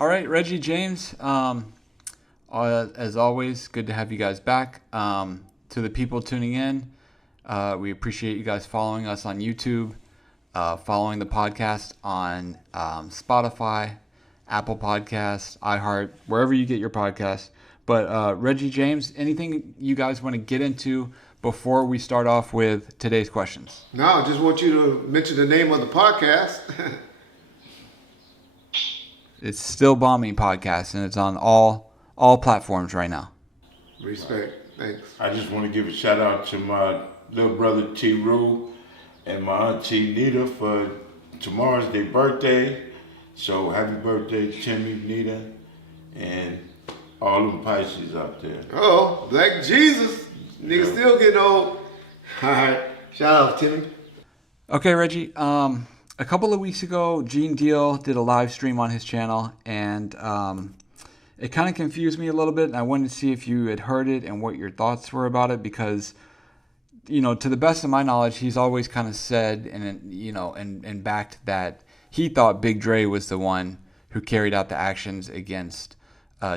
All right, Reggie, James. As always, good to have you guys back. To the people tuning in, we appreciate you guys following us on YouTube, following the podcast on Spotify, Apple Podcasts, iHeart, wherever you get your podcasts. But Reggie, James, anything you guys want to get into before we start off with today's questions? No, I just want you to mention the name of the podcast. It's Still Bombing Podcast, and it's on all platforms right now. Respect. Thanks. I just want to give a shout out to my little brother T. Rue and my auntie Nita for tomorrow's their birthday. So happy birthday, Timmy, Nita, and all them Pisces out there. Oh, Black Jesus. Nigga still getting old. All right. Shout out, Timmy. Okay, Reggie. A couple of weeks ago, Gene Deal did a live stream on his channel, and it kind of confused me a little bit. And I wanted to see if you had heard it and what your thoughts were about it, because, to the best of my knowledge, he's always kind of said and backed that he thought Big Dre was the one who carried out the actions against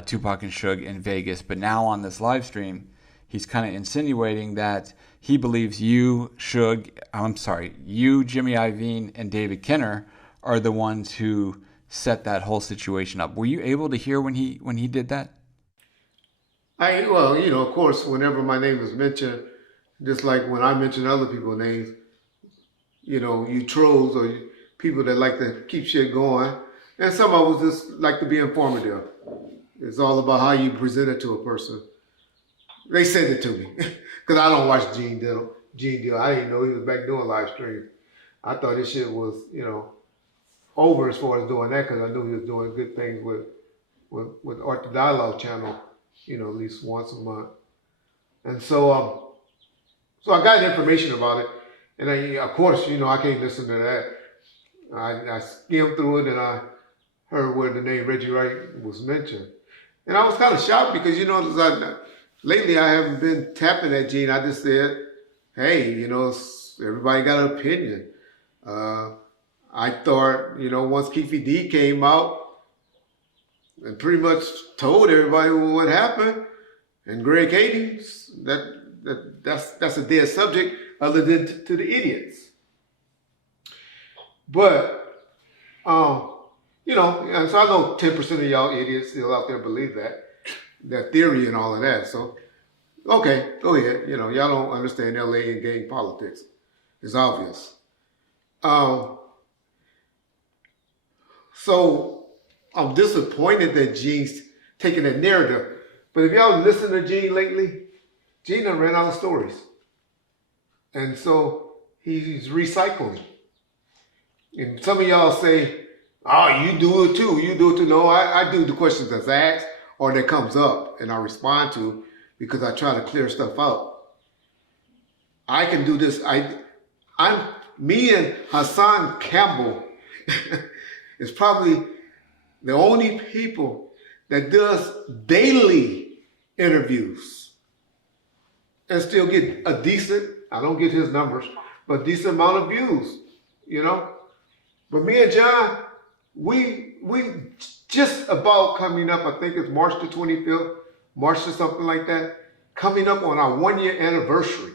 Tupac and Suge in Vegas. But now on this live stream, he's kind of insinuating that he believes you, Jimmy Iovine, and David Kenner are the ones who set that whole situation up. Were you able to hear when he did that? Of course, whenever my name is mentioned, just like when I mention other people's names, you trolls or people that like to keep shit going, and some of us just like to be informative. It's all about how you present it to a person. They sent it to me because I don't watch Gene Deal. I didn't know he was back doing live streams. I thought this shit was, over as far as doing that, because I knew he was doing good things with Art the Dialogue channel, at least once a month. And so I got information about it, and of course, I can't listen to that. I skimmed through it, and I heard where the name Reggie Wright was mentioned, and I was kind of shocked because lately I haven't been tapping at Gene. I just said, hey, everybody got an opinion. I thought, once Keefy D came out and pretty much told everybody what happened, and Greg Hayes, that's a dead subject other than to the idiots. But, and so I know 10% of y'all idiots still out there believe that theory and all of that. So, okay, go ahead. Y'all don't understand LA and gang politics. It's obvious. So I'm disappointed that Gene's taking that narrative. But if y'all listen to Gene lately, Gene done ran out of stories. And so he's recycling. And some of y'all say, oh, you do it too. You do it too. No, I do the questions that's asked or that comes up and I respond to because I try to clear stuff out. I can do this. Me and Hassan Campbell is probably the only people that does daily interviews and still get a decent, I don't get his numbers, but decent amount of views, But me and John, we just about coming up, I think it's March the 25th, March or something like that, coming up on our 1-year anniversary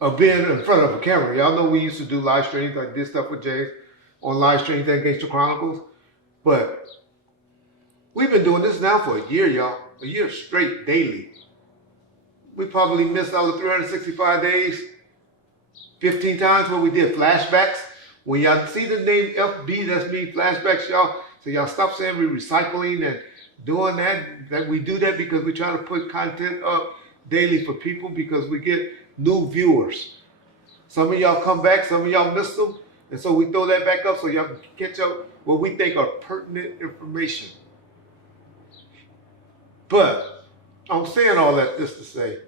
of being in front of a camera. Y'all know we used to do live streams. I did stuff with James on live streams at Gangster Chronicles. But we've been doing this now for a year, y'all. A year straight, daily. We probably missed out of 365 days 15 times where we did flashbacks. When y'all see the name FB, that's me, flashbacks, y'all. So y'all stop saying we're recycling and doing that we do that because we try to put content up daily for people because we get new viewers. Some of y'all come back, some of y'all miss them. And so we throw that back up so y'all can catch up what we think are pertinent information. But I'm saying all that just to say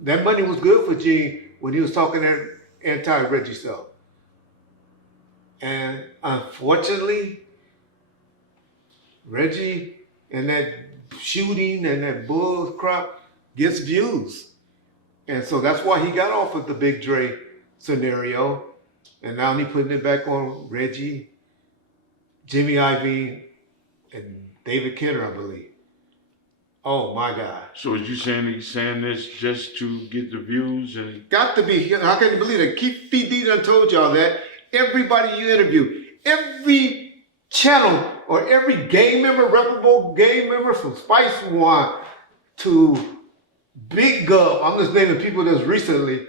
that money was good for Gene when he was talking that anti-Reggie stuff. And unfortunately, Reggie and that shooting and that bull crap gets views. And so that's why he got off of the Big Dre scenario. And now he's putting it back on Reggie Jimmy Iovine, and David Kenner, I believe. Oh my God. So is you saying he's saying this just to get the views and Got to be. How can you believe it? Keith D done told y'all that. Everybody you interview, every channel or every gang member, reputable gang member from Spice One to Big Gov, I'm just naming people that's recently,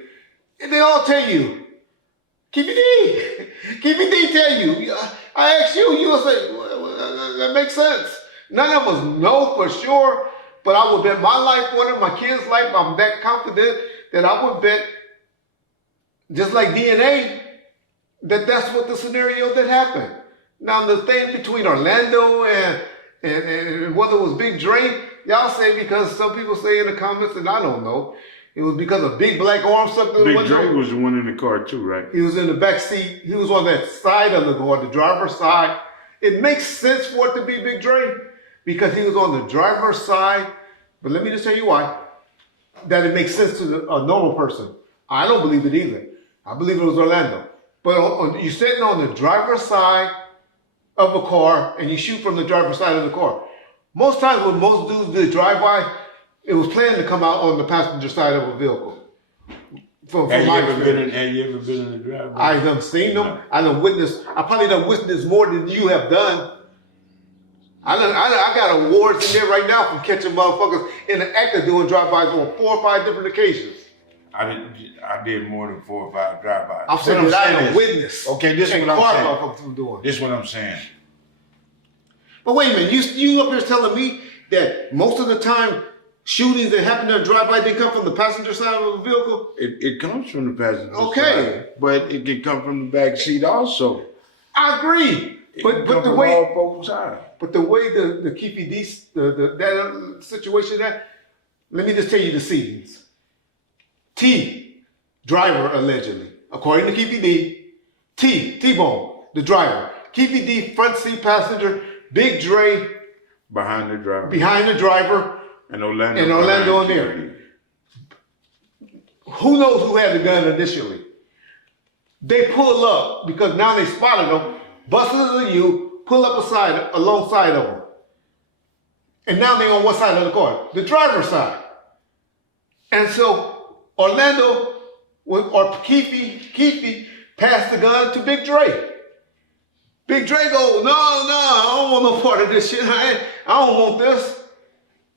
and they all tell you, Keith D, Keith D tell you. I asked you, you will say, well, that makes sense. None of us know for sure, but I would bet my life on it, my kids' life. I'm that confident that I would bet, just like DNA, that that's what the scenario that happened. Now, the thing between Orlando and whether it was Big Dre, y'all say because some people say in the comments, and I don't know, it was because a big black arm sucked in the Big Dre was the one in the car too, right? He was in the back seat. He was on that side of the car, the driver's side. It makes sense for it to be Big Dre because he was on the driver's side. But let me just tell you why. That it makes sense to a normal person. I don't believe it either. I believe it was Orlando. But you're sitting on the driver's side of a car and you shoot from the driver's side of the car. Most times when most dudes did drive-by, it was planned to come out on the passenger side of a vehicle. Have you ever been in the drive-by? I have seen them. I probably done witnessed more than you have done. I got awards in there right now from catching motherfuckers in the act of doing drive-bys on 4 or 5 different occasions. I did more than 4 or 5 drive-bys. I'm saying that I witnessed. Okay, this is what I'm saying. This is what I'm saying. But wait a minute, you up here telling me that most of the time shootings that happen in a drive-by, they come from the passenger side of a vehicle? It comes from the passenger side. But it can come from the back seat also. I agree. But the way all 4 sides. But the way the Keefy D, that situation, let me just tell you the scenes. T, driver allegedly, according to Keefy D, T-Bone, the driver. Keefy D, front seat passenger, Big Dre behind the driver, and Orlando in there. Who knows who had the gun initially? They pull up because now they spotted them. Busters of you pull up alongside of them, and now they're on one side of the car, the driver's side. And so Orlando or Keefy passed the gun to Big Dre. Big Dre go, no, I don't want no part of this shit. I don't want this.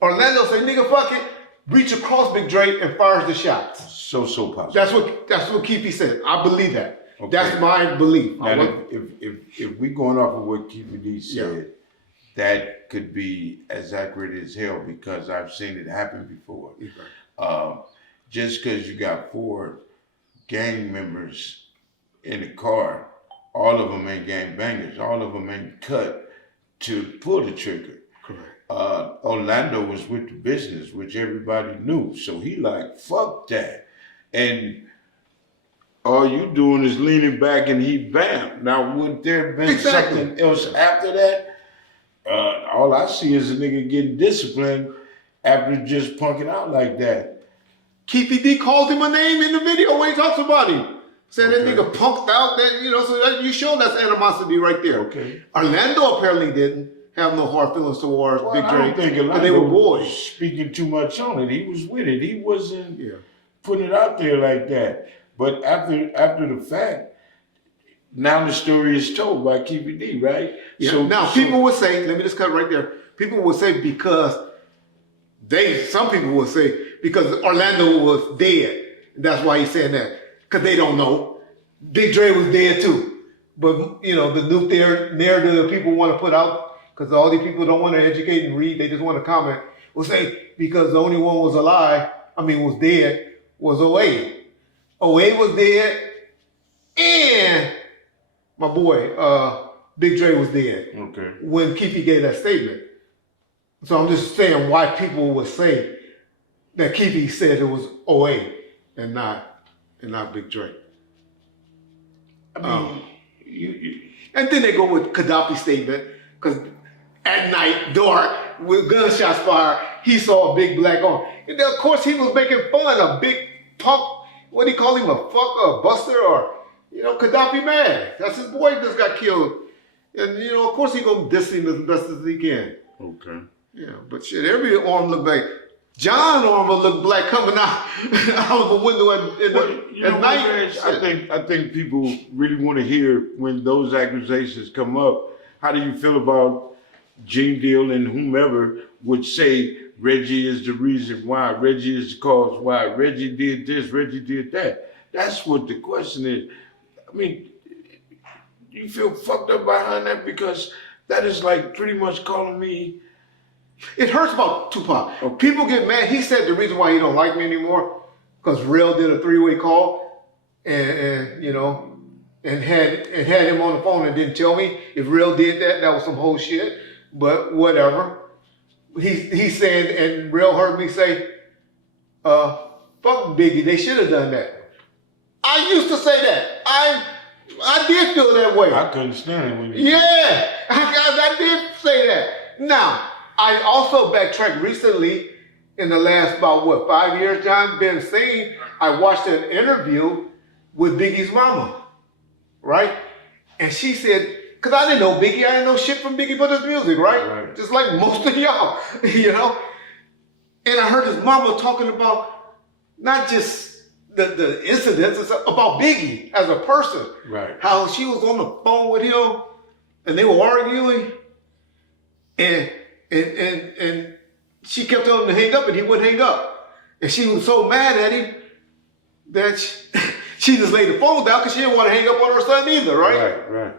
Orlando say, nigga, fuck it. Reach across Big Dre and fires the shots. So possible. That's what Keefy said. I believe that. Okay. That's my belief. Now, if we going off of what Keefy D said, that could be as accurate as hell because I've seen it happen before. Right. Just because you got 4 gang members in the car, all of them ain't gang bangers. All of them ain't cut to pull the trigger. Correct. Orlando was with the business, which everybody knew. So he like, fuck that. And all you doing is leaning back and he bam. Now, would there have been something else after that? All I see is a nigga getting disciplined after just punking out like that. Keefy D called him a name in the video when he talks about him. Said that nigga punked out, so that you show that's animosity right there. Okay. Orlando apparently didn't have no hard feelings towards Big Dre. I don't think Orlando, they were boys. Speaking too much on it. He was with it. He wasn't putting it out there like that. But after the fact, now the story is told by Keefy D, right? Yeah. So now people would say, let me just cut right there. People would say some people would say because Orlando was dead. That's why he's saying that. Because they don't know. Big Dre was dead too. But, the new narrative that people want to put out, because all these people don't want to educate and read, they just want to comment, will say because the only one was dead, was O.A. O.A. was dead, and my boy, Big Dre was dead. Okay. When Keefy gave that statement. So I'm just saying why people would say that Keefy said it was O.A. and not Big Dre. And then they go with Gaddafi's statement, because at night, dark, with gunshots fired, he saw a big black arm. And then, of course, he was making fun of big punk, what do you call him, a fucker, a buster, or, Gaddafi man. That's his boy just got killed And, you know, of course he gonna diss him as best as he can. Okay. Yeah, but shit, every arm look like John arm will look black coming out out of a window at night. Reg, I think people really want to hear when those accusations come up. How do you feel about Gene Deal and whomever would say Reggie is the reason why, Reggie is the cause why, Reggie did this, Reggie did that? That's what the question is. I mean, you feel fucked up behind that because that is like pretty much calling me. It hurts about Tupac. Okay. People get mad. He said the reason why he don't like me anymore because Real did a 3-way call and you know and had him on the phone and didn't tell me. If Real did that, that was some whole shit. But whatever. He's saying, and Real heard me say, fuck Biggie, they should have done that. I used to say that. I did feel that way. I couldn't stand it when you. Yeah, I did say that. Now, I also backtracked recently in the last about 5 years, John, been saying I watched an interview with Biggie's mama, right? And she said, because I didn't know Biggie, I didn't know shit from Biggie but his music, right? Just like most of y'all, you know? And I heard his mama talking about not just the incidents, it's about Biggie as a person. Right. How she was on the phone with him and they were arguing and she kept telling him to hang up and he wouldn't hang up. And she was so mad at him that she just laid the phone down because she didn't want to hang up on her son either, right? Right.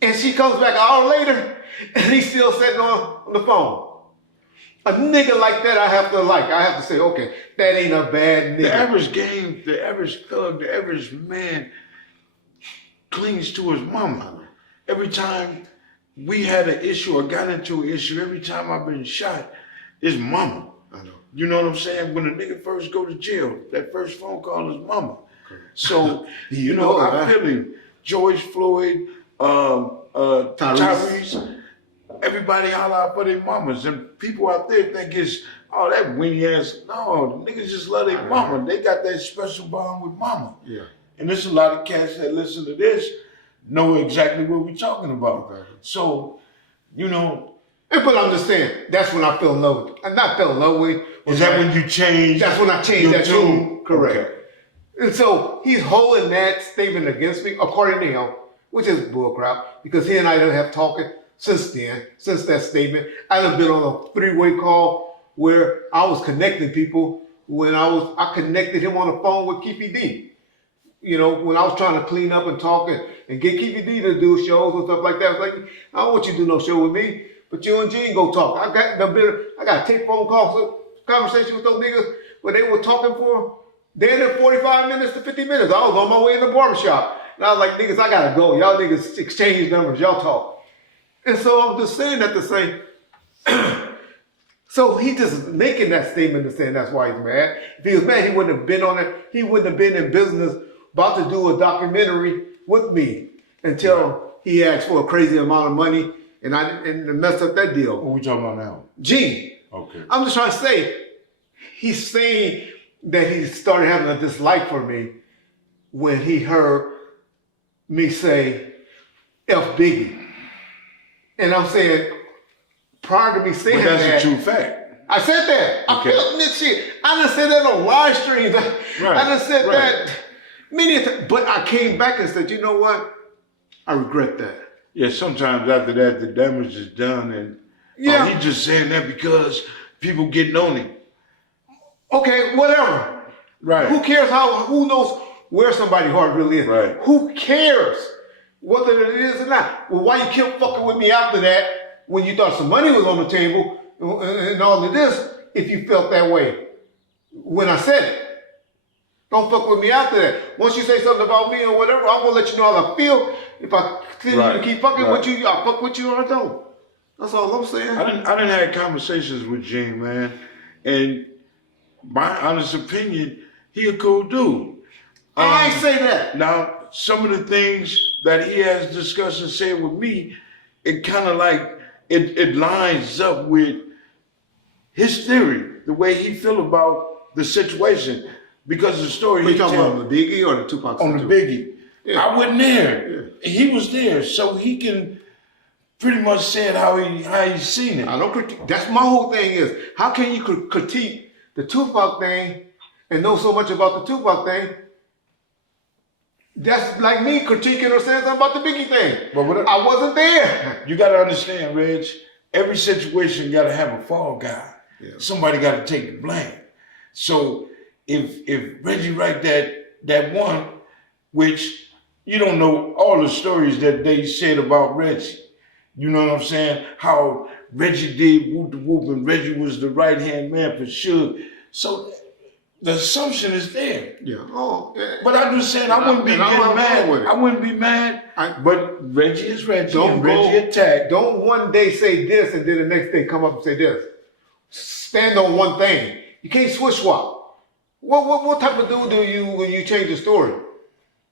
And she comes back an hour later and he's still sitting on the phone. A nigga like that I have to say, okay, that ain't a bad nigga. The average game, the average thug, the average man clings to his mama. Every time we had an issue or got into an issue, every time I've been shot, it's mama. I know. You know what I'm saying? When a nigga first go to jail, that first phone call is mama. So, you know, I feel him. George Floyd, Tyrese, everybody holler out for their mamas. And people out there think it's, oh, that weenie ass. No, the niggas just love their mama. They got that special bond with mama. Yeah. And there's a lot of cats that listen to this know exactly what we're talking about. Okay. So, you know. But I'm just saying, that's when I fell in love with. I not fell in love with. Is that when you changed? That's when I changed that tune. Correct. Okay. And so he's holding that statement against me, according to him, which is bullcrap, because he and I don't have talking since then, since that statement. I done been on a 3-way call where I was connecting people when I connected him on the phone with Keefy D. You know, when I was trying to clean up and talk and get Keefy D to do shows and stuff like that. I was like, I don't want you to do no show with me, but you and Gene go talk. I got tape phone calls, conversation with those niggas where they were talking for damn near 45 minutes to 50 minutes. I was on my way in the barbershop. And I was like, niggas, I gotta go. Y'all niggas exchange numbers, y'all talk. And so I'm just saying that to say, so he just making that statement and saying that's why he's mad. If he was mad, he wouldn't have been on it. He wouldn't have been in business about to do a documentary with me until he asked for a crazy amount of money and messed up that deal. What we talking about now? Gene. Okay. I'm just trying to say, he's saying that he started having a dislike for me when he heard me say F Biggie. And I'm saying, prior to me saying that's that, a true fact. I said that. Okay. I felt this shit. I done said that on live streams. I done said that many times. But I came back and said, you know what? I regret that. Yeah, sometimes after that, the damage is done. And he's just saying that because people getting on him. Okay, whatever. Right. Who cares who knows where somebody's heart really is? Right. Who cares whether it is or not? Well, why you kept fucking with me after that when you thought some money was on the table and all of this if you felt that way when I said it? Don't fuck with me after that. Once you say something about me or whatever, I'm gonna let you know how I feel. If I continue to keep fucking with you, I fuck with you or I don't. That's all I'm saying. I done had conversations with Gene, man, and my honest opinion, he a cool dude. I ain't say that. Now, some of the things that he has discussed and said with me, it kind of like, it lines up with his theory, the way he feel about the situation. Because the story you talking about the Biggie or the Tupac? On the Biggie. Yeah. I wasn't there. Yeah. He was there, so he can pretty much said how he seen it. I don't critique. That's my whole thing is, how can you critique the Tupac thing and know so much about the Tupac thing? That's like me critiquing or saying something about the Biggie thing. But I wasn't there. You got to understand, Reg, every situation got to have a fall guy. Yeah. Somebody got to take the blame. So if Reggie Wright that one, which you don't know all the stories that they said about Reggie. You know what I'm saying? How Reggie did whoop the whoop and Reggie was the right-hand man for Suge. So the assumption is there. Yeah. Oh, yeah. But I'm just saying I wouldn't be getting mad. I wouldn't be mad. But Reggie is Reggie and Reggie attacked. Don't one day say this and then the next day come up and say this. Stand on one thing. You can't switch swap. What type of dude do you when you change the story?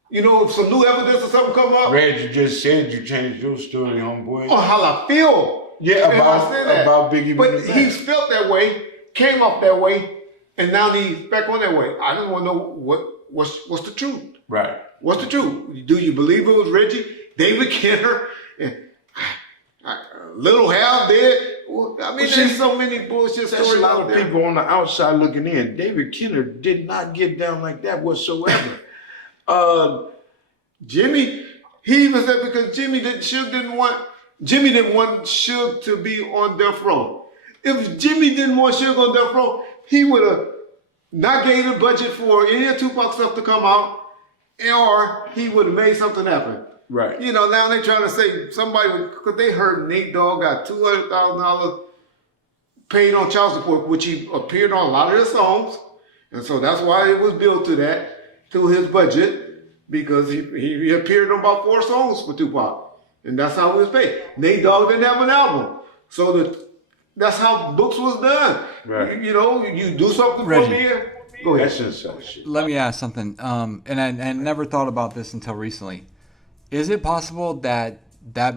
You know, if some new evidence or something come up. Reggie just said you changed your story, homeboy. On how I feel. Yeah, about Biggie. But he's felt that way, came off that way, and now he's back on that way. I just want to know what's the truth. Right. What's the truth? Do you believe it was Reggie, David Kenner, and Little Hal did? I mean, there's so many bullshit stories. There's a lot of people on the outside looking in. David Kenner did not get down like that whatsoever. Jimmy, he even said because Jimmy didn't want Suge to be on death row. If Jimmy didn't want Suge on death row, he would have not gave the budget for any of Tupac stuff to come out, or he would have made something happen. Right. You know, now they're trying to say somebody, because they heard Nate Dogg got $200,000 paid on child support, which he appeared on a lot of his songs. And so that's why it was billed to his budget, because he appeared on about 4 songs for Tupac. And that's how he was paid. Nate Dogg didn't have an album. So that's how books was done. Right. You know, you do something Reggie. for me. Go ahead. That's just such shit. Let me ask something. And I never thought about this until recently. Is it possible that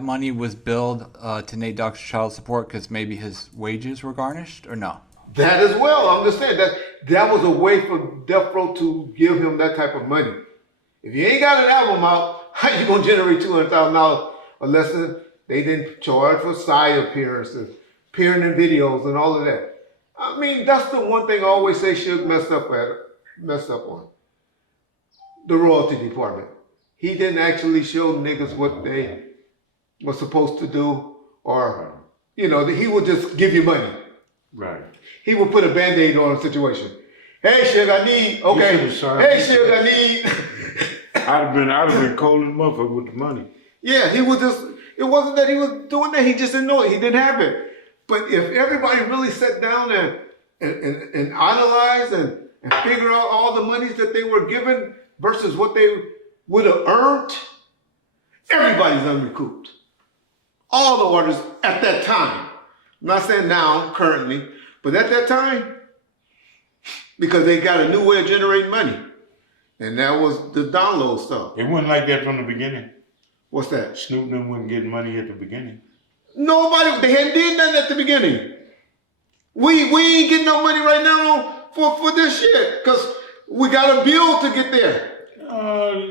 money was billed to Nate Dogg's child support because maybe his wages were garnished, or no? That as well. I'm just saying that was a way for Death Row to give him that type of money. If you ain't got an album out, how you gonna generate $200,000 unless they didn't charge for side appearances, appearing in videos, and all of that? I mean, that's the one thing I always say Suge messed up on. The royalty department. He didn't actually show niggas what they were supposed to do, or, you know, he would just give you money. Right. He would put a Band-Aid on a situation. Hey, Suge, I need, okay. Hey, Suge, I need. I'd have been cold as a motherfucker with the money. Yeah, he was just, it wasn't that he was doing that, he just didn't know it, he didn't have it. But if everybody really sat down and analyzed and figure out all the monies that they were given versus what they would have earned, everybody's unrecouped. All the artists at that time. I'm not saying now, currently, but at that time, because they got a new way of generating money. And that was the download stuff. It wasn't like that from the beginning. What's that? Snoop Dogg wasn't getting money at the beginning. Nobody, they hadn't did nothing at the beginning. We ain't getting no money right now for this shit, because we got a bill to get there.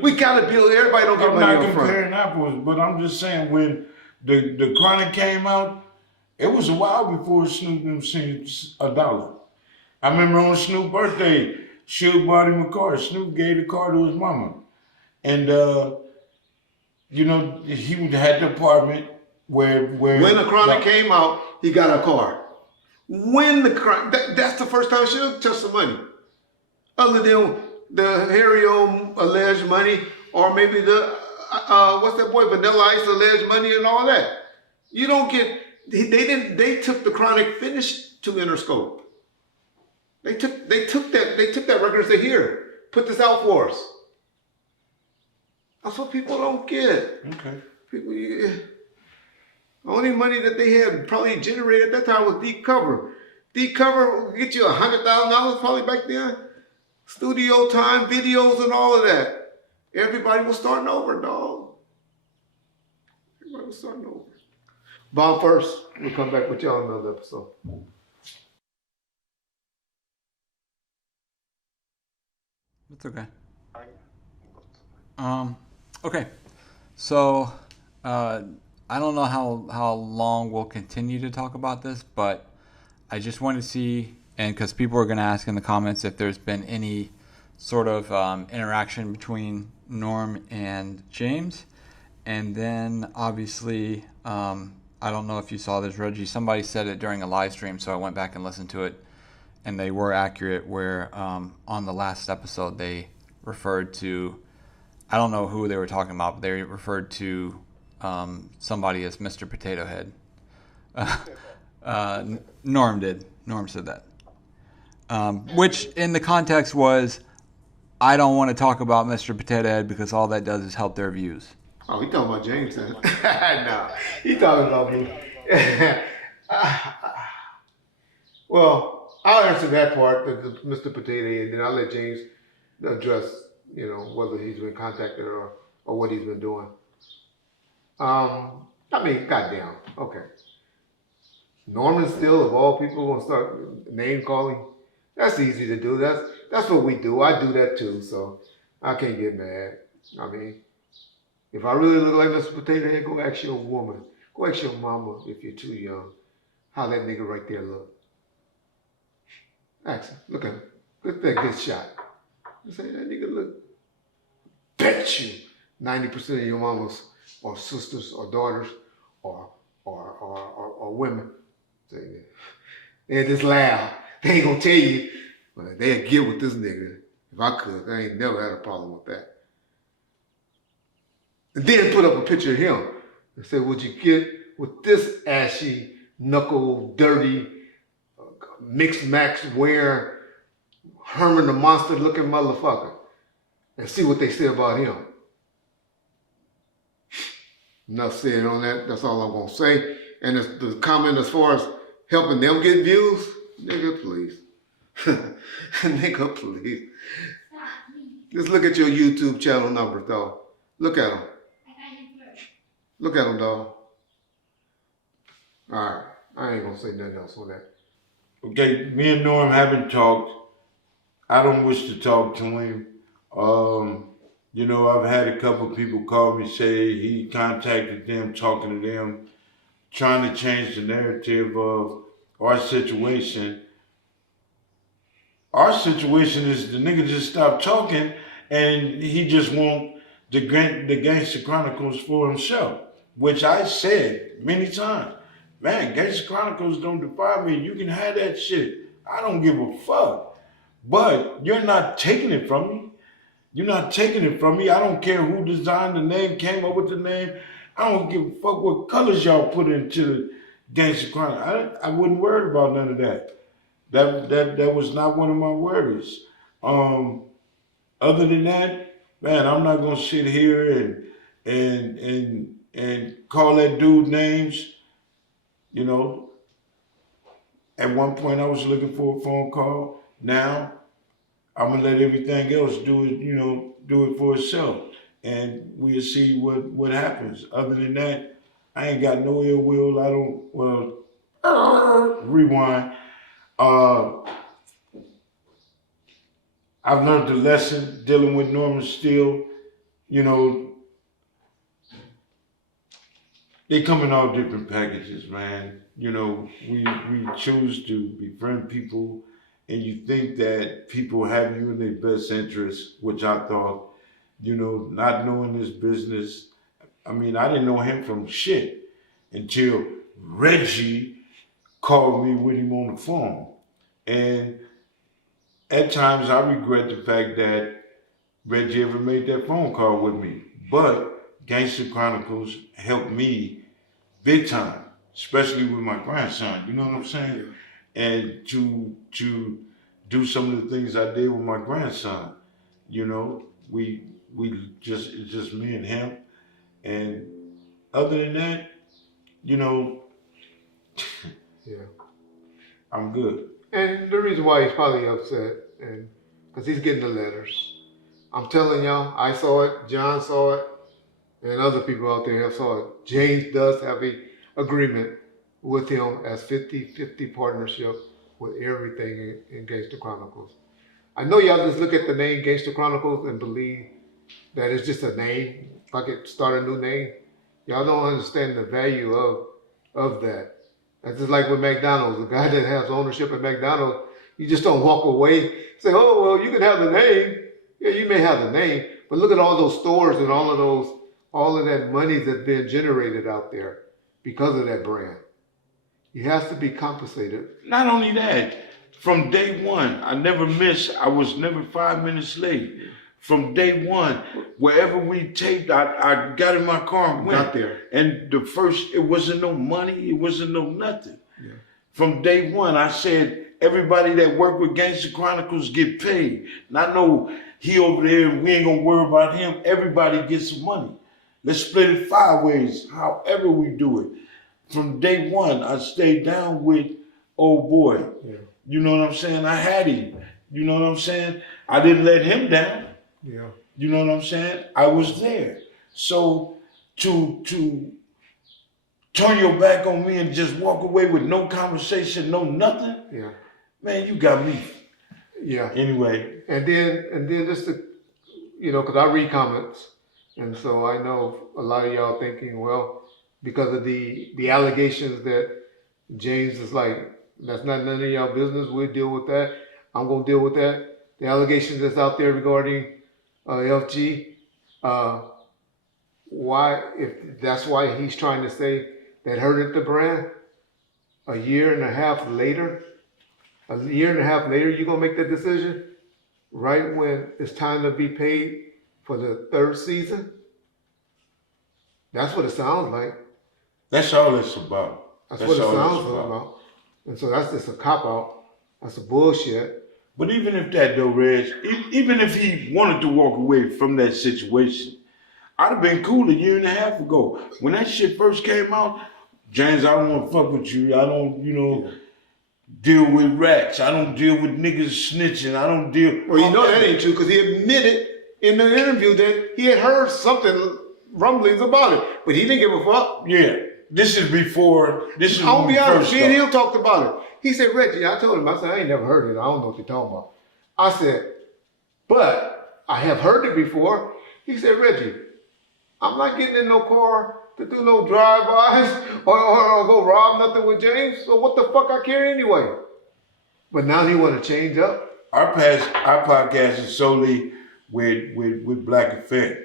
We got a bill. Everybody don't get money up front. I'm not comparing apples, but I'm just saying when the Chronic came out, it was a while before Snoop Dogg seen $1. I remember on Snoop's birthday, Suge bought him a car. Snoop gave the car to his mama. And, you know, he had the apartment where when the Chronic came out, he got a car. When the Chronic, that's the first time Suge touched the money. Other than the Harry O alleged money, or maybe the, what's that boy, Vanilla Ice alleged money and all that. You don't get, they took the Chronic finish to Interscope. They took that record and said, here, put this out for us. That's what people don't get. Okay. People, the only money that they had probably generated at that time was Deep Cover. Deep Cover will get you $100,000 probably back then. Studio time, videos, and all of that. Everybody was starting over, dog. Everybody was starting over. Bomb first. We'll come back with y'all in another episode. That's okay. Okay. So, I don't know how long we'll continue to talk about this, but I just want to see, and because people are going to ask in the comments if there's been any sort of interaction between Norm and James. And then obviously, I don't know if you saw this, Reggie. Somebody said it during a live stream, so I went back and listened to it, and they were accurate. Where on the last episode they referred to, I don't know who they were talking about, but they referred to somebody as Mr. Potato Head. Norm did. Norm said that. Which in the context was, I don't want to talk about Mr. Potato Head because all that does is help their views. Oh, he talking about James then. No, he talking about me. Well, I'll answer that part, the Mr. Potato Head, and then I'll let James address, whether he's been contacted or what he's been doing. Goddamn. Okay. Norman still, of all people, gonna start name calling. That's easy to do. That's what we do. I do that too, so I can't get mad. I mean, if I really look like Mr. Potato Head, go ask your woman. Go ask your mama if you're too young. How that nigga right there look. Ask him. Look at him. Look at that good shot. I say, that nigga look. Bet you 90% of your mamas or sisters or daughters or women. They just laugh. They ain't gonna tell you, but they'll get with this nigga. If I could, I ain't never had a problem with that. And then put up a picture of him and say, would you get with this ashy, knuckle, dirty, mixed max wear, Herman the Monster looking motherfucker? And see what they say about him. Enough said on that. That's all I'm gonna say. And the comment as far as helping them get views, nigga, please. Nigga, please. Just look at your YouTube channel numbers, dog. Look at them. Look at them, dog. All right. I ain't gonna say nothing else on that. Okay, me and Norm haven't talked. I don't wish to talk to him. I've had a couple people call me, say he contacted them, talking to them, trying to change the narrative of our situation. Our situation is the nigga just stopped talking and he just want the Gangster Chronicles for himself, which I said many times. Man, Gangster Chronicles don't define me. You can have that shit. I don't give a fuck. But you're not taking it from me. You're not taking it from me. I don't care who designed the name, came up with the name. I don't give a fuck what colors y'all put into Gangster Chronicles. I wasn't worried about none of that. That was not one of my worries. Other than that, man, I'm not gonna sit here and call that dude names. At one point I was looking for a phone call. Now I'm gonna let everything else do it for itself, and we'll see what happens. Other than that, I ain't got no ill will. I don't. Rewind. I've learned the lesson dealing with Norman Steele. They come in all different packages, man. We choose to befriend people, and you think that people have you in their best interest, which I thought, not knowing this business. I mean, I didn't know him from shit until Reggie called me with him on the phone. And at times I regret the fact that Reggie ever made that phone call with me. But Gangster Chronicles helped me big time, especially with my grandson. You know what I'm saying? And to do some of the things I did with my grandson. It's just me and him. And other than that, yeah, I'm good. And the reason why he's probably upset, and because he's getting the letters. I'm telling y'all, I saw it, John saw it, and other people out there have saw it. James does have a agreement with him as 50-50 partnership with everything in Gangster Chronicles. I know y'all just look at the name Gangster Chronicles and believe that it's just a name. If I could start a new name, Y'all don't understand the value of that. That's just like with McDonald's. The guy that has ownership at McDonald's, you just don't walk away. Say, oh well, you can have the name. Yeah, you may have the name, but look at all those stores and all of that money that's being generated out there because of that brand. You have to be compensated. Not only that, from day one, I never missed. I was never 5 minutes late. From day one, wherever we taped, I got in my car and went. Got there. And the first, it wasn't no money, it wasn't no nothing. Yeah. From day one, I said, everybody that work with Gangster Chronicles get paid. And I know he over there, and we ain't gonna worry about him. Everybody gets some money. Let's split it 5 ways, however we do it. From day one, I stayed down with old boy. Yeah. You know what I'm saying? I had him. You know what I'm saying? I didn't let him down. Yeah. You know what I'm saying? I was there. So to turn your back on me and just walk away with no conversation, no nothing, Yeah. man, you got me. Yeah. Anyway. And then just to, because I read comments, and so I know a lot of y'all thinking, well, because of the allegations that James is like, that's not none of y'all business. We'll deal with that. I'm gonna deal with that. The allegations that's out there regarding FG, why, if that's why he's trying to say that hurted the brand, a year and a half later, you're gonna make that decision right when it's time to be paid for the 3rd season? That's what it sounds like. That's all it's about. That's what it sounds about. And so that's just a cop-out. That's a bullshit. But even if that though, Reg, even if he wanted to walk away from that situation, I'd have been cool a year and a half ago. When that shit first came out, James, I don't want to fuck with you. I don't, deal with rats. I don't deal with niggas snitching. I don't deal. Well, that ain't true because he admitted in the interview that he had heard something, rumblings about it, but he didn't give a fuck. Yeah, this is before. This is. I'll when be honest. Me and started. him talked about it. He said, Reggie, I told him, I said, I ain't never heard it. I don't know what you're talking about. I said, but I have heard it before. He said, Reggie, I'm not getting in no car to do no drive-bys or go rob nothing with James. So what the fuck I care anyway? But now he want to change up. Our podcast is solely with Black Effect.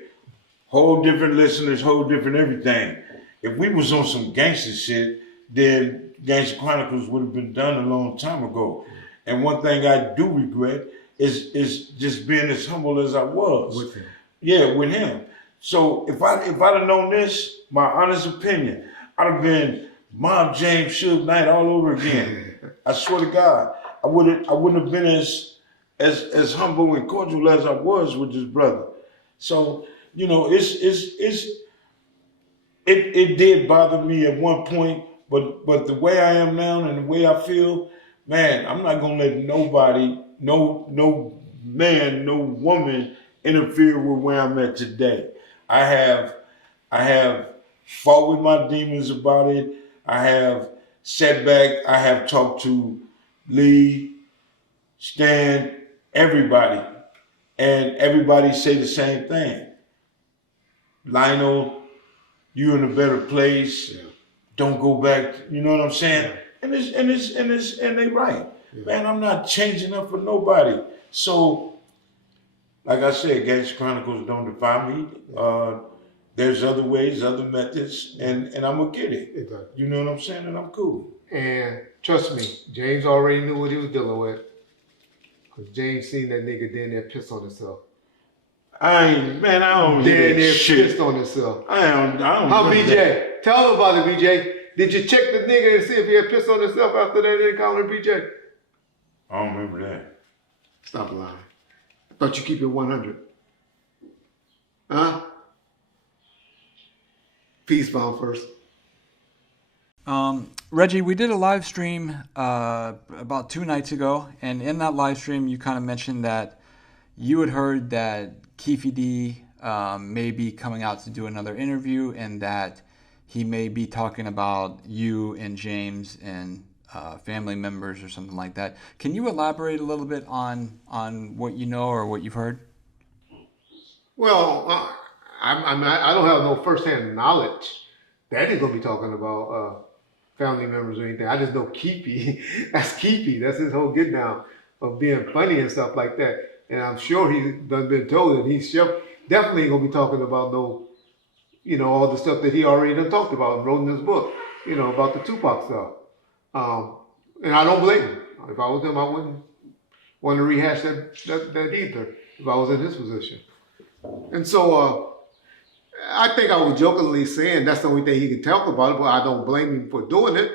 Whole different listeners, whole different everything. If we was on some gangster shit, then Gangster Chronicles would have been done a long time ago. And one thing I do regret is just being as humble as I was. With him. Yeah, with him. So if I'd have known this, my honest opinion, I'd have been Mob James Suge Knight all over again. I swear to God, I wouldn't have been as humble and cordial as I was with this brother. So it did bother me at one point, but the way I am now and the way I feel, man, I'm not gonna let nobody, no man, no woman interfere with where I'm at today. I have fought with my demons about it. I have sat back. I have talked to Lee, Stan, everybody, and everybody say the same thing. Lionel, you in a better place. Yeah. Don't go back. You know what I'm saying? Yeah. And they right. Yeah. Man, I'm not changing up for nobody. So, like I said, Gangster Chronicles don't define me. Yeah. There's other ways, other methods, and I'm gonna get it. Exactly. You know what I'm saying? And I'm cool. And trust me, James already knew what he was dealing with. Cause James seen that nigga down there piss on himself. I don't hear that shit. Pissed on himself. I don't. How BJ? Tell him about it, BJ. Did you check the nigga and see if he had pissed on himself after that encounter, BJ? I don't remember that. Stop lying. I thought you keep it 100. Huh? Peace bomb first. Reggie, we did a live stream about 2 nights ago, and in that live stream, you kind of mentioned that you had heard that Keefe D may be coming out to do another interview, and that he may be talking about you and James and family members or something like that. Can you elaborate a little bit on what you know or what you've heard? Well, I don't have no firsthand knowledge That ain't gonna be talking about family members or anything. I just know Keepy. That's Keepy. That's his whole get down of being funny and stuff like that. And I'm sure he's done been told that he's definitely ain't gonna be talking about no, all the stuff that he already done talked about and wrote in his book, about the Tupac stuff. And I don't blame him. If I was him, I wouldn't want to rehash that either if I was in his position. And so I think I was jokingly saying that's the only thing he can talk about, but I don't blame him for doing it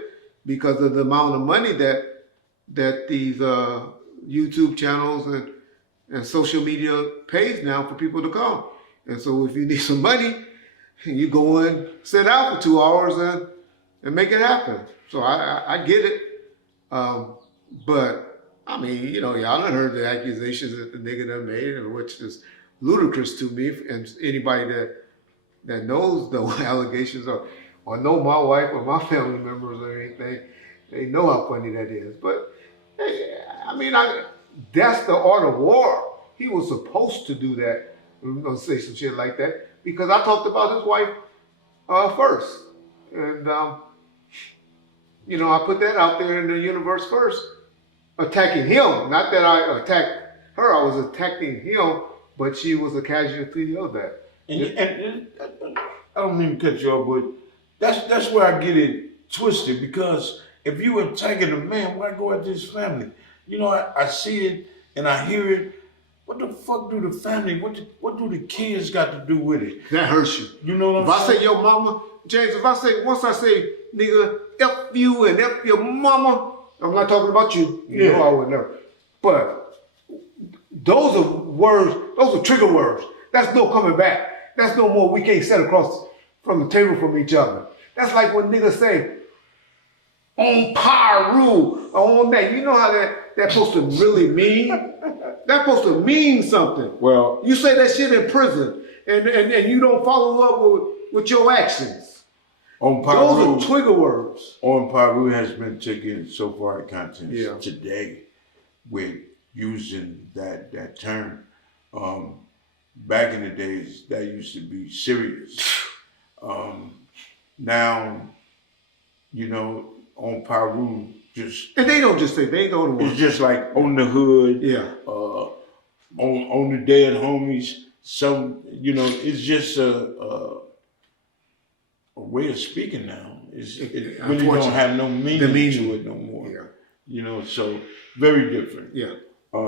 because of the amount of money that these YouTube channels and social media pays now for people to come. And so if you need some money, you go and sit out for 2 hours and make it happen. So I get it. But I mean, y'all done heard the accusations that the nigga done made, which is ludicrous to me. And anybody that knows the allegations or know my wife or my family members or anything, they know how funny that is. But hey, I mean, that's the art of war. He was supposed to do that, say some shit like that, because I talked about his wife first. And, I put that out there in the universe first, attacking him. Not that I attacked her, I was attacking him, but she was a casualty of that. And I don't mean to cut you off, but that's where I get it twisted, because if you attacking a man, why go at his family? I see it and I hear it. What the fuck do the family, what do the kids got to do with it? That hurts you. You know what I'm saying? If I say your mama, James, once I say, nigga, F you and F your mama, I'm not talking about you. You know I would never. But those are words, those are trigger words. That's no coming back. That's no more we can't sit across from the table from each other. That's like when niggas say, on Pyru, or on that. You know how that's supposed to really mean? That's supposed to mean something. Well, you say that shit in prison, and you don't follow up with your actions. On Pyru, those are trigger words. On Pyru has been taken so far at contents today with using that term. Back in the days, that used to be serious. Now, on Pyru, and they don't just say, they don't it's just like on the hood, on the dead homies. Some, it's just a way of speaking now. It really don't have no meaning to it no more. Yeah. So very different. Yeah. I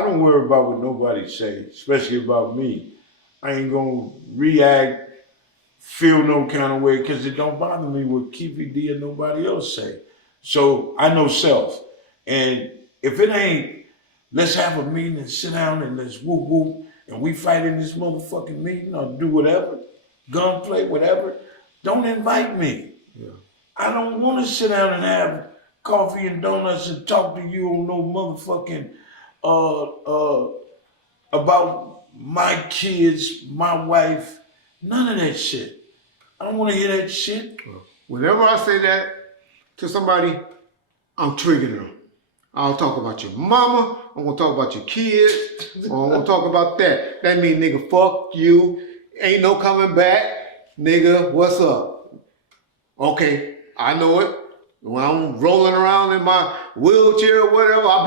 don't worry about what nobody say, especially about me. I ain't gonna react, feel no kind of way, because it don't bother me what Keefy D or nobody else say. So I know self. And if it ain't, let's have a meeting and sit down and let's whoop whoop and we fight in this motherfucking meeting or do whatever, gunplay, whatever, don't invite me. Yeah. I don't want to sit down and have coffee and donuts and talk to you on no motherfucking about my kids, my wife, none of that shit. I don't want to hear that shit. Whenever I say that to somebody, I'm triggering them. I'll talk about your mama, I'm gonna talk about your kids, or I'm gonna talk about that. That means, nigga, fuck you, ain't no coming back, nigga, what's up? Okay, I know it. When I'm rolling around in my wheelchair or whatever, I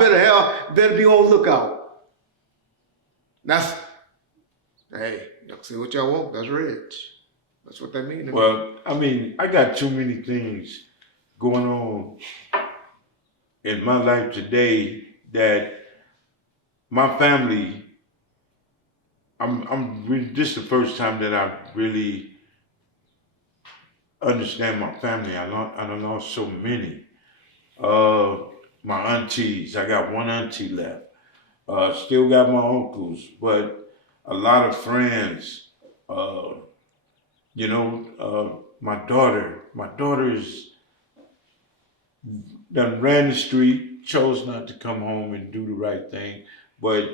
better be on lookout. Hey, y'all see what y'all want? That's rich. That's what that means. Well, I mean, I got too many things going on in my life today that my family, this is the first time that I really understand my family. I done lost so many. My aunties, I got one auntie left. Still got my uncles, but a lot of friends. My daughter's done ran the street, chose not to come home and do the right thing. But,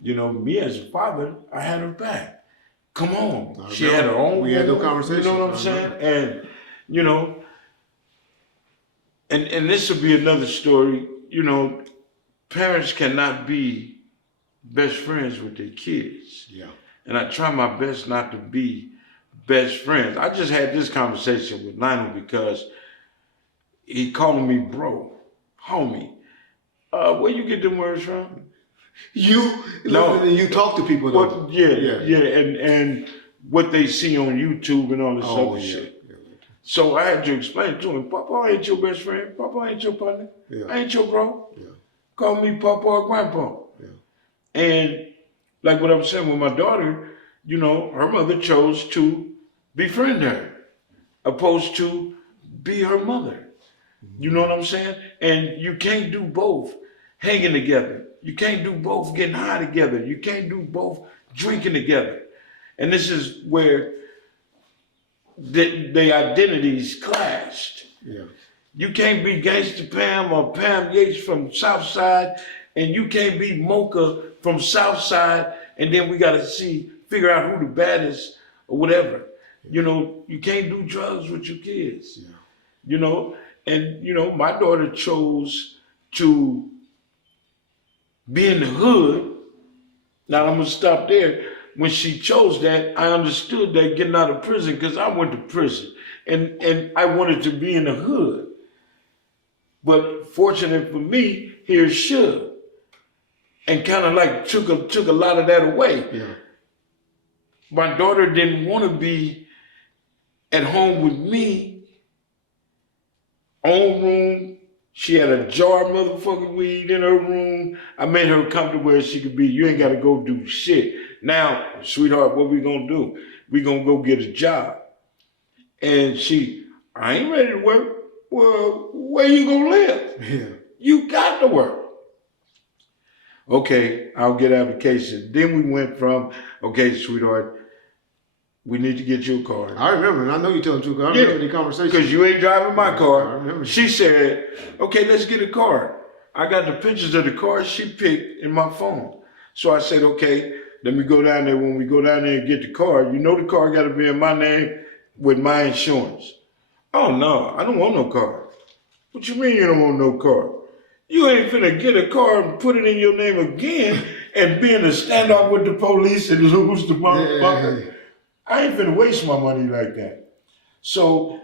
me as a father, I had her back. Come on. She had her own. We had no conversation. You know what I'm saying? And, and this will be another story. Parents cannot be best friends with their kids. Yeah. And I try my best not to be best friends. I just had this conversation with Lionel because he calling me bro, homie. Where you get them words from? You talk to people though. Well, yeah, and what they see on YouTube and all this other shit. Yeah. So I had to explain to him, Papa ain't your best friend. Papa ain't your partner. Yeah. I ain't your bro. Yeah. Call me Papa or Grandpa. Yeah. And like what I'm saying with my daughter, you know, her mother chose to befriend her, opposed to be her mother. You know what I'm saying? And you can't do both hanging together. You can't do both getting high together. You can't do both drinking together. And this is where the identities clashed. Yeah. You can't be Gangsta Pam or Pam Yates from Southside, and you can't be Mocha from Southside, and then we gotta figure out who the baddest or whatever. You know, you can't do drugs with your kids. Yeah. You know, and you know, my daughter chose to be in the hood. Now I'm gonna stop there. When she chose that, I understood that getting out of prison because I went to prison and I wanted to be in the hood. But fortunate for me, here's Suge. And kind of like took a lot of that away. Yeah. My daughter didn't want to be at home with me. Own room. She had a jar of motherfucking weed in her room. I made her comfortable where she could be. You ain't got to go do shit. Now, sweetheart, what we gonna do? We gonna go get a job. And I ain't ready to work. Well, where you gonna live? Yeah. You got to work. Okay, I'll get application. Then we went from, okay, sweetheart, we need to get you a car. I remember, and I know you telling the truth. I remember the conversation. Because you ain't driving my car. I remember. She said, okay, let's get a car. I got the pictures of the car she picked in my phone. So I said, okay, let me go down there. When we go down there and get the car, you know the car got to be in my name with my insurance. Oh, no, I don't want no car. What you mean you don't want no car? You ain't finna get a car and put it in your name again and be in a standoff with the police and lose the motherfucker. I ain't finna waste my money like that. So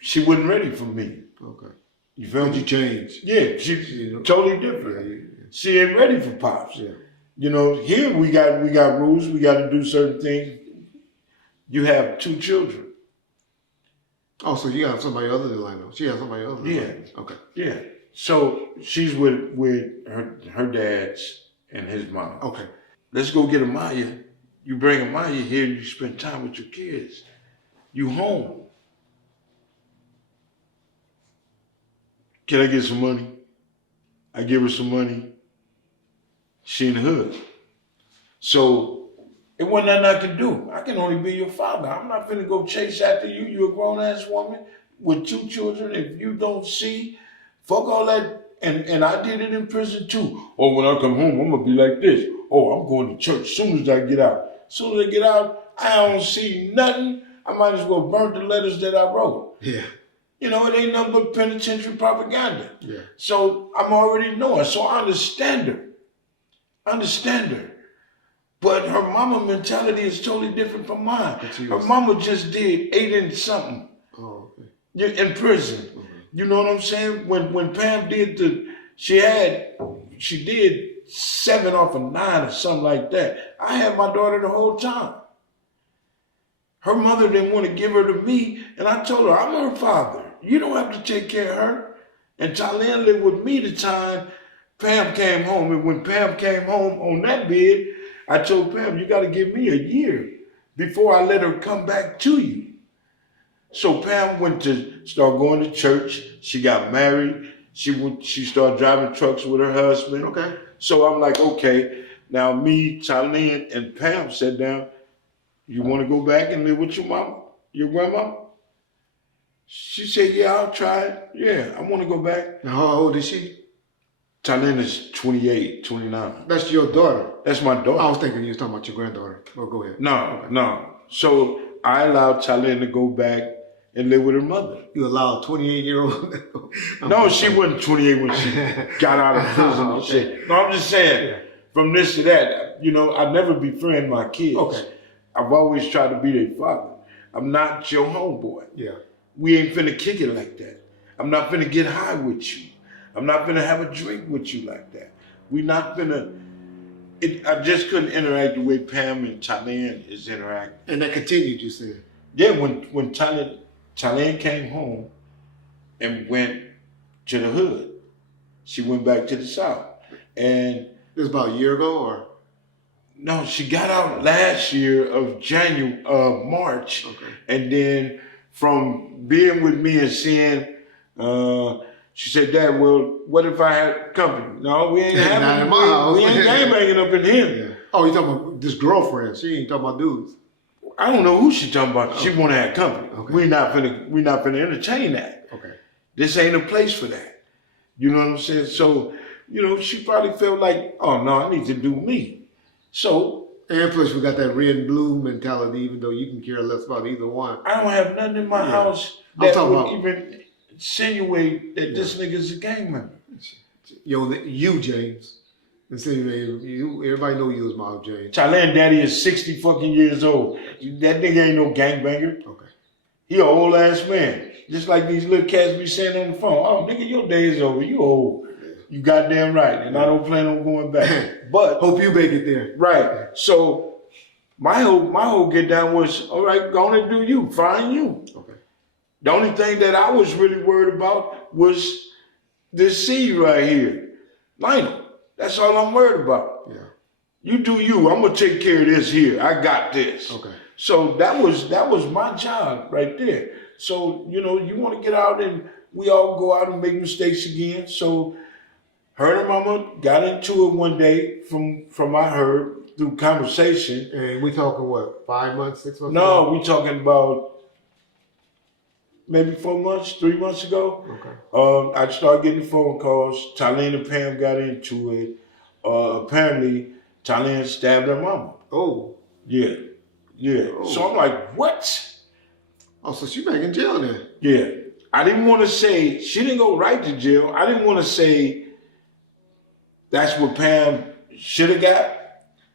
she wasn't ready for me. Okay. You feel me? You changed. Yeah, she's totally different. Yeah. She ain't ready for Pops. Yeah. You know, here we got rules, we got to do certain things. You have 2 children. Oh, so you got somebody other than Lionel. She has somebody other than Lionel. Okay. Yeah. So she's with her dad's and his mom. Okay. Let's go get Amaya. You bring Amaya here and you spend time with your kids. You home. Can I get some money? I give her some money. She in the hood. So it wasn't nothing I could do. I can only be your father. I'm not finna go chase after you. You're a grown-ass woman with 2 children. If you don't see, fuck all that. And I did it in prison too. Oh, when I come home, I'm gonna be like this. Oh, I'm going to church as soon as I get out. As soon as I get out, I don't see nothing. I might as well burn the letters that I wrote. Yeah. You know, it ain't nothing but penitentiary propaganda. Yeah. So I'm already knowing. So I understand her. But her mama mentality is totally different from mine. Her mama just did 8 and something. Oh, okay. In prison. Okay. You know what I'm saying? When Pam did she did 7 off of 9 or something like that. I had my daughter the whole time. Her mother didn't want to give her to me, and I told her, I'm her father. You don't have to take care of her. And Talene lived with me the time Pam came home. And when Pam came home on that bed, I told Pam, you got to give me a year before I let her come back to you. So Pam went to start going to church. She got married. She started driving trucks with her husband. Okay. So I'm like, okay, now me, Talene, and Pam sat down. You want to go back and live with your mama, your grandma? She said, yeah, I'll try it. Yeah, I want to go back. Now, how old is she? Talene is 28, 29. That's your daughter? That's my daughter. I was thinking you was talking about your granddaughter. Oh, go ahead. No. So I allowed Talene to go back and live with her mother. You allowed 28-year-old? No, she wasn't 28 when she got out of prison and shit. No, I'm just saying, from this to that, you know, I never befriend my kids. Okay. I've always tried to be their father. I'm not your homeboy. Yeah. We ain't finna kick it like that. I'm not finna get high with you. I'm not finna have a drink with you like that. We not finna. I just couldn't interact the way Pam and Thailand is interacting. And that continued, you said? Yeah, when Thailand came home and went to the hood, she went back to the South. And This was about a year ago, or? no, she got out last year of March. Okay. And then from being with me and seeing, she said, Dad, well, what if I had company? No, we ain't having Not in my house. We ain't gangbanging up in here. Yeah. Oh, you talking about this girlfriend? She ain't talking about dudes. I don't know who she talking about. She want to have company. Okay. We not finna entertain that. Okay. This ain't a place for that. You know what I'm saying? So, she probably felt like, oh no, I need to do me. So, And plus, we got that red and blue mentality. Even though you can care less about either one. I don't have nothing in my house I'm that talking would about- even insinuate that this nigga's a gang member. You, James. Insinuate you. Everybody know you as Miles James. Thailand daddy is 60 fucking years old. That nigga ain't no gangbanger. Okay. He an old ass man. Just like these little cats be saying on the phone. Oh, nigga, your day is over. You old. You goddamn right. And I don't plan on going back. But Hope you make it there. right. So my whole get down was, all right, go on and do you. Find you. Okay. The only thing that I was really worried about was this seed right here. Lionel. That's all I'm worried about. Yeah. You do you. I'm gonna take care of this here. I got this. Okay. So that was my job right there. So, you want to get out and we all go out and make mistakes again. So her and mama got into it one day from I heard through conversation. And we talking what? 5 months, 6 months? No, we talking about maybe 4 months, 3 months ago. Okay. I started getting phone calls. Thailand and Pam got into it. Apparently, Thailand stabbed her mama. Oh. Yeah. Yeah. Oh. So I'm like, what? Oh, so she back in jail then? Yeah. I didn't want to say, she didn't go right to jail. I didn't want to say that's what Pam should have got.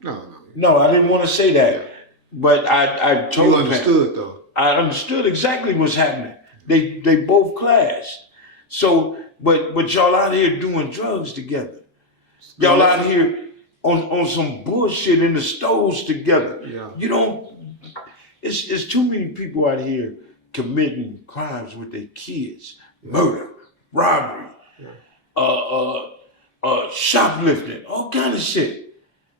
No. No, I didn't want to say that. But I told You Pam. understood though. I understood exactly what's happening. They both clashed. So, but y'all out here doing drugs together. Y'all out here on some bullshit in the stoves together. Yeah. You don't. It's too many people out here committing crimes with their kids, murder, robbery, shoplifting, all kind of shit.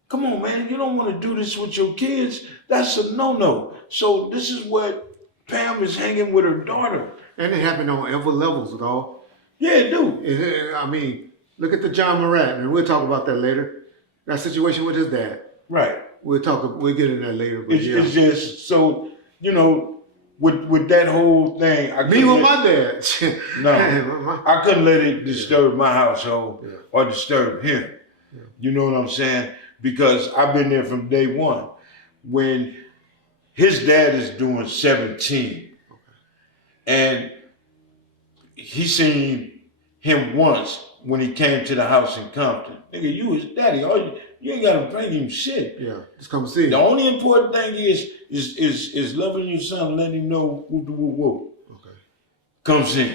Come on, man. You don't want to do this with your kids. That's a no-no. So this is what Pam is hanging with her daughter. And it happened on every levels, though. Yeah, it do. I mean, look at the John Morat, and we'll talk about that later. That situation with his dad. Right. We'll get into that later. But It's just so, with that whole thing. Me with my dad. No, I couldn't let it disturb my household or disturb him. Yeah. You know what I'm saying? Because I've been there from day one. When his dad is doing 17, and he seen him once when he came to the house in Compton. Nigga, you his daddy. You ain't gotta bring him shit. Yeah, just come see. The only important thing is loving your son, letting him know whoop. Okay. Come see.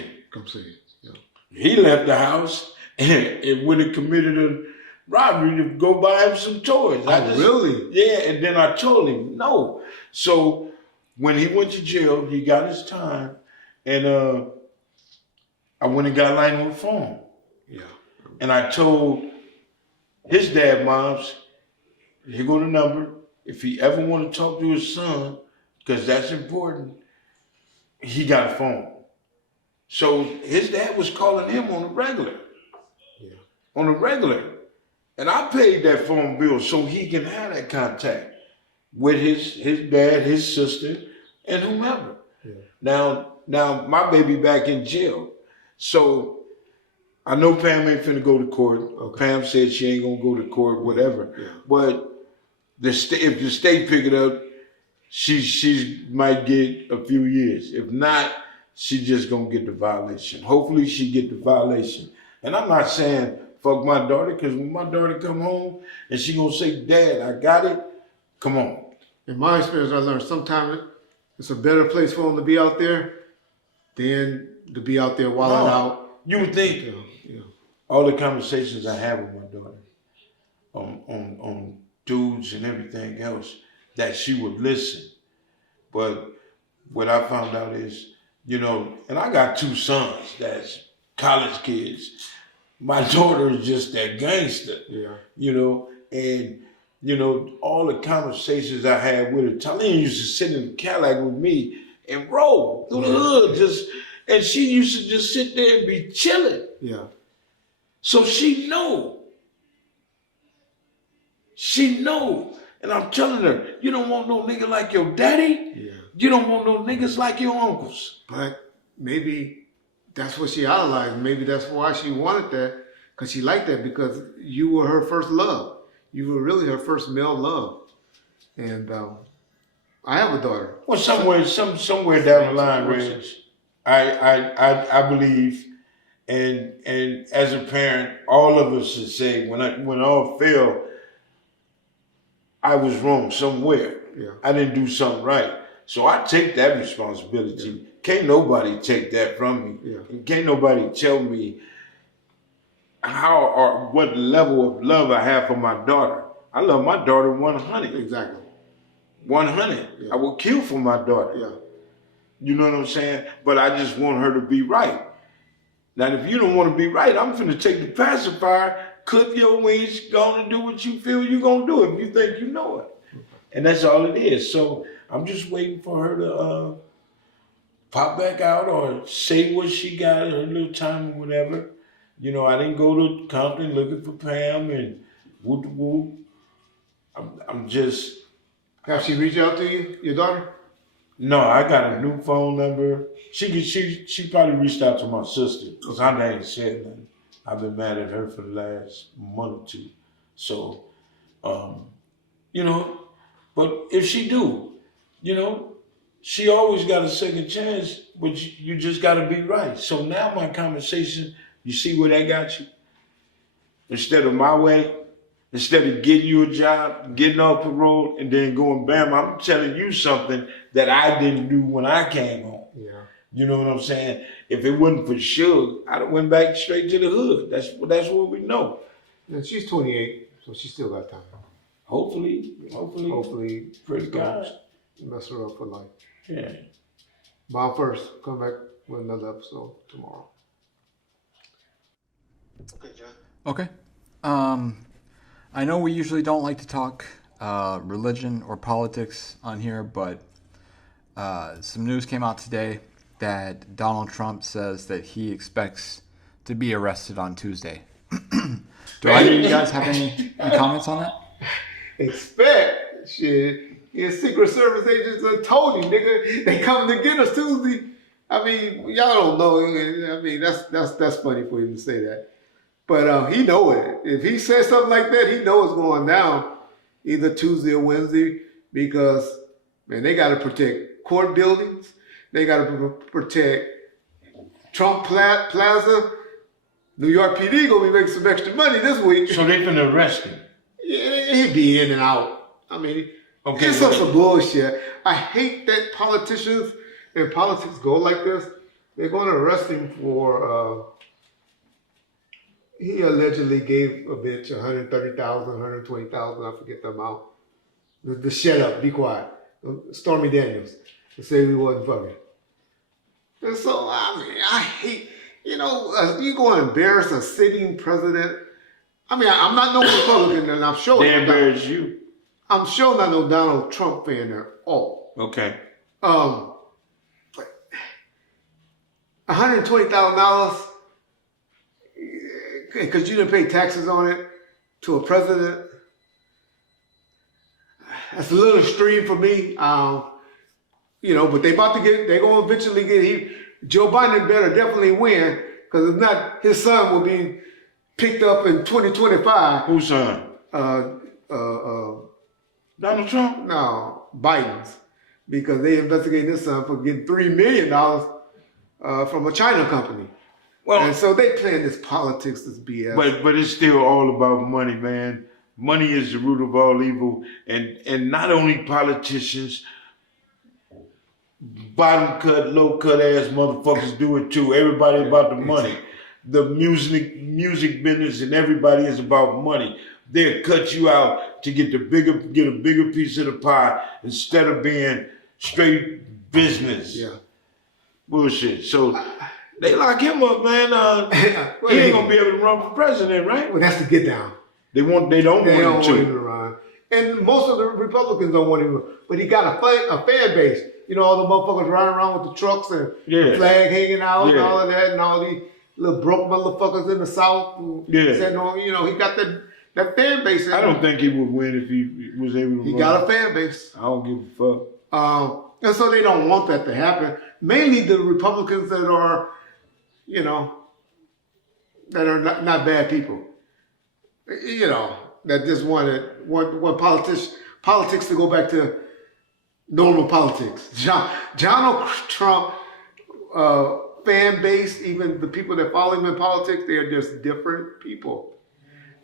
Yeah. He left the house and went and committed a robbery to go buy him some toys. Really? Yeah, and then I told him no. So when he went to jail, he got his time, and I went and got Lionel a phone. Yeah. And I told his dad, moms, here go the number. If he ever want to talk to his son, because that's important, he got a phone. So his dad was calling him on a regular. Yeah. On a regular. And I paid that phone bill so he can have that contact with his dad, his sister, and whomever. Yeah. Now my baby back in jail. So I know Pam ain't finna go to court. Okay. Pam said she ain't gonna go to court, whatever. Yeah. But if the state pick it up, she might get a few years. If not, she just gonna get the violation. Hopefully she get the violation. And I'm not saying fuck my daughter, because when my daughter come home and she gonna say, Dad, I got it, come on. In my experience, I learned sometimes it's a better place for them to be out there than to be out there wilding out. You would think Yeah. all the conversations I have with my daughter on dudes and everything else, that she would listen. But what I found out is, and I got 2 sons that's college kids. My daughter is just that gangster. Yeah. And all the conversations I had with her, Talene used to sit in the Cadillac with me and roll through the hood, and she used to just sit there and be chilling. Yeah. So she know. She know. And I'm telling her, you don't want no nigga like your daddy. Yeah. You don't want no niggas like your uncles. But maybe that's what she idolized. Maybe that's why she wanted that, because she liked that, because you were her first love. You were really her first male love. And I have a daughter. Well, somewhere down the line, Reg, I believe, and as a parent, all of us should say, when all failed, I was wrong somewhere. Yeah. I didn't do something right. So I take that responsibility. Yeah. Can't nobody take that from me. Yeah. And can't nobody tell me how or what level of love I have for my daughter. I love my daughter 100. Exactly. 100. Yeah. I would kill for my daughter. Yeah. You know what I'm saying? But I just want her to be right. Now, if you don't want to be right, I'm finna take the pacifier, clip your wings, go on and do what you feel you're gonna do if you think you know it. And that's all it is. So I'm just waiting for her to pop back out or say what she got, her little time or whatever. I didn't go to Compton looking for Pam and woo. I'm just. Have she reached out to you, your daughter? No, I got a new phone number. She probably reached out to my sister because I ain't said nothing. I've been mad at her for the last month or 2. So, but if she do, she always got a second chance, but you just got to be right. So now my conversation, you see where that got you? Instead of my way, instead of getting you a job, getting off parole, and then going bam, I'm telling you something that I didn't do when I came home. Yeah. You know what I'm saying? If it wasn't for Suge, I'd have went back straight to the hood. That's what we know. And she's 28, so she still got time. Hopefully, pretty God. Mess her up for life. Yeah. Bob first, come back with another episode tomorrow. Okay, John. Okay. I know we usually don't like to talk religion or politics on here, but some news came out today that Donald Trump says that he expects to be arrested on Tuesday. Do either of you guys have any comments on that? Expect? Shit. His Secret Service agents done told you, nigga, they coming to get us Tuesday. I mean, y'all don't know. I mean, that's funny for him to say that. But he know it. If he says something like that, he knows it's going down either Tuesday or Wednesday because, man, they got to protect court buildings. They got to protect Trump Plaza. New York PD going to be making some extra money this week. So they finna arrest him? Yeah, he'd be in and out. I mean, okay, it's some bullshit. I hate that politicians and politics go like this. They're going to arrest him for... he allegedly gave a bitch $130,000, $120,000, I forget the amount. The shut up, be quiet. Stormy Daniels, to say we wasn't fucking. And so, I mean, I hate, you go and embarrass a sitting president. I mean, I'm not no Republican, and I'm sure... They embarrass you. I'm sure not no Donald Trump fan at all. Okay. But $120,000... because you didn't pay taxes on it to a president. That's a little extreme for me. But they're going to eventually get, Joe Biden better definitely win, because if not, his son will be picked up in 2025. Whose son? Donald Trump? No, Biden's. Because they investigated his son for getting $3 million from a China company. Well, and so they playing this politics, this BS. But it's still all about money, man. Money is the root of all evil, and not only politicians, bottom cut, low cut ass motherfuckers do it too. Everybody about the money. The music business and everybody is about money. They'll cut you out to get a bigger piece of the pie instead of being straight business. Yeah. Bullshit. So they lock him up, man. He ain't gonna be able to run for president, right? Well, that's the get down. They don't want him to run. And most of the Republicans don't want him to run. But he got a fan base. You know, all the motherfuckers riding around with the trucks and the flag hanging out and all of that, and all these little broke motherfuckers in the South. Saying, you know, he got that fan base. I don't think he would win if he was able to run. He got a fan base. I don't give a fuck. And so they don't want that to happen. Mainly the Republicans that are, you know, that are not bad people. You know, that just want politics to go back to normal politics. Donald Trump fan base, even the people that follow him in politics, they are just different people.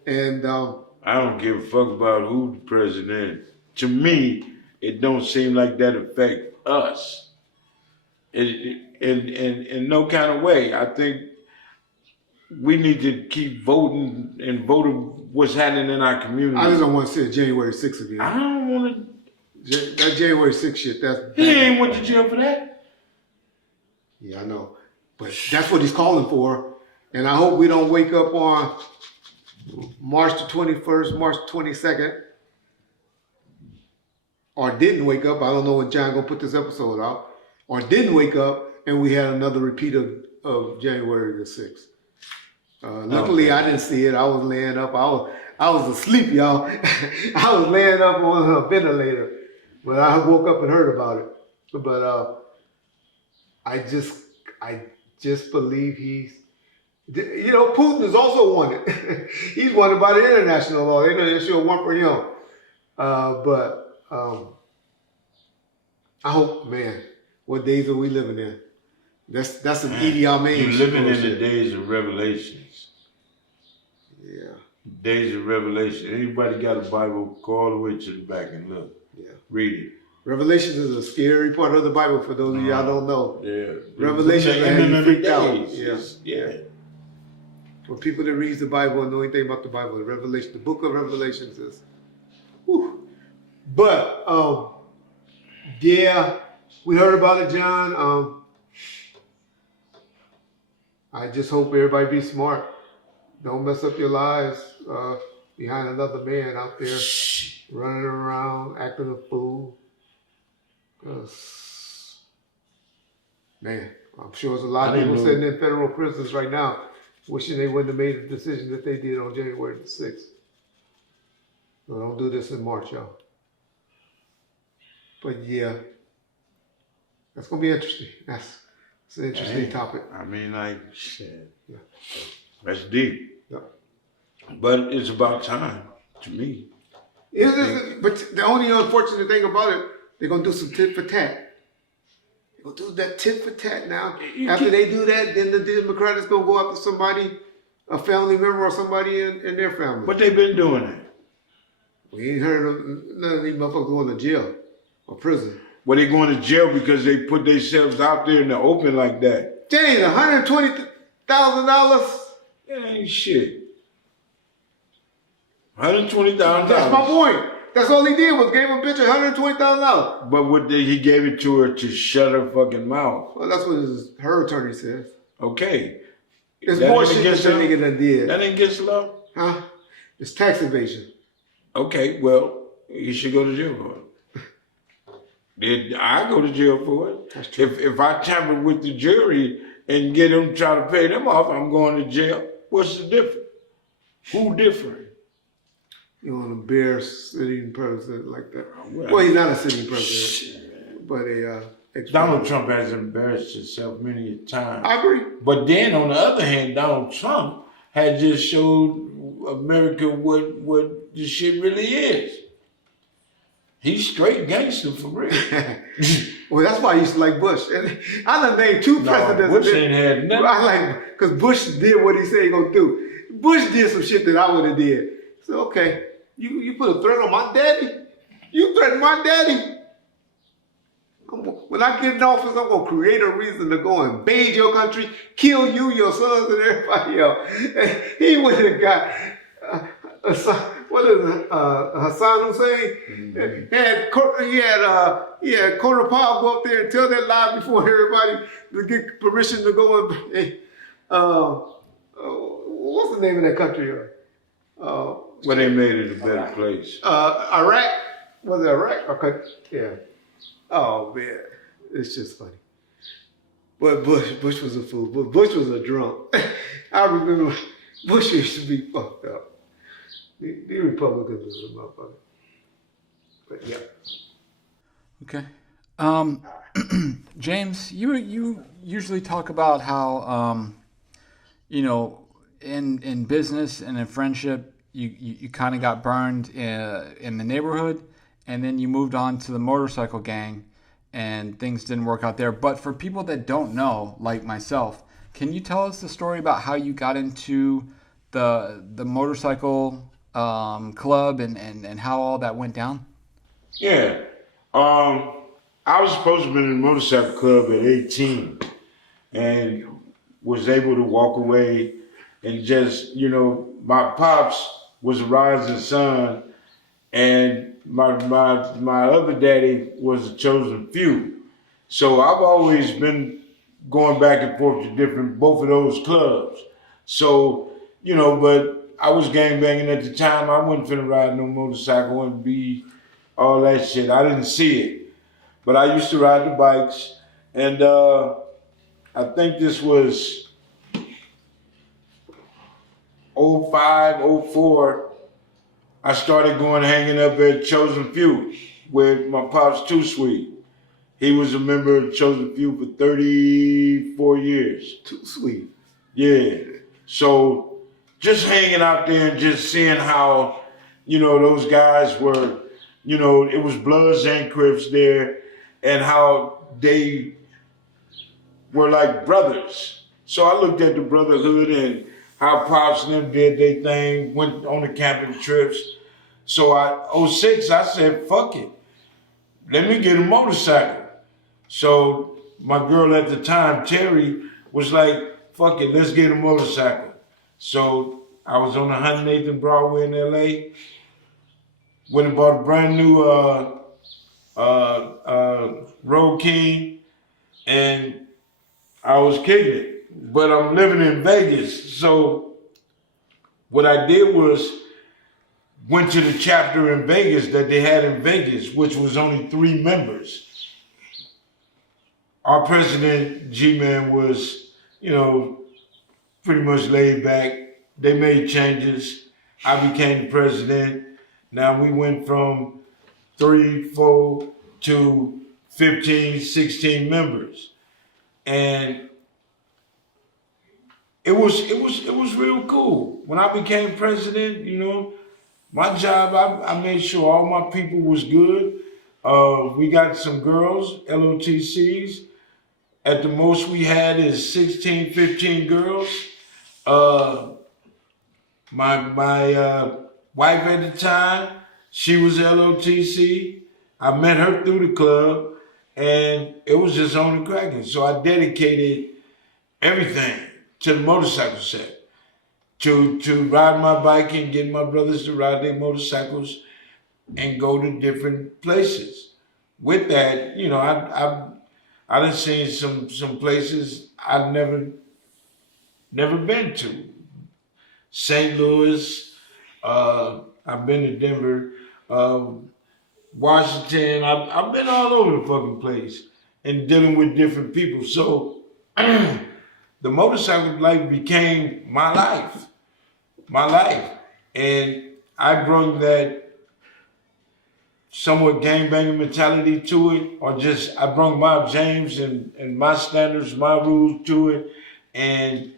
And I don't give a fuck about who the president is. To me, it don't seem like that affect us. In no kind of way. I think we need to keep voting and voting what's happening in our community. I just don't want to see a January 6th again. I don't want to. That January 6th shit, that's bad. He ain't went to jail for that. Yeah, I know. But that's what he's calling for. And I hope we don't wake up on March the 21st, March 22nd, or didn't wake up. I don't know when John gonna put this episode out. Or didn't wake up and we had another repeat of January the 6th. Luckily, I didn't see it. I was laying up. I was asleep, y'all. I was laying up on a ventilator. But I woke up and heard about it. But I just believe he's, you know, Putin is also wanted. He's wanted by the international law. They know they should want for him. But I hope, man, what days are we living in? That's some Idi Amin. You're living in the days of revelations. Yeah. Days of revelation. Anybody got a Bible, go all the way to the back and look. Yeah. Read it. Revelations is a scary part of the Bible for those of y'all don't know. Yeah. Revelations have you freaked out. Yeah. For people that read the Bible and know anything about the Bible, the Revelation, the book of Revelations is, whew. But, yeah, we heard about it, John. I just hope everybody be smart. Don't mess up your lives behind another man out there running around, acting a fool. 'Cause, man, I'm sure there's a lot of people sitting in federal prisons right now wishing they wouldn't have made the decision that they did on January the 6th. So don't do this in March, y'all. But yeah, that's going to be interesting. That's an interesting topic. I mean, like, shit. Yeah. That's deep. Yeah. But it's about time to me. But the only unfortunate thing about it, they're going to do some tit for tat. They're going to do that tit for tat now. After they do that, then the Democrats going to go after somebody, a family member or somebody in their family. But they've been doing it. We ain't heard of none of these motherfuckers going to jail or prison. Well, they going to jail because they put themselves out there in the open like that. James, $120,000? That ain't shit. $120,000. That's my point. That's all he did was gave a bitch $120,000. But he gave it to her to shut her fucking mouth. Well, that's what her attorney says. Okay. It's bullshit that the nigga done did. That ain't against the law? Huh? It's tax evasion. Okay, well, he should go to jail for it. Did I go to jail for it? That's true. If I tamper with the jury and get them try to pay them off, I'm going to jail. What's the difference? Who different? You want a bear sitting president like that? Well, he's not a sitting president, but Donald Trump has embarrassed himself many times. I agree. But then, on the other hand, Donald Trump had just showed America what the shit really is. He's straight gangster for real. Well, that's why I used to like Bush. And I done named two presidents. Bush ain't had nothing. I like, because Bush did what he said he gonna do. Bush did some shit that I would have did. So, okay, You put a threat on my daddy? You threatened my daddy? When I get in office, I'm going to create a reason to go invade your country, kill you, your sons, and everybody else. And he went and got, what is it, Hassan Hussein? He had Corner Powell go up there and tell that lie before everybody to get permission to go and, what's the name of that country? Well, they made it a better place. Iraq? Was it Iraq? Okay. Yeah. Oh man, it's just funny. But Bush was a fool. But Bush was a drunk. I remember Bush used to be fucked up. The Republicans was a motherfucker. But yeah. Okay. James, you usually talk about how in business and in friendship you kind of got burned in the neighborhood, and then you moved on to the motorcycle gang, and things didn't work out there. But for people that don't know, like myself, can you tell us the story about how you got into the motorcycle club and how all that went down? Yeah. I was supposed to be in the motorcycle club at 18 and was able to walk away and just, my pops was a rising sun, and my other daddy was a chosen few. So I've always been going back and forth to both of those clubs. So, but I was gangbanging at the time. I wasn't finna ride no motorcycle and be all that shit. I didn't see it. But I used to ride the bikes, and I think this was 05, 04. I started going hanging up at Chosen Few with my pops Too Sweet. He was a member of Chosen Few for 34 years. Too Sweet. Yeah. So just hanging out there and just seeing how, those guys were, it was Bloods and Crips there, and how they were like brothers. So I looked at the brotherhood and how Pops and them did their thing, went on the camping trips. So 06, I said, fuck it. Let me get a motorcycle. So my girl at the time, Terry, was like, fuck it, let's get a motorcycle. So I was on 108th and Broadway in LA. Went and bought a brand new Road King, and I was kicking it. But I'm living in Vegas, so what I did was went to the chapter in Vegas that they had in Vegas, which was only 3 members. Our president, G-Man, was, pretty much laid back. They made changes. I became the president. Now we went from 3, 4 to 15, 16 members. And it was real cool. When I became president, my job, I made sure all my people was good. We got some girls, LOTCs. At the most we had is 16, 15 girls. My wife at the time, she was LOTC. I met her through the club, and it was just on the cracking. So I dedicated everything to the motorcycle set, to ride my bike and get my brothers to ride their motorcycles and go to different places. With that, I done seen some places I've never been to. St. Louis, I've been to Denver, Washington. I've been all over the fucking place and dealing with different people. So the motorcycle life became my life. And I brought that somewhat gangbanging mentality to it, or just I brought my James and my standards, my rules to it, and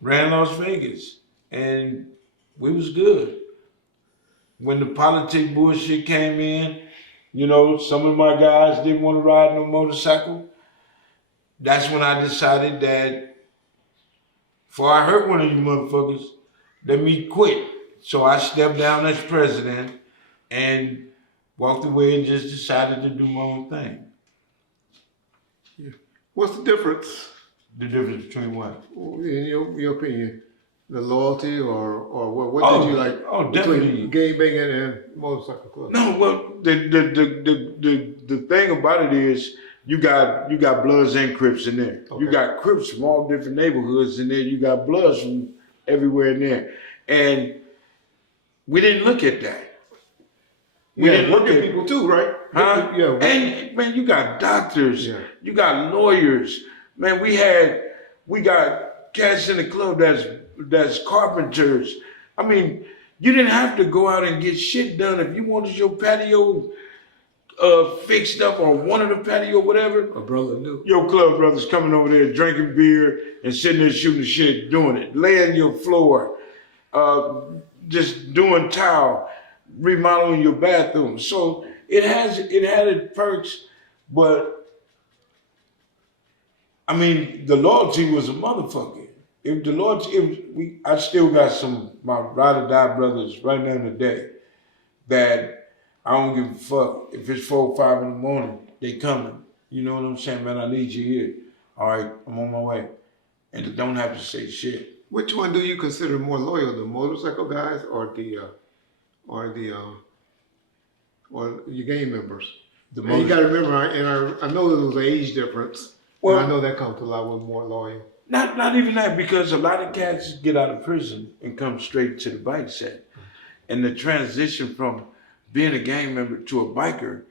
ran Las Vegas. And we was good. When the politic bullshit came in, some of my guys didn't want to ride no motorcycle. That's when I decided that before I hurt one of you motherfuckers, let me quit So I stepped down as president and walked away and just decided to do my own thing. Yeah. What's the difference, The difference between what? in your opinion, the loyalty or what did you like definitely. between game banging and motorcycle club? No, well, the thing about it is you got Bloods and Crips in there. Okay. You got Crips from all different neighborhoods in there. You got Bloods from everywhere in there, and we didn't look at that. We didn't look at people too, right? Huh? Yeah. And man, you got doctors, Yeah. you got lawyers. Man, we got cats in the club that's carpenters. I mean, you didn't have to go out and get shit done if you wanted your patio fixed up or wanted a patio, whatever. A brother knew. Your club brothers coming over there drinking beer and sitting there shooting shit, doing it, laying your floor, just doing tile, remodeling your bathroom. So it had its perks, but I mean the loyalty was a motherfucker. If the loyalty, I still got my ride or die brothers right now today that I don't give a fuck if it's 4 or 5 in the morning, they coming. You know what I'm saying, man? I need you here. All right, I'm on my way, and they don't have to say shit. Which one do you consider more loyal, the motorcycle guys or your gang members? And you got to remember, I know there was an age difference. Well, I know that comes a lot with more loyal. Not even that, because a lot of cats get out of prison and come straight to the bike set, and the transition from being a gang member to a biker,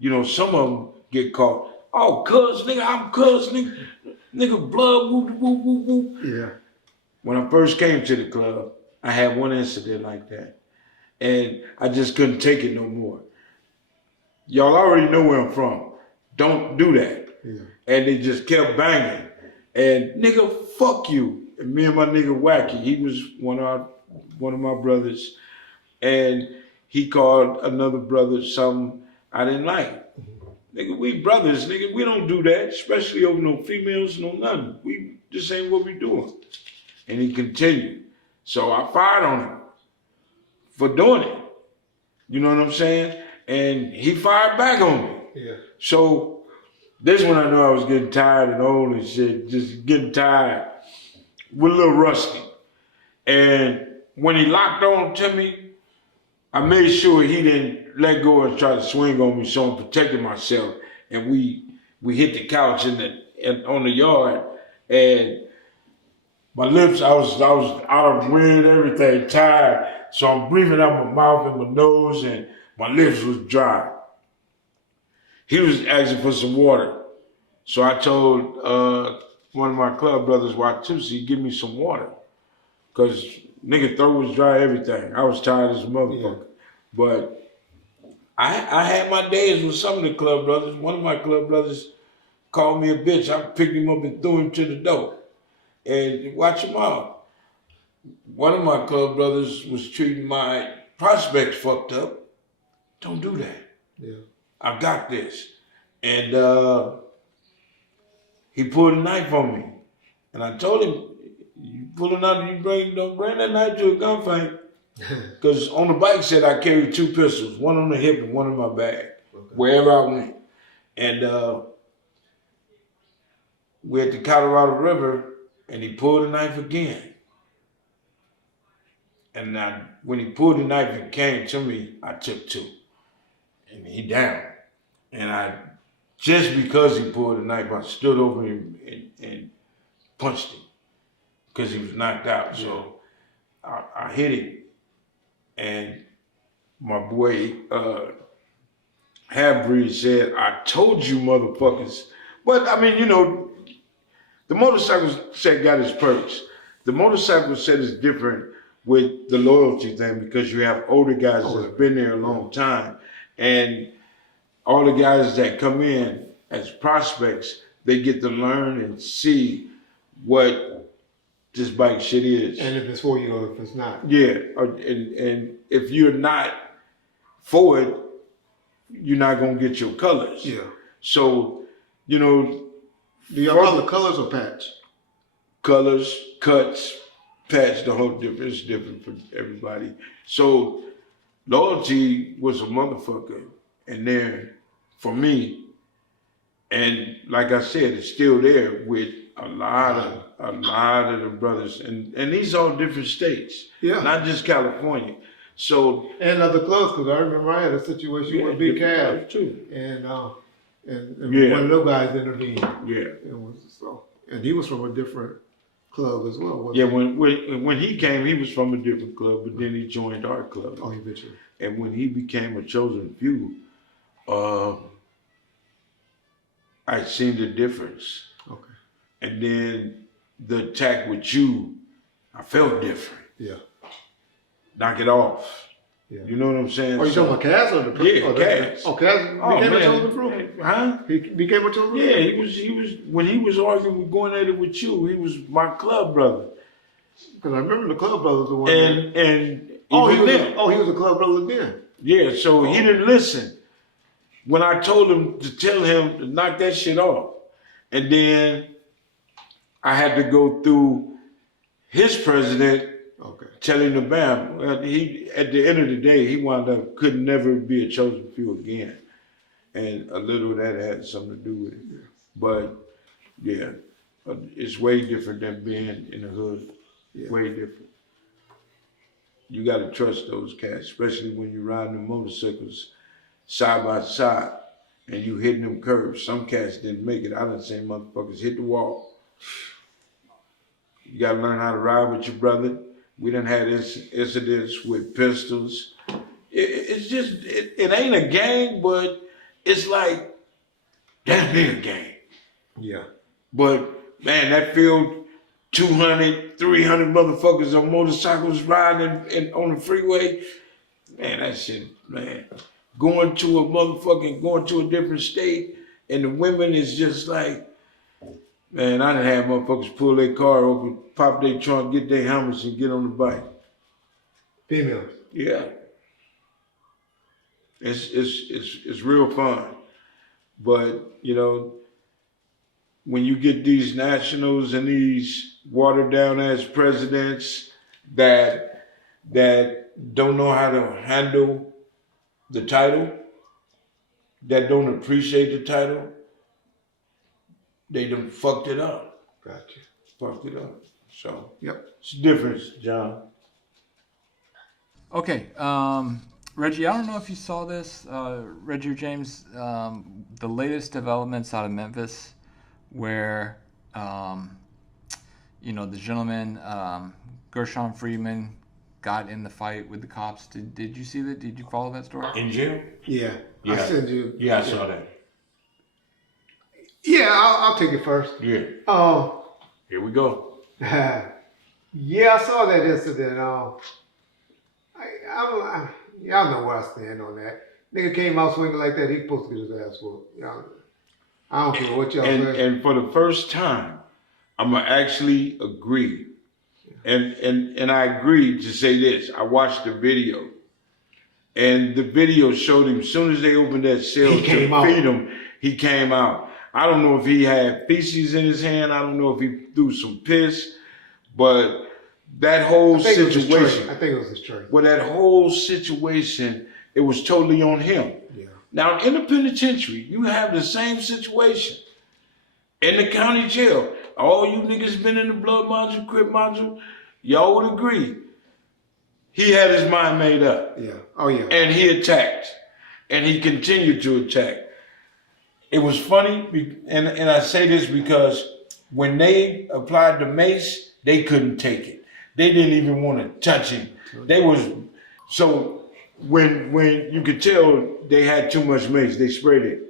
you know, some of them get caught. Oh, cuz nigga, I'm cuz nigga, blood, whoop whoop whoop whoop. Yeah. When I first came to the club, I had one incident like that, and I just couldn't take it no more. Y'all already know where I'm from. Don't do that. Yeah. And they just kept banging. And nigga, fuck you. And me and my nigga Wacky, he was one of my brothers, and he called another brother something I didn't like. Nigga, we brothers, nigga, we don't do that, especially over no females, no nothing. This ain't what we doing. And he continued. So I fired on him for doing it. You know what I'm saying? And he fired back on me. Yeah. So this one I know I was getting tired and old and shit, just getting tired, with a little rusty. And when he locked on to me, I made sure he didn't let go and try to swing on me, so I'm protecting myself. And we hit the couch on the yard, and my lips, I was out of wind, everything, tired. So I'm breathing out my mouth and my nose, and my lips was dry. He was asking for some water. So I told one of my club brothers, Watusi, give me some water. Because nigga throat was dry, everything. I was tired as a motherfucker. Yeah. But I had my days with some of the club brothers. One of my club brothers called me a bitch. I picked him up and threw him to the door. And watch him out. One of my club brothers was treating my prospects fucked up. Don't do that. Yeah. I got this. And he pulled a knife on me. And I told him, you pull a knife, don't bring that knife to a gunfight. Because on the bike set, I carried 2 pistols, one on the hip and one in my bag, wherever I went. And we're at the Colorado River, and he pulled a knife again. And when he pulled the knife and came to me, I took 2. And he down. And just because he pulled the knife, I stood over him and punched him because he was knocked out. So I hit him. And my boy, Half-Breed said, I told you motherfuckers. But I mean, you know, the motorcycle set got its perks. The motorcycle set is different with the loyalty thing because you have older guys that's been there a long time. And all the guys that come in as prospects, they get to learn and see what this bike shit is. And if it's for you or if it's not. Yeah, and if you're not for it, you're not gonna get your colors. Yeah. So, you know. Do y'all call the colors or patch? Colors, cuts, patch the whole different. It's different for everybody. So loyalty was a motherfucker in there for me. And like I said, it's still there with a lot of the brothers, and these are different states, not just California. So and other clubs, because I remember I had a situation with Big Cav too, and one of those guys intervened. And he was from a different club as well. Wasn't he? When he came, he was from a different club, but then he joined our club. Oh, eventually. And when he became a chosen few, I seen the difference. Okay. And then the attack with you, I felt different. Yeah. Knock it off. Yeah. You know what I'm saying? Oh, you talking about Cass or the Yeah, Cass. Oh, Cass became a chosen few? Huh? He became a chosen few? Yeah, he was when he was arguing with going at it with you, he was my club brother. Because I remember the club brothers the one. And he was a club brother then. Yeah, so he didn't listen. When I told him to tell him to knock that shit off. And then I had to go through his president telling the bam. Well, he at the end of the day, he wound up could never be a chosen few again. And a little of that had something to do with it. Yeah. But yeah, it's way different than being in the hood. Yeah. Way different. You gotta trust those cats, especially when you're riding the motorcycles side by side and you hitting them curves. Some cats didn't make it. I done seen motherfuckers hit the wall. You gotta learn how to ride with your brother. We done had incidents with pistols. It's just, it ain't a gang, but it's like, that be a gang. Yeah. But man, that field, 200, 300 motherfuckers on motorcycles riding on the freeway, man, that shit, man. Going to a different state, and the women is just like, man, I done had motherfuckers pull their car open, pop their trunk, get their helmets, and get on the bike. Females. Yeah. It's real fun. But, you know, when you get these nationals and these watered down ass presidents that don't know how to handle the title, that don't appreciate the title, they done fucked it up. Gotcha. Fucked it up. So, yep. It's a difference, John. Okay, Reggie, I don't know if you saw this, Reggie or James, the latest developments out of Memphis where, the gentleman, Gershon Friedman, got in the fight with the cops. Did you see that? Did you follow that story? In jail? Yeah. I sent you. Yeah, I saw that. Yeah, I'll take it first. Yeah. Here we go. Yeah, I saw that incident. Y'all know where I stand on that. Nigga came out swinging like that. He supposed to get his ass whooped. I don't care what y'all say. And for the first time, I'm gonna actually agree. And I agreed to say this. I watched the video, and the video showed him as soon as they opened that cell to feed him, he came out. I don't know if he had feces in his hand. I don't know if he threw some piss, but that whole situation. I think it was his tray. Well, that whole situation, it was totally on him. Yeah. Now, in the penitentiary, you have the same situation. In the county jail, all you niggas been in the blood module, crip module, y'all would agree. He had his mind made up. Yeah. Oh, yeah. And he attacked. And he continued to attack. It was funny, and I say this because when they applied the mace, they couldn't take it. They didn't even want to touch him. So when you could tell they had too much mace, they sprayed it.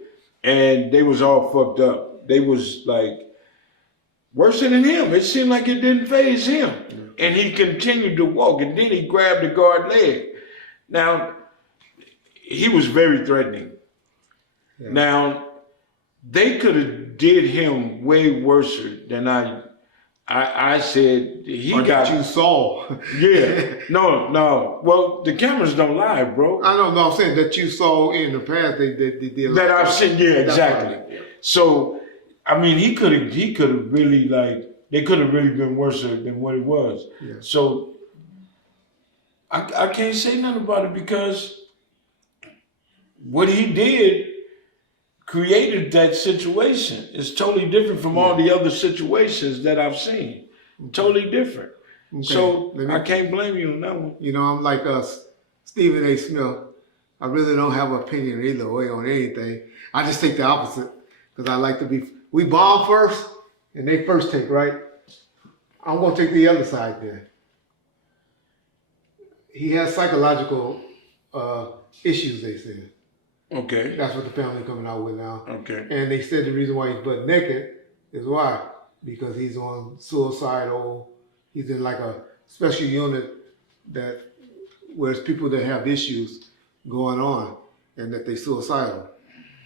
And they was all fucked up. They was like worse than him. It seemed like it didn't faze him. Yeah. And he continued to walk, and then he grabbed the guard leg. Now, he was very threatening. Yeah. Now, they could have did him way worse than I said. That you saw. Yeah. No. Well, the cameras don't lie, bro. I don't know. I'm saying that you saw in the past. They did. That I've seen. Yeah, exactly. Yeah. So, I mean, he could have really like they could have really been worse than what it was. Yeah. So I can't say nothing about it because what he did created that situation. It's totally different from all the other situations that I've seen. Totally different. Okay. So I can't blame you on that one. You know, I'm like Stephen A. Smith. I really don't have an opinion either way on anything. I just take the opposite because I like to be. We bomb first, and they first take, right? I'm gonna take the other side then. He has psychological issues, they said. Okay. That's what the family coming out with now. Okay. And they said the reason why he's butt naked is why? Because he's on suicidal. He's in like a special unit that where it's people that have issues going on and that they suicidal.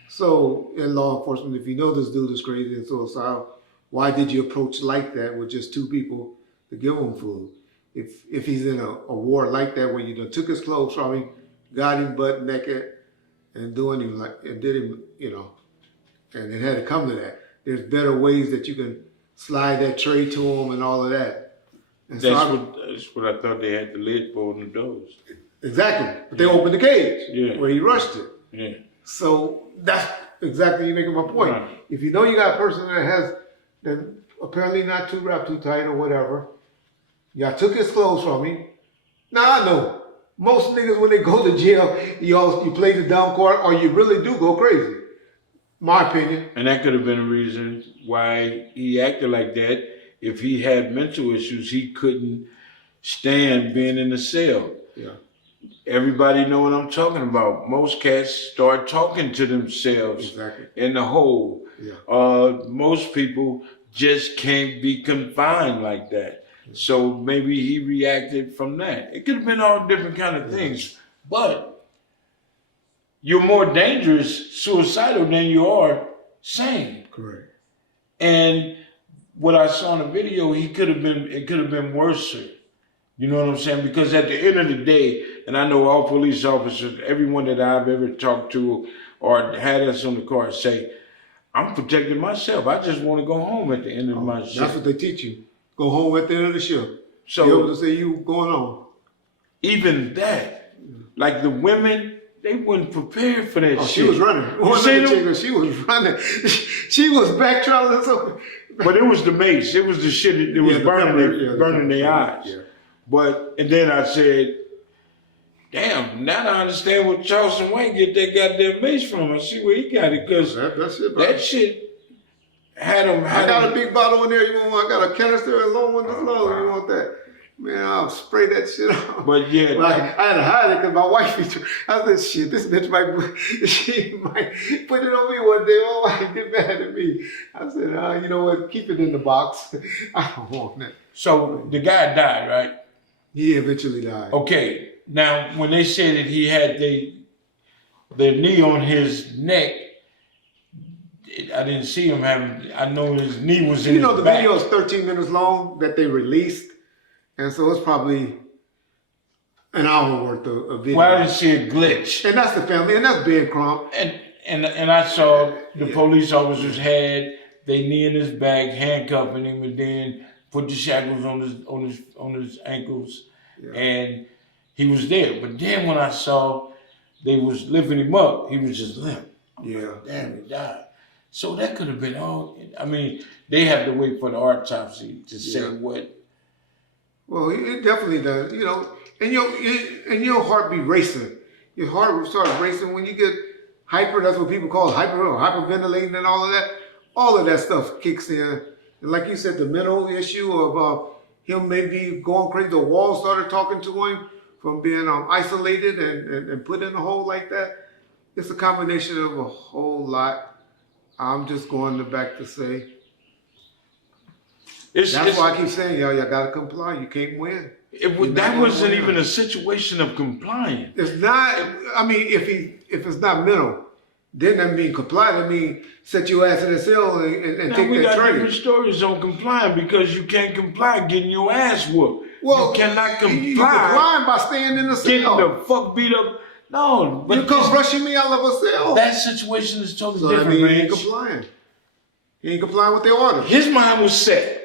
So in law enforcement, if you know this dude is crazy and suicidal, why did you approach like that with just two people to give him food? If he's in a war like that where you done took his clothes from him, got him butt naked, and doing him like and did him, you know, and it had to come to that. There's better ways that you can slide that tray to him and all of that. And That's what I thought they had the lid for on the doors. Exactly. But they opened the cage where he rushed it. Yeah. So that's exactly you making my point. Right. If you know you got a person that apparently not too wrapped too tight or whatever, y'all took his clothes from him. Now I know most niggas when they go to jail, you play the dumb card or you really do go crazy. My opinion. And that could have been a reason why he acted like that. If he had mental issues, he couldn't stand being in the cell. Yeah. Everybody know what I'm talking about. Most cats start talking to themselves in the hole. Yeah. Most people just can't be confined like that. So maybe he reacted from that. It could have been all different kind of things. But you're more dangerous suicidal than you are sane. Correct. And what I saw in the video, it could have been worse. You know what I'm saying? Because at the end of the day, and I know all police officers, everyone that I've ever talked to or had us on the car say, I'm protecting myself. I just want to go home at the end of my shift. That's what they teach you. Go home at the end of the shift. So be able to say you going on. Even that, like the women, they weren't prepared for that shit. She was running. She was running. She was backtraveling. So. But it was the mace. It was the shit that was burning their eyes. Yeah. But, and then I said, damn, now I understand where Charleston White get that goddamn mace from. I see where he got it, because that shit had him. I got a big bottle in there. You want? I got a canister, a long one, this long. You want that? Man, I'll spray that shit out. But yeah, I had to hide it because my wife. I said, "Shit, this bitch she might put it on me one day. Oh, I get mad at me." I said, "You know what? Keep it in the box. I don't want that." So the guy died, right? He eventually died. Okay. Now, when they said that he had their knee on his neck, I didn't see him having. I know his knee was in his back. The video is 13 minutes long that they released. And so it's probably an hour worth of video. Well, I didn't see a glitch. And that's the family, and that's Ben Crump. And I saw the police officers had their knee in his back, handcuffing him, and then put the shackles on his ankles, and he was there. But then when I saw they was lifting him up, he was just limp. Yeah. Damn, he died. So that could have been all. I mean, they have to wait for the autopsy to say what. Well, it definitely does, and your heart be racing. Your heart will start racing when you get hyper. That's what people call hyper or hyperventilating and all of that. All of that stuff kicks in. And like you said, the mental issue of him maybe going crazy. The wall started talking to him from being isolated and put in a hole like that. It's a combination of a whole lot. I'm just going back to say, that's why I keep saying, y'all got to comply. You can't win. That wasn't even a situation of complying. It's not. I mean, if it's not mental, then that mean comply. That mean set your ass in a cell and take that train. We got different stories on complying, because you can't comply getting your ass whooped. Well, you cannot comply. You complying by staying in the cell. Getting the fuck beat up. No, but you come rushing me out of a cell. That situation is totally different, man. He ain't complying. He ain't complying with their orders. His mind was set.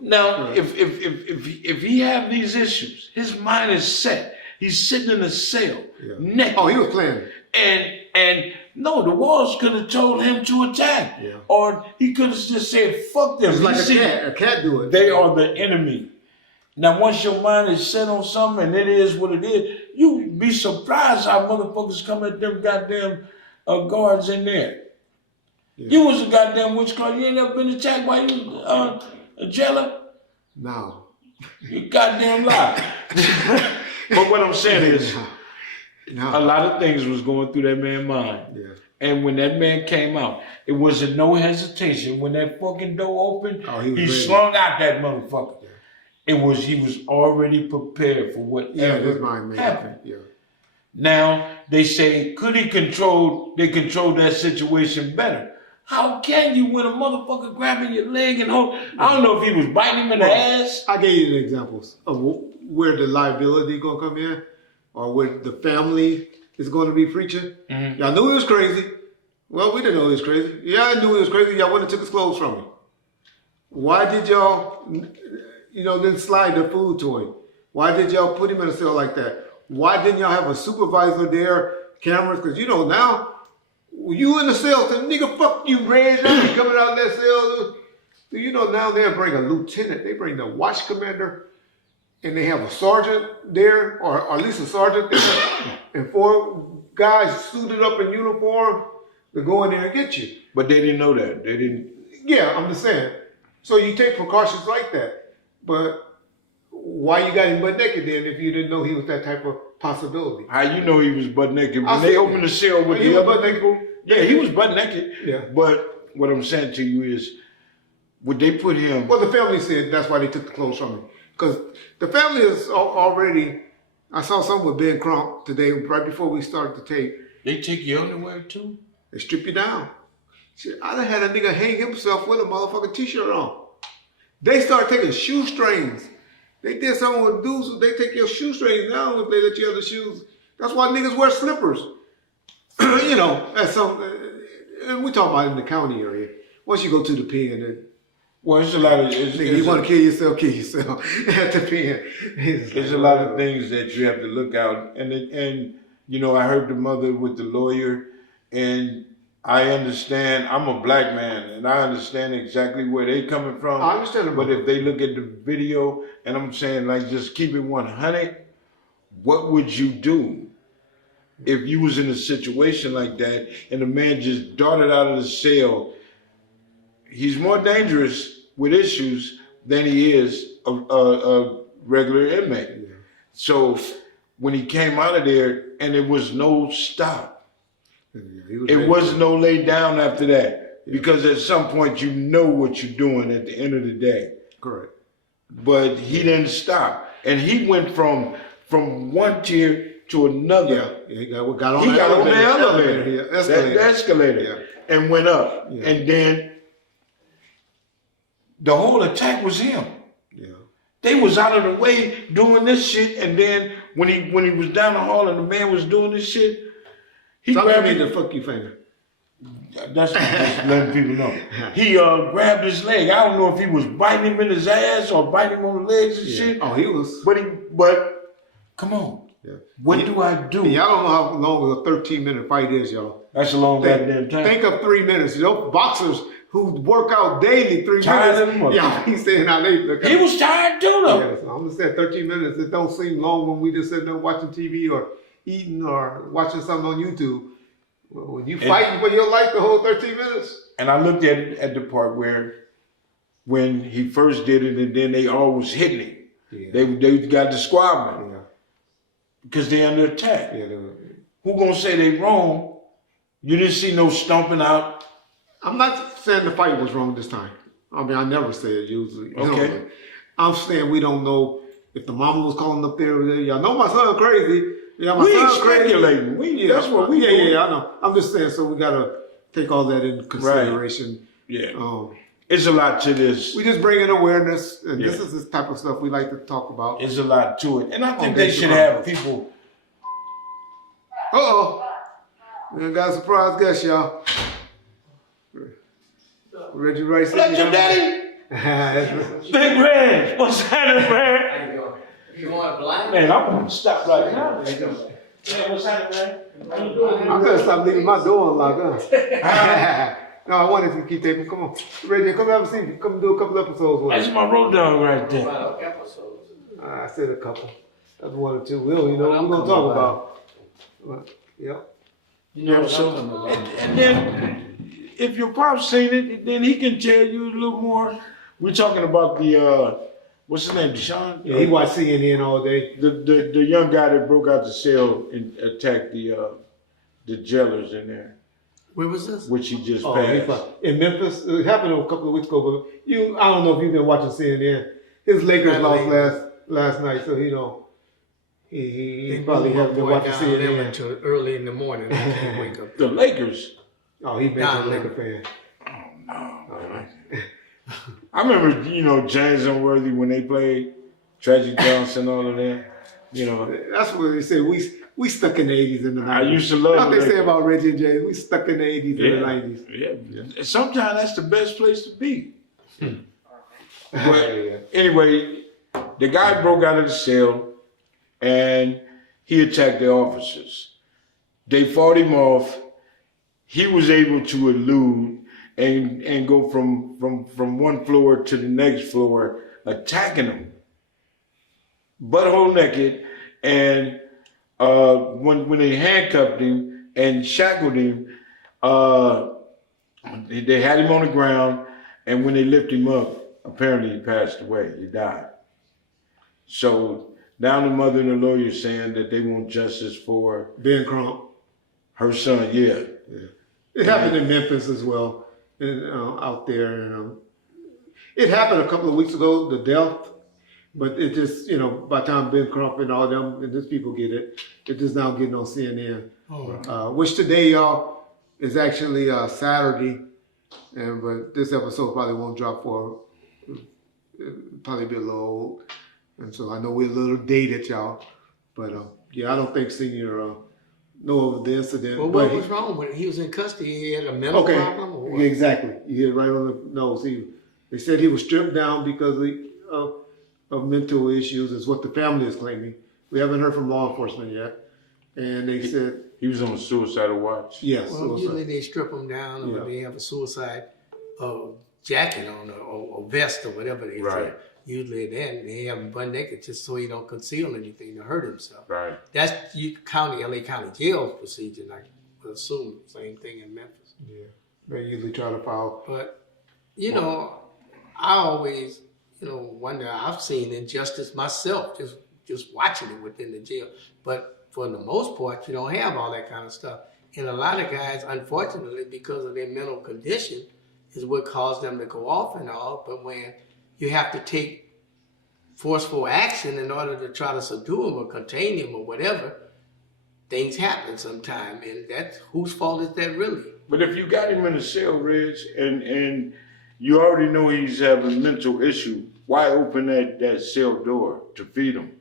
Now, if he have these issues, his mind is set. He's sitting in a cell, naked. Oh, he was playing. And no, the walls could have told him to attack, or he could have just said, "Fuck them." It's like a cat do it. They are the enemy. Now, once your mind is set on something and it is what it is, you be surprised how motherfuckers come at them goddamn guards in there. You was a goddamn witchcraft. You ain't never been attacked by a jailer? No. You goddamn lie. But what I'm saying is, a lot of things was going through that man's mind. Yeah. And when that man came out, it wasn't no hesitation. When that fucking door opened, he slung out that motherfucker. He was already prepared for whatever happened. Yeah. Now they say, could they control that situation better? How can you when a motherfucker grabbing your leg and hold? I don't know if he was biting him in the ass. I gave you the examples of where the liability gonna come in, or where the family is going to be preaching. Mm-hmm. Y'all knew he was crazy. Well, we didn't know he was crazy. Yeah, I knew he was crazy. Y'all went and took his clothes from him. Why did y'all, then slide the food to him? Why did y'all put him in a cell like that? Why didn't y'all have a supervisor there, cameras? Because now, you in the cell, so nigga, fuck you, Reg. I ain't coming out of that cell. So, now they'll bring a lieutenant. They bring the watch commander, and they have a sergeant there, or at least a sergeant there, and 4 guys suited up in uniform to go in there and get you. But they didn't know that. They didn't. Yeah, I'm just saying. So you take precautions like that. But why you got him butt naked then if you didn't know he was that type of possibility? How you know he was butt naked? When they opened the cell with the other people, he was butt naked. Yeah. But what I'm saying to you is, would they put him? Well, the family said that's why they took the clothes from him. Because the family is already, I saw something with Ben Crump today, right before we started the tape. They take your underwear too? They strip you down. Shit, I done had a nigga hang himself with a motherfucking t-shirt on. They started taking shoestrings. They did something with dudes, they take your shoestrings down if they let you have the shoes. That's why niggas wear slippers. That's something, and we talk about it in the county area. Once you go to the pen, well, it's a lot of... you want to kill yourself at the pen. There's a lot of things that you have to look out. And I heard the mother with the lawyer, and I understand. I'm a black man, and I understand exactly where they coming from. I understand. But if they look at the video, and I'm saying, just keep it 100, what would you do if you was in a situation like that, and the man just darted out of the cell? He's more dangerous with issues than he is a regular inmate. Yeah. So when he came out of there, and there was no stop. It was no lay down after that. Yeah. Because at some point you know what you're doing at the end of the day. Correct. But he didn't stop. And he went from one tier to another. Yeah, he got on the elevator. The escalator. And went up. Yeah. And then the whole attack was him. Yeah. They was out of the way doing this shit, and then when he was down the hall and the man was doing this shit, he grabbed me the fuck you finger. That's letting people know. He grabbed his leg. I don't know if he was biting him in his ass or biting him on the legs and shit. Oh, he was. But come on. Yeah. What do I do? Y'all don't know how long a 13-minute fight is, y'all. That's a long goddamn time. Think of 3 minutes. Boxers who work out daily 3 minutes. Yeah, he's saying how they look. He was tired too, though. Yeah, so I'm just saying 13 minutes. It don't seem long when we just sitting there watching TV or eating or watching something on YouTube. Well, when you fighting for your life the whole 13 minutes. And I looked at the part where when he first did it, and then they always hitting him. Yeah. They got the squadron. Yeah. Because they under attack. Yeah, who gonna say they wrong? You didn't see no stomping out. I'm not saying the fight was wrong this time. I mean, I never say it usually. Okay. I'm saying we don't know if the mama was calling up there. Y'all know my son crazy. Yeah, my we son's speculating. Crazy. That's what we do. Yeah, I know. I'm just saying, so we gotta take all that into consideration. Right. Yeah. It's a lot to this. We just bring in awareness, and this is the type of stuff we like to talk about. There's a lot to it, and I think they should have people. We got a surprise guest, y'all. Reggie Wright. Let your daddy. Big Red, what's happening, man? You want blind? Man, I'm gonna stop right now. Man, what's happening, man? How you doing? I'm gonna stop leaving my door unlocked, huh? No, I wanted to keep taping. Come on, Reggie, come have a seat. Come do a couple episodes with That's us. my road dog right there. About episodes. I said a couple. That's one or two. We'll, you know, what we're gonna talk about. But, yep. You know, so and then if your pop's seen it, then he can tell you a little more. We're talking about the what's his name, Deshaun? Yeah, he watched CNN all day. The young guy that broke out the cell and attacked the jailers in there, Where was this? which he just Oh, passed. in Memphis. It happened a couple of weeks ago, but I don't know if you've been watching CNN. His Lakers lost last night, so you know he probably hasn't been watching CNN. Until early in the morning. I can't wake up. The Lakers. Oh, he been a Laker fan. I remember, you know, James Unworthy when they played Tragic Johnson, all of that. You know, That's what they say. We stuck in the 80s and the 90s. I used to love What they the say Lakers. about Reggie and James. We stuck in the 80s and the 90s. Yeah. Sometimes that's the best place to be. Yeah. But anyway, the guy broke out of the cell and he attacked the officers. They fought him off. He was able to elude and go from one floor to the next floor, attacking them, butthole naked. And when they handcuffed him and shackled him, they had him on the ground. And when they lifted him up, apparently he passed away. He died. So now the mother and the lawyer saying that they want justice for Ben Crump. her son. Yeah. It happened in Memphis as well, and out there. And it happened a couple of weeks ago, the death. But it just, you know, by the time Ben Crump and all them and these people get it, it's just now getting on CNN. Which today, y'all, is actually Saturday. But this episode probably won't drop for probably be a little old. And so I know we're a little dated, y'all. But yeah, I don't think Senior know of the incident. Well, but what was wrong with it? He was in custody. He had a mental problem? Or what? Yeah, exactly. You hit it right on the nose. They said he was stripped down because of mental issues, is what the family is claiming. We haven't heard from law enforcement yet. And they said, He was on suicidal watch. yes. Well, usually they strip them down or they have a suicide jacket on or vest or whatever they say. Right. Usually then they have him butt naked just so he don't conceal anything to hurt himself. Right. That's LA County Jail procedure, and I would assume same thing in Memphis. Yeah. They usually try to file. But, you know, I always, wonder, I've seen injustice myself, just watching it within the jail. But for the most part, you don't have all that kind of stuff. And a lot of guys, unfortunately, because of their mental condition, is what caused them to go off and all. But when you have to take forceful action in order to try to subdue them or contain them or whatever, things happen sometime. And that's, whose fault is that really? But if you got him in a cell, Reg, and you already know he's having a mental issue, why open that cell door to feed him?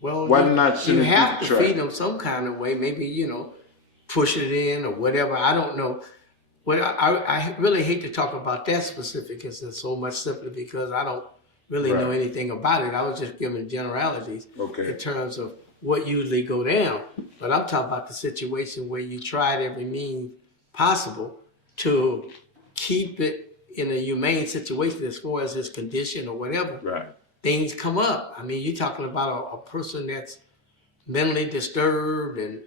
Well, Why not send you it have through to the track? feed them some kind of way. Maybe, push it in or whatever. I don't know. Well, I really hate to talk about that specific instance so much simply because I don't really know anything about it. I was just giving generalities in terms of what usually go down. But I'm talking about the situation where you tried every means possible to keep it in a humane situation as far as his condition or whatever. Right. Things come up. I mean, you're talking about a person that's mentally disturbed and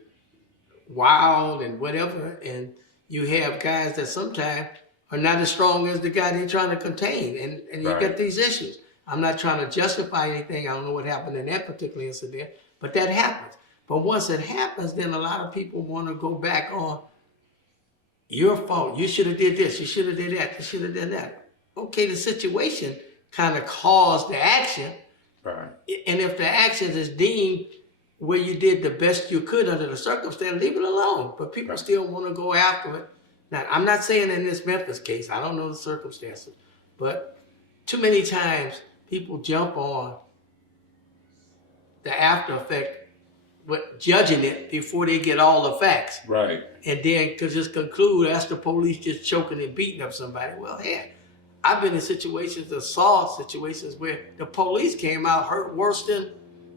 wild and whatever, and you have guys that sometimes are not as strong as the guy they're trying to contain, and you get these issues. I'm not trying to justify anything. I don't know what happened in that particular incident, but that happens. But once it happens, then a lot of people want to go back on your fault. You should have did this. You should have did that. You should have done that. Okay, the situation kind of caused the action. Right. And if the action is deemed where you did the best you could under the circumstance, leave it alone. But people still want to go after it. Now, I'm not saying in this Memphis case, I don't know the circumstances, but too many times people jump on the after effect, judging it before they get all the facts. Right. And then to just conclude that's the police just choking and beating up somebody. Well, yeah, I've been in situations, assault situations, where the police came out hurt worse than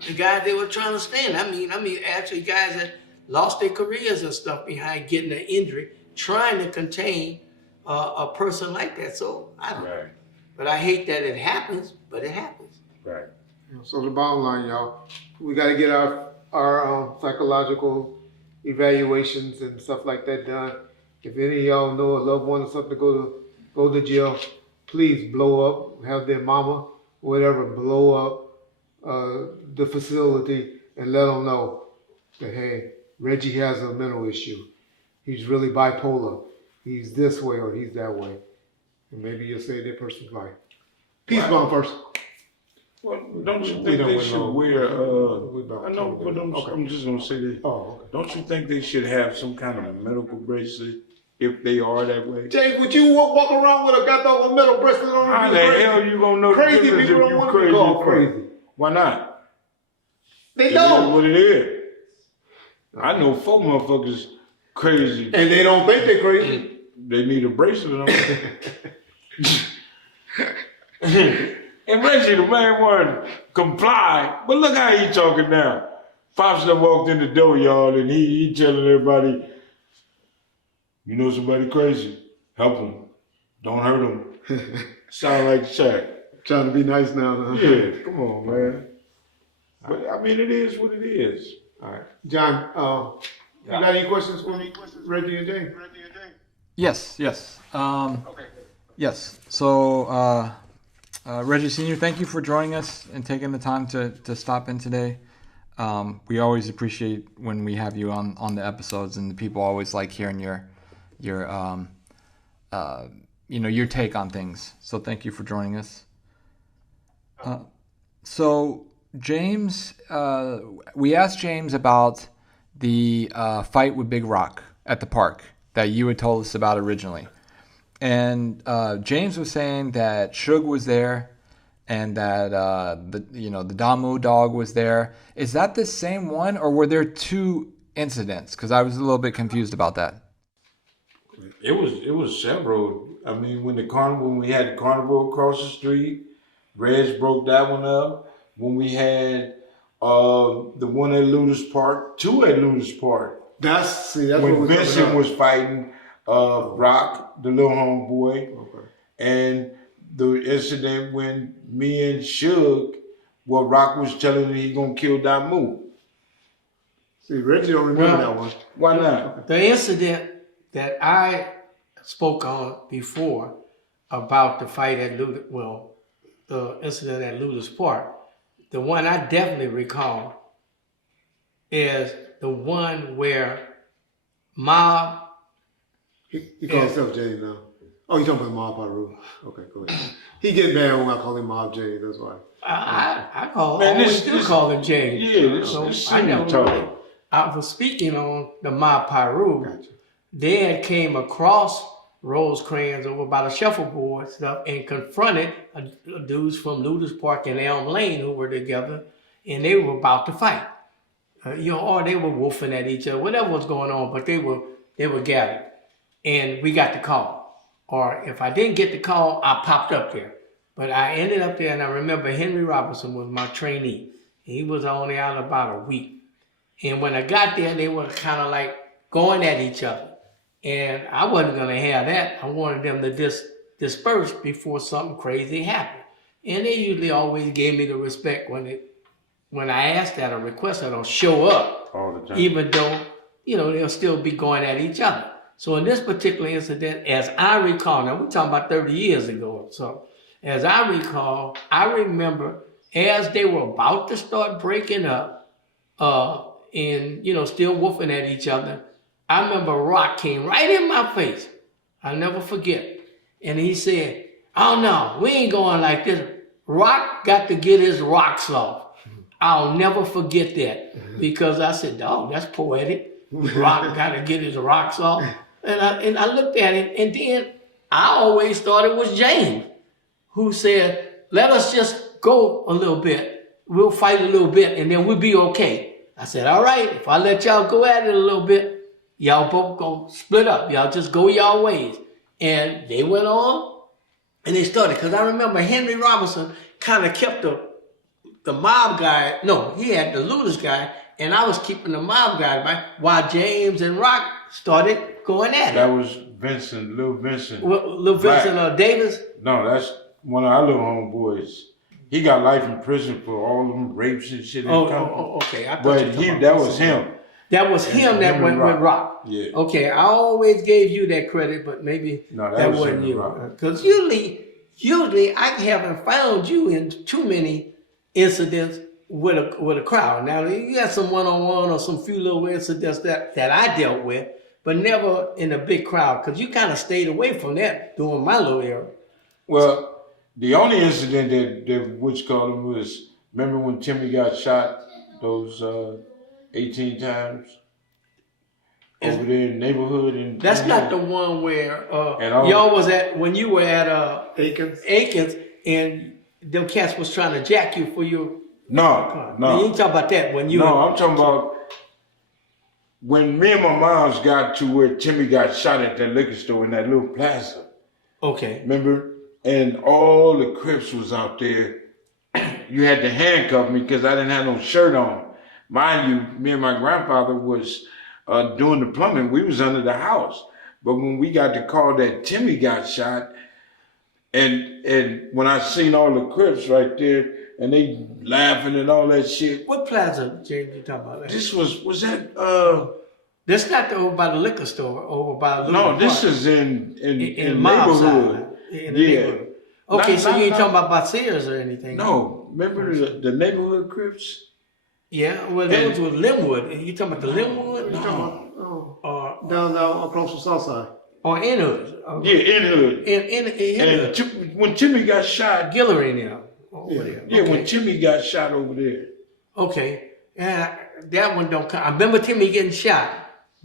the guys they were trying to stand. I mean, actually guys that lost their careers and stuff behind getting an injury, trying to contain a person like that. So I don't know. But I hate that it happens, but it happens. Right. So the bottom line, y'all, we got to get our psychological evaluations and stuff like that done. If any of y'all know a loved one or something to go to jail, please blow up, have their mama, whatever, blow up the facility and let them know that, hey, Reggie has a mental issue. He's really bipolar. He's this way or he's that way. And maybe you'll save that person's life. Peace bomb first. Well, don't you think they should wear, I know, but I'm just going to say this. Oh, okay. Don't you think they should have some kind of medical bracelet if they are that way? James, would you walk around with a goddamn metal bracelet on? How the hell you going to know crazy the difference people if don't you want to be called crazy. Why not? They It is don't. what it is. I know 4 motherfuckers crazy. And they don't think they're crazy. They need a bracelet on. And Reggie, the main one, comply. But look how he talking now. Pops done walked in the door, y'all, and he telling everybody, you know somebody crazy, help him. Don't hurt him. Sound like Shaq. Trying to be nice now. Huh? Yeah, come on, man. But I mean, it is what it is. All right. John, you got any questions for me, Reggie and James? Yes. Yes. So, Reggie Sr., thank you for joining us and taking the time to stop in today. We always appreciate when we have you on the episodes, and the people always like hearing your take on things. So thank you for joining us. So James, we asked James about the fight with Big Rock at the park that you had told us about originally. And James was saying that Suge was there and that the Damu dog was there. Is that the same one, or were there 2 incidents? Because I was a little bit confused about that. It was several. I mean, when we had the carnival across the street, Reg broke that one up. When we had the one at Ludus Park, 2 at Ludus Park. That's when what Vincent was fighting Rock, the little homeboy, and the incident when me and Suge, Rock was telling him he gonna kill Damu. See, Reggie don't remember that one. Why not? The incident that I spoke on before about the fight at the incident at Ludus Park, the one I definitely recall is the one where Mob. He calls himself Jay now. Oh, you talking about Mob Paru? Okay, go ahead. He get mad when I call him Mob Jay. That's why. I call Man, always still call him James. Yeah, this I never talk. really, I was speaking on the Mob Paru. Gotcha. They had came across Rosecrans over by the shuffleboard stuff and confronted dudes from Ludus Park and Elm Lane who were together, and they were about to fight. Or they were wolfing at each other, whatever was going on, but they were gathered. And we got the call. Or if I didn't get the call, I popped up there. But I ended up there, and I remember Henry Robinson was my trainee. He was only out about a week. And when I got there, they were kind of like going at each other. And I wasn't going to have that. I wanted them to disperse before something crazy happened. And they usually always gave me the respect when I asked that or requested or show up. All the time. Even though, they'll still be going at each other. So in this particular incident, as I recall, now we're talking about 30 years ago. So as I recall, I remember as they were about to start breaking up and, still woofing at each other, I remember Rock came right in my face. I'll never forget. And he said, oh no, we ain't going like this. Rock got to get his rocks off. I'll never forget that because I said, dog, that's poetic. Rock got to get his rocks off. And I looked at him, and then I always thought it was James who said, let us just go a little bit. We'll fight a little bit, and then we'll be okay. I said, all right, if I let y'all go at it a little bit, y'all both gonna split up. Y'all just go y'all ways. And they went on, And they started, because I remember Henry Robinson kind of kept the mob guy. No, he had the Ludus guy, and I was keeping the mob guy by while James and Rock started going at That it. was Vincent, Lil Vincent. Lil Vincent Davis? No, that's one of our little homeboys. He got life in prison for all them rapes and shit. Okay. I thought But you were talking about that was him. That was him that him went and with Rock. Rock. Yeah. Okay, I always gave you that credit, but maybe No, that was wasn't him and you. Rock. Because usually I haven't found you in too many incidents with a crowd. Now you got some one-on-one or some few little incidents that I dealt with, but never in a big crowd. Because you kind of stayed away from that during my little era. Well, the only incident that which called him was, remember when Timmy got shot those 18 times over there in the neighborhood? And That's not the one where all- y'all was at when you were at Aikens. and them cats was trying to jack you for your car. No. You ain't talk about that when you. No, I'm talking about when me and my moms got to where Timmy got shot at that liquor store in that little plaza. Okay. Remember? And all the Crips was out there. You had to handcuff me because I didn't have no shirt on. Mind you, me and my grandfather was doing the plumbing. We was under the house. But when we got the call that Timmy got shot, and when I seen all the Crips right there, and they laughing and all that shit. What plaza, James, you talking about? This was that That's not over by the liquor store, over by the no, this is in mob neighborhood. side, in the neighborhood. Okay, Not- so not- you ain't not- talking about Sears or anything? No, remember the neighborhood Crips? Yeah, well, those was Linwood. You talking about the Linwood? Down across the south side. Or Inwood? Yeah, in hood. In And when Timmy got shot, Guillory now. Over there. yeah, Okay. when Timmy got shot over there. Okay, yeah, that one don't count. I remember Timmy getting shot,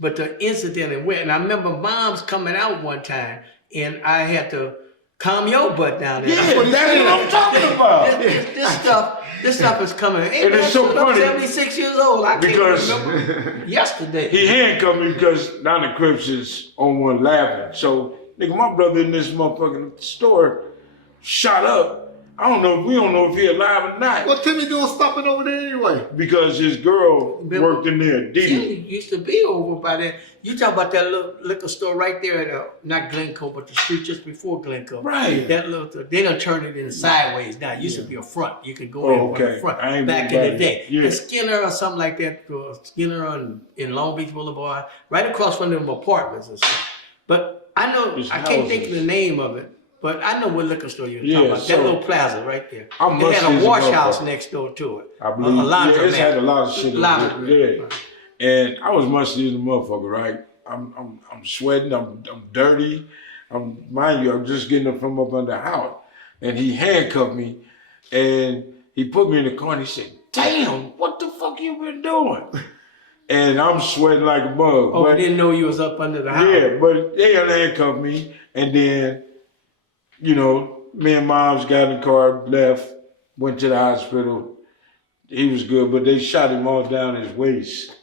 but the incident and where, and I remember Mom's coming out one time, and I had to calm your butt down there. Yeah, that's what I'm talking about. This stuff is coming. Hey, And man, it's so I'm funny 76 years old. I because- can't remember yesterday. He handcuffed me because now the Crips is on one laughing. So, nigga, my brother in this motherfucking store shot up. We don't know if he alive or not. What Timmy doing stopping over there anyway? Because his girl worked in there, Dee Timmy Dee. used to be over by there. You talk about that little liquor store right there at not Glencoe, but the street just before Glencoe. Right. That little, they done turned it in sideways now. It used to be a front. You could go in okay. the front I ain't back been in the back. day. Yeah. The Skinner or something like that, Skinner in Long Beach Boulevard, right across from them apartments and stuff. But I know, It's I can't think of houses. the name of it. But I know what liquor store you're Yeah, talking about. so- That little plaza right there. I'm It had musty as a a wash house motherfucker. next door to it. I believe. A laundromat. It's had a lot of shit in it. Laundromat. Yeah. And I was musty as a motherfucker, right? I'm sweating, I'm dirty. Mind you, I'm just getting up from up under the house. And he handcuffed me and he put me in the car and he said, "Damn, what the fuck you been doing?" And I'm sweating like a bug. Oh, but I didn't know you was up under the house. yeah, but they handcuffed me, and then, me and Moms got in the car, left, went to the hospital. He was good, but they shot him all down his waist.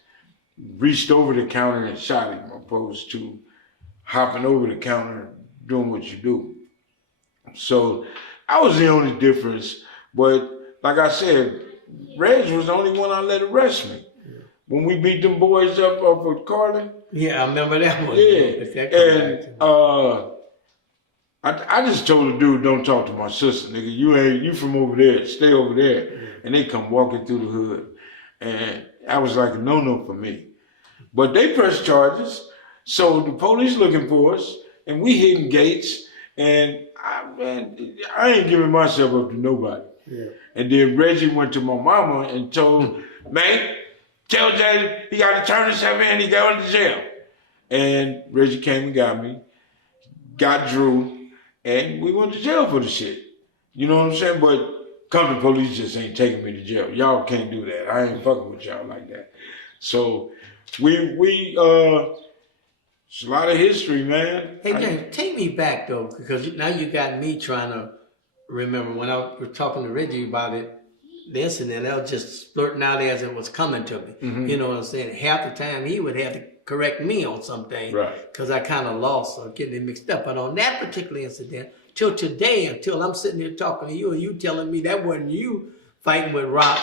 Reached over the counter and shot him, opposed to hopping over the counter, doing what you do. So I was the only difference, but like I said, Reg was the only one I let arrest me. When we beat them boys up at Carlin, Yeah, I remember that one. yeah, If that comes back to and I just told the dude, "Don't talk to my sister, nigga. You from over there, stay over there." And they come walking through the hood, and I was like a no for me. But they pressed charges, so the police looking for us, and we hitting gates, and I ain't giving myself up to nobody. Yeah. And then Reggie went to my mama and told, "Man, tell Jay he got to turn himself in, he going to jail." And Reggie came and got me, got Drew, and we went to jail for the shit. You know what I'm saying? But come the police just ain't taking me to jail. Y'all can't do that. I ain't fucking with y'all like that. So it's a lot of history, man. Hey, James, take me back, though, because now you got me trying to remember when I was talking to Reggie about it, the incident, I was just splurting out as it was coming to me. Mm-hmm. You know what I'm saying? Half the time he would have to correct me on something Right. because I kind of lost or getting it mixed up. But on that particular incident, till today, until I'm sitting here talking to you and you telling me that wasn't you fighting with Rock.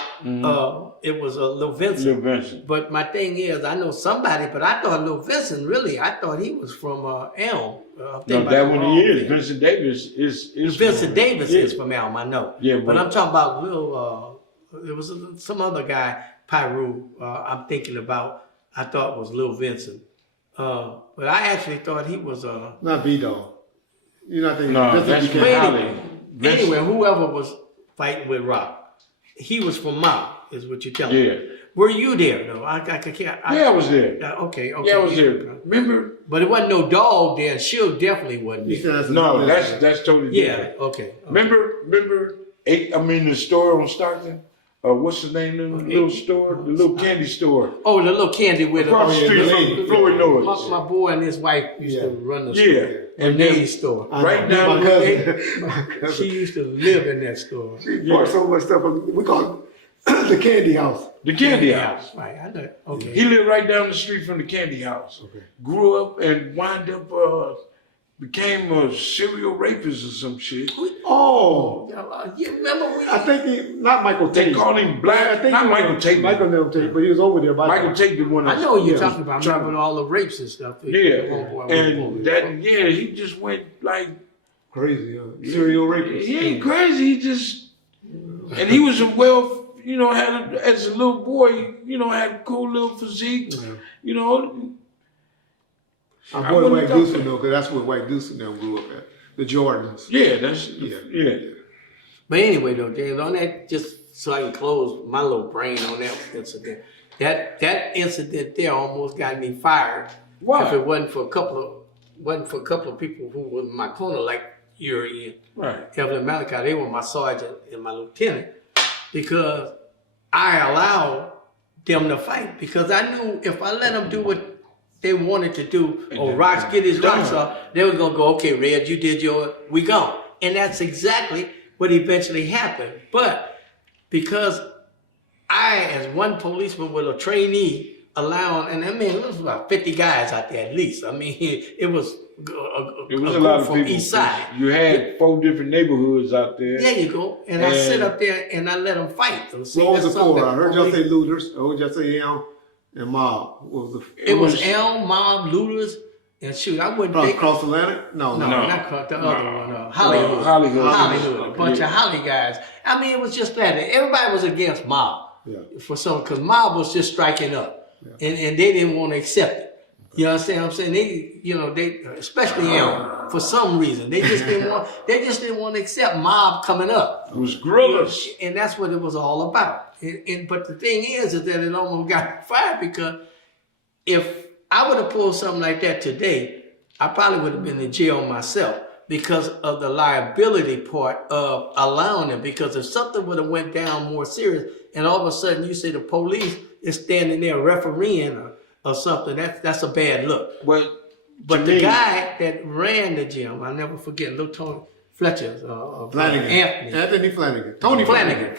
It was Lil Vincent. Lil Vincent. But my thing is, I know somebody, but I thought Lil Vincent, really, I thought he was from Elm. No, that one he is. Vincent Davis is Vincent from, Davis yeah. is from Elm, I know. Yeah, but I'm talking about Lil, there was some other guy, Pyru, I'm thinking about, I thought was Lil Vincent. But I actually thought he was Not B-Dog. You're not thinking No, Vincent that's Buchanan. anyway, whoever was fighting with Rock, he was from Mob, is what you're telling me. Were you there though? I was there. Okay. Yeah, I was there. Remember? But it wasn't no dog there. Suge definitely wasn't You there. said that's No, another- that's totally Yeah. different. Okay. Remember? The store on Stockton. What's the name of the little store? The little candy store. Oh, the little candy with Across the street from Floyd Noyes. My boy and his wife used to run the Yeah. store. And Renee store. Right My down cousin. My She cousin. used to live in that store. She bought so much stuff. We call it the candy house. the candy house. Right. I know. Okay. He lived right down the street from the candy house. Okay. Grew up and wound up became a serial rapist or some shit. Oh, You remember we? I think not Michael They Tate. called him Black. I think Not he was- Michael Tate. Michael never Tate, but he was over there. By Michael Tate the one. I know what you're Yeah. talking about. I remember all the rapes and stuff. Yeah, Homeboy, and that he just went like Crazy, serial rapist. he ain't crazy. He just and he was a had as a little boy, had a cool little physique. I'm I boy wouldn't White doubt Deuce that. though, because that's where White Deuce and them grew up at. The Jordans. Yeah, that's Yeah. But anyway, though, James, on that, just so I can close my little brain on that incident. That incident there almost got me fired. Why? If it wasn't for a couple of people who were in my corner, like Yuri Right. and Evelyn Malachi, they were my sergeant and my lieutenant, because I allowed them to fight, because I knew if I let them do what they wanted to do, or Rocks get his rocks off, they were gonna go, okay, Red, you did yours, we gone. And that's exactly what eventually happened. But because I, as one policeman with a trainee, allowed, and I mean, it was about 50 guys out there at least. I mean, it was It was a group lot of from people. East Side. You had 4 different neighborhoods out there. There you go. And I sit up there and I let them fight. See, What was that's the something four? I that heard y'all police- say looters. I heard y'all say Elm and Mob. What was the? It was Elm, Mob, Looters, and shoot, I wouldn't think. Cross Atlantic? No. No, not the other one. Hollywood. Hollywood. A bunch of Holly guys. I mean, it was just that. Everybody was against Mob. Yeah. Because Mob was just striking up. And they didn't want to accept it. You understand what I'm saying? They especially Elm, for some reason, they just didn't want to accept Mob coming up. It was guerrillas. And that's what it was all about. But the thing is that it almost got fired, because if I would have pulled something like that today, I probably would have been in jail myself, because of the liability part of allowing it. Because if something would have went down more serious, and all of a sudden you say the police is standing there refereeing or something, that's a bad look. But the guy that ran the gym, I'll never forget, little Tony Fletcher, Flanagan. Anthony Flanagan. Tony Flanagan.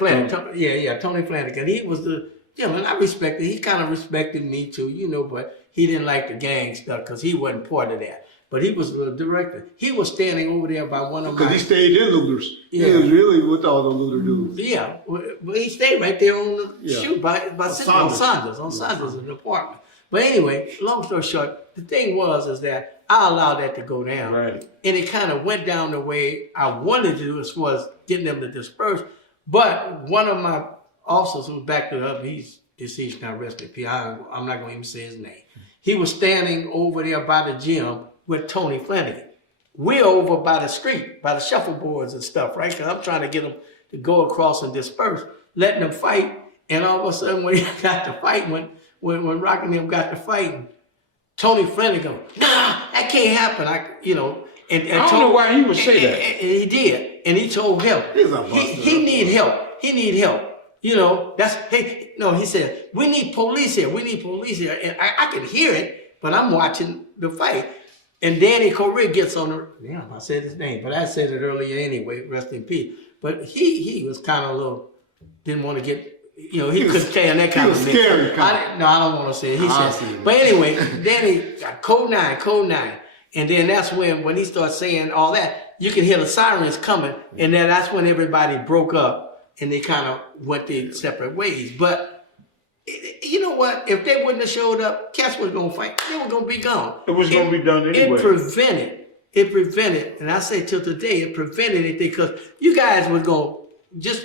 Tony Flanagan. He was the and I respected. He kind of respected me too, but he didn't like the gang stuff because he wasn't part of that. But he was the director. He was standing over there by one of my. Because he stayed in Looters. Yeah. He was really with all the Looter dudes. Yeah, well, he stayed right there on the shoot by sitting on Saunders in the apartment. But anyway, long story short, the thing is that I allowed that to go down. Right. And it kind of went down the way I wanted to do, as far as getting them to disperse. But one of my officers who backed it up, he's deceased now, rest in peace. I'm not going to even say his name. He was standing over there by the gym with Tony Flanagan. We're over by the street, by the shuffleboards and stuff, right? Because I'm trying to get them to go across and disperse, letting them fight. And all of a sudden, when he got to fight, when Rock and them got to fighting, Tony Flanagan, nah, that can't happen. And I don't know why he would say that. And he did, and he told him He's a buster. he need help. He need help. He said, we need police here. We need police here. And I can hear it, but I'm watching the fight. And Danny Correa gets on the, damn, I said his name, but I said it earlier anyway, rest in peace. But he was kind of a little, didn't want to get, he couldn't stand that kind of thing. He was scary. I don't want to say it. He said, but anyway, Danny got code 9. And then that's when he starts saying all that, you can hear the sirens coming, and then that's when everybody broke up and they kind of went their separate ways. But you know what? If they wouldn't have showed up, cats was gonna fight. They were gonna be gone. It was gonna be done anyway. It prevented, and I say till today, it prevented it because you guys was gonna just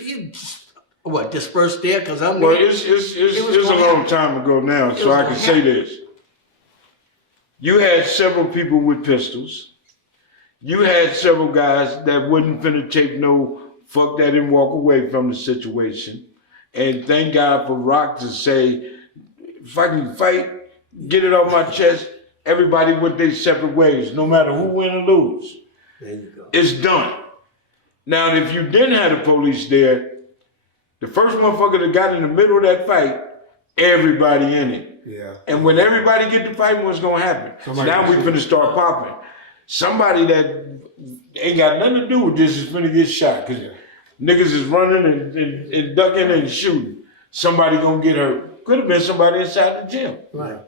disperse there because I'm. Well, it's a long time ago now, so I can say this. You had several people with pistols. You had several guys that wouldn't finna take no fuck that and walk away from the situation. And thank God for Rock to say, if I can fight, get it off my chest, everybody went their separate ways, no matter who win or lose. There you go. It's done. Now, if you didn't have the police there, the first motherfucker that got in the middle of that fight, everybody in it. Yeah. And when everybody get to fighting, what's gonna happen? So now we finna start popping. Somebody that ain't got nothing to do with this is finna get shot. Cause niggas is running and ducking and shooting. Somebody gonna get hurt. Could have been somebody inside the gym. Right.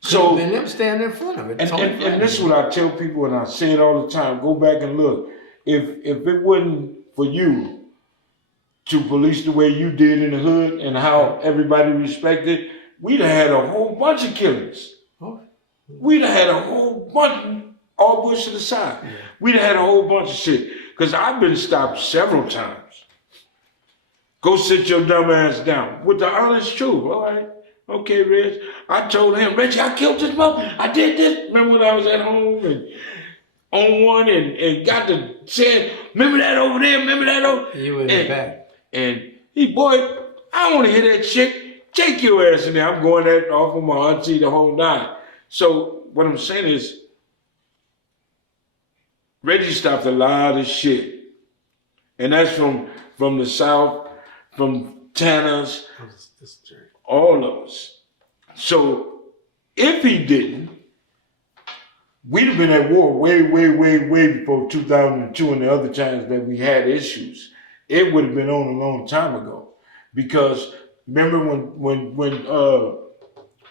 So then them standing in front of it. And this is what I tell people, and I say it all the time. Go back and look. If it wasn't for you to police the way you did in the hood and how everybody respected, we'd have had a whole bunch of killings. Oh. We'd have had a whole bunch, all bush to the side. Yeah. We'd have had a whole bunch of shit. Because I've been stopped several times. Go sit your dumb ass down. With the honest truth. All right. Okay, Reg. I told him, Reggie, I killed this mother. I did this. Remember when I was at home and on one and got to saying, remember that over there? Remember that over there? You were in the back. And he, boy, I don't want to hear that shit. Take your ass in there. I'm going that off of my auntie the whole night. So what I'm saying is, Reggie stopped a lot of shit. And that's from the South, from Tanner's, all of us. So if he didn't, we'd have been at war way before 2002 and the other times that we had issues. It would have been on a long time ago. Because remember when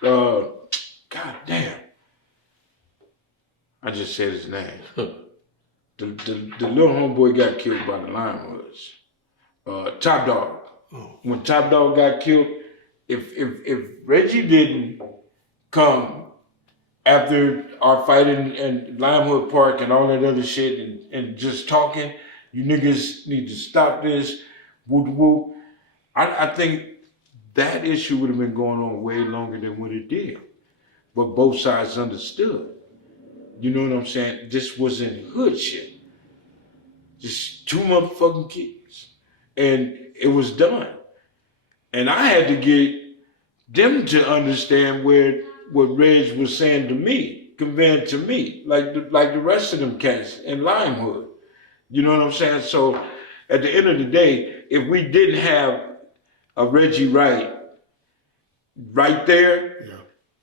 God damn, I just said his name. The little homeboy got killed by the Lionwoods. Top Dog. Oh. When Top Dog got killed, if Reggie didn't come after our fight in Limewood Park and all that other shit and just talking, you niggas need to stop this, whoop whoop. I think that issue would have been going on way longer than what it did. But both sides understood. You know what I'm saying? This wasn't hood shit. Just two motherfucking kids. And it was done. And I had to get them to understand what Reg was saying to me, conveying to me, like the rest of them cats in Limewood. You know what I'm saying? So at the end of the day, if we didn't have a Reggie Wright right there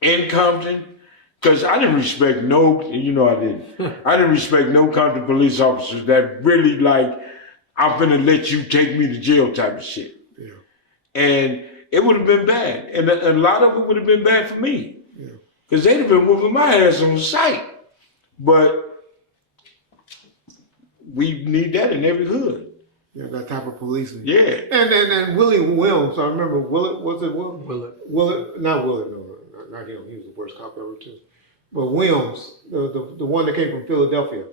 in Compton, because I didn't respect I didn't respect no Compton police officers that really like, I'm finna let you take me to jail type of shit. Yeah. And it would have been bad. And a lot of it would have been bad for me. Because they'd have been whooping my ass on sight. But we need that in every hood. Yeah, that type of policing. Yeah. And Willie Williams, I remember Willett, was it Willett? Willett. Not Willett, no, not him. He was the worst cop ever too. But Williams, the one that came from Philadelphia,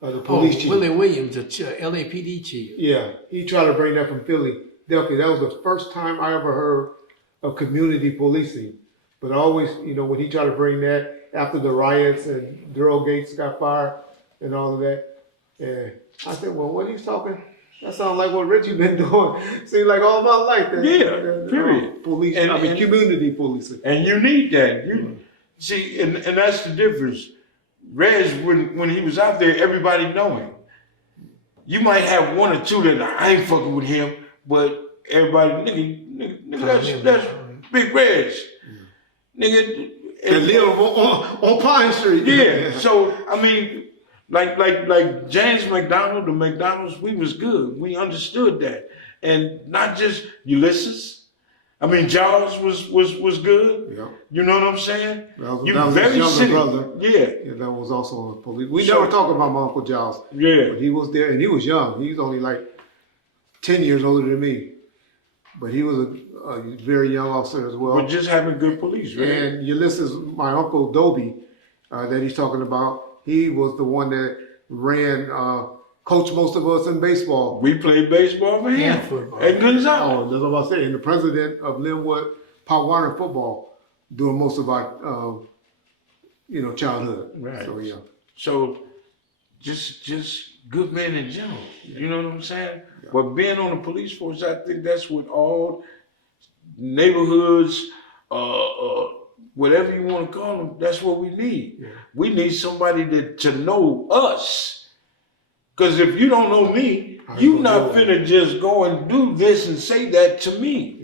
the police chief. Willie Williams, the LAPD chief. Yeah, he tried to bring that from Philadelphia. That was the first time I ever heard of community policing. But always, when he tried to bring that after the riots and Daryl Gates got fired and all of that, and I said, well, when he's talking, that sounds like what Richie been doing. Seems like all my life. Period. Police, community policing. And you need that. See, and that's the difference. Reg, when he was out there, everybody know him. You might have one or two that I ain't fucking with him, but everybody, nigga, that's Big Reg. Nigga. They live on Pine Street. Yeah. So, I mean, like James McDonald, the McDonald's, we was good. We understood that. And not just Ulysses, I mean, Jaws was good. Yeah. You know what I'm saying? That You was very his younger city. brother. Yeah. Yeah, that was also on the police. We So- never talk about my Uncle Giles. Yeah. But he was there, and he was young. He was only like 10 years older than me. But he was a very young officer as well. We're just having good police, right? And Ulysses, my uncle Dobie, that he's talking about, he was the one that ran, coached most of us in baseball. We played baseball for him. And football. At Gonzales. Oh, that's what I'm saying. The president of Linwood Pop Warner football during most of our, childhood. Right. So yeah. So just good men in general. You know what I'm saying? But being on the police force, I think that's what all neighborhoods, whatever you want to call them, that's what we need. Yeah. We need somebody to know us. Because if you don't know me, How you you not gonna finna just go and do this and say that to me.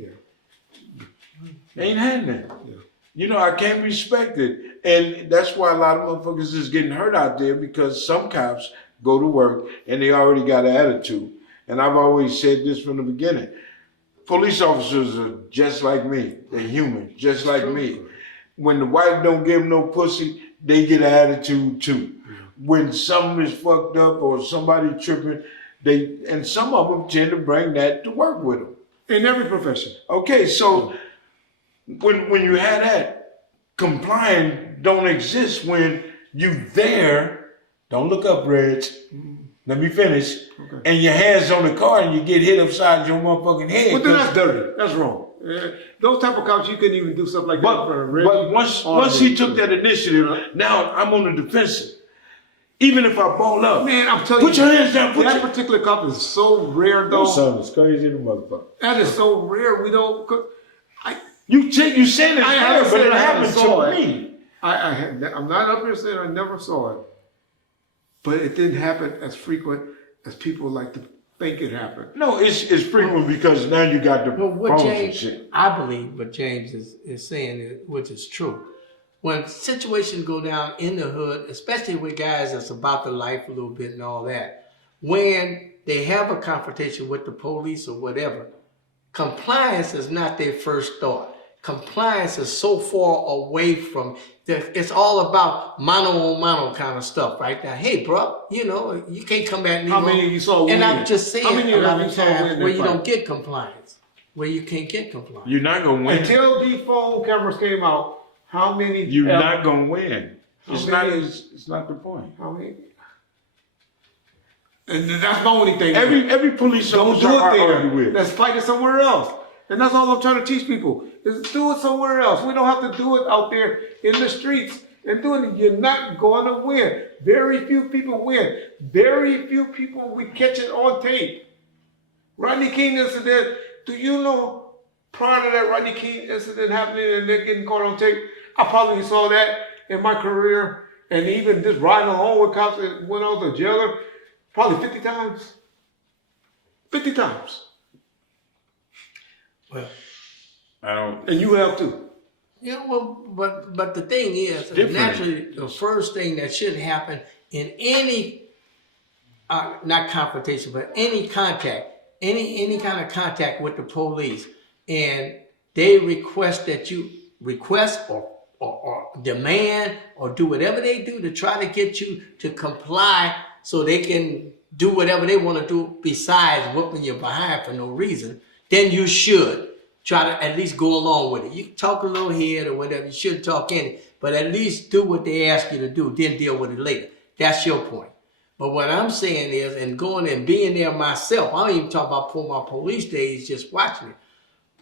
Yeah. Ain't happening. Yeah. You know, I can't respect it. And that's why a lot of motherfuckers is getting hurt out there, because some cops go to work and they already got an attitude. And I've always said this from the beginning. Police officers are just like me. They're human, just like me. When the wife don't give them no pussy, they get an attitude too. When something is fucked up or somebody tripping, and some of them tend to bring that to work with them. In every profession. Okay, so when you have that, complying don't exist when you there. Don't look up, Reg. Let me finish. Okay. And your hands on the car and you get hit upside your motherfucking head. But then that's dirty. That's wrong. Those type of cops, you couldn't even do stuff like that. But once he took that initiative, now I'm on the defensive. Even if I ball up, Man, I'm telling you. put your hands down. That particular cop is so rare, though. son is crazy, the motherfucker. That is so rare. We don't. You said it's I rare, haven't but said it I haven't happened saw to it. me. I'm not up here saying I never saw it, but it didn't happen as frequent as people like to think it happened. No, it's frequent because now you got the Well, what phones and James, shit. I believe what James is saying, which is true. When situations go down in the hood, especially with guys that's about the life a little bit and all that, when they have a confrontation with the police or whatever, compliance is not their first thought. Compliance is so far away from, it's all about mano a mano kind of stuff right now. Hey, bro, you can't come at me. How many you saw And win? I'm just saying, How many a of lot you of saw win times that where you fight? don't get compliance, where you can't get compliance. You're not gonna win. Until the phone cameras came out, how many? You're ever- not gonna win. It's not the point. How many? And that's the only thing. Every police Don't officer do I it argue there. with. Let's fight it somewhere else. And that's all I'm trying to teach people. Is do it somewhere else. We don't have to do it out there in the streets and doing it. You're not going to win. Very few people win. Very few people we catch it on tape. Rodney King incident. Do you know prior to that Rodney King incident happening and they're getting caught on tape, I probably saw that in my career. And even just riding along with cops that went on to jail probably 50 times. 50 times. Well, I don't. And you have too. yeah, well, but the thing is, Different. naturally, the first thing that should happen in any, not confrontation, but any contact, any kind of contact with the police, and they request that you request or demand or do whatever they do to try to get you to comply so they can do whatever they want to do besides whooping you behind for no reason, then you should try to at least go along with it. You can talk a little here or whatever, you shouldn't talk any, but at least do what they ask you to do, then deal with it later. That's your point. But what I'm saying is, and going and being there myself, I don't even talk about my police days, just watching it.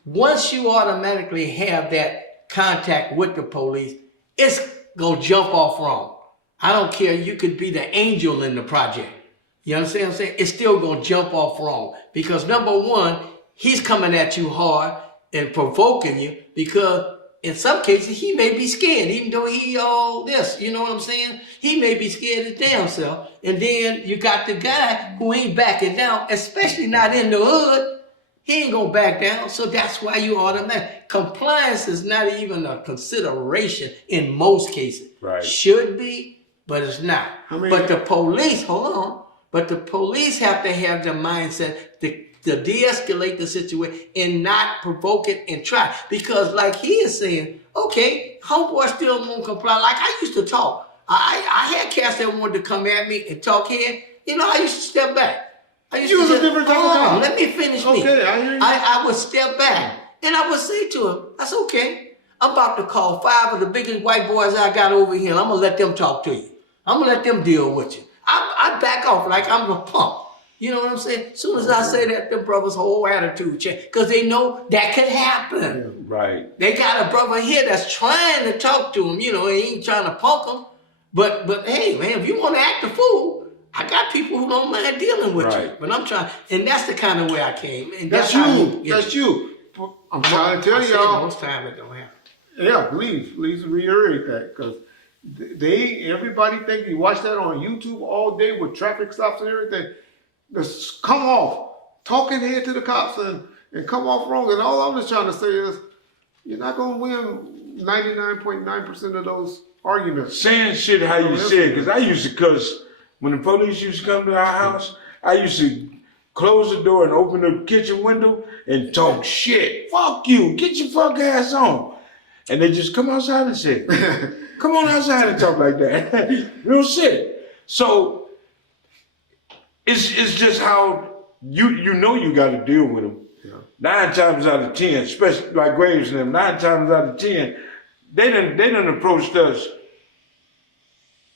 Once you automatically have that contact with the police, it's gonna jump off wrong. I don't care, you could be the angel in the project. You understand what I'm saying? It's still gonna jump off wrong. Because number one, he's coming at you hard and provoking you, because in some cases he may be scared, even though he all this, you know what I'm saying? He may be scared his damn self. And then you got the guy who ain't backing down, especially not in the hood. He ain't gonna back down, so that's why you automatic. Compliance is not even a consideration in most cases. Right. Should be, but it's not. How many- But the police, hold on, but the police have to have the mindset to to de-escalate the situation and not provoke it and try. Because like he is saying, okay, homeboy still won't comply. Like I used to talk. I had cats that wanted to come at me and talk here. You know, I used to step back. I used You to was a different type of cop. let me finish me. Okay, I hear you. I would step back and I would say to him, that's okay. I'm about to call 5 of the biggest white boys I got over here, and I'm going to let them talk to you. I'm going to let them deal with you. I back off like I'm a punk. You know what I'm saying? As soon as I say that, them brothers' whole attitude change. Because they know that could happen. Right. They got a brother here that's trying to talk to him, you know, he ain't trying to punk him. But hey, man, if you want to act a fool, I got people who don't mind dealing with you. But I'm trying, and that's the kind of way I came. And That's you. That's you. I'm trying to tell y'all. Most time it don't happen. Yeah, please reiterate that, because everybody think you watch that on YouTube all day with traffic stops and everything. Just come off talking head to the cops and come off wrong. And all I'm just trying to say is, you're not gonna win 99.9% of those arguments. Saying shit how you say it, because I used to cuss when the police used to come to our house. I used to close the door and open the kitchen window and talk shit. Fuck you, get your fuck ass on. And they just come outside and say, come on outside and talk like that. Real shit. So it's just how you know you got to deal with them. Yeah. 9 times out of 10, especially like Graves and them, 9 times out of 10, they done approached us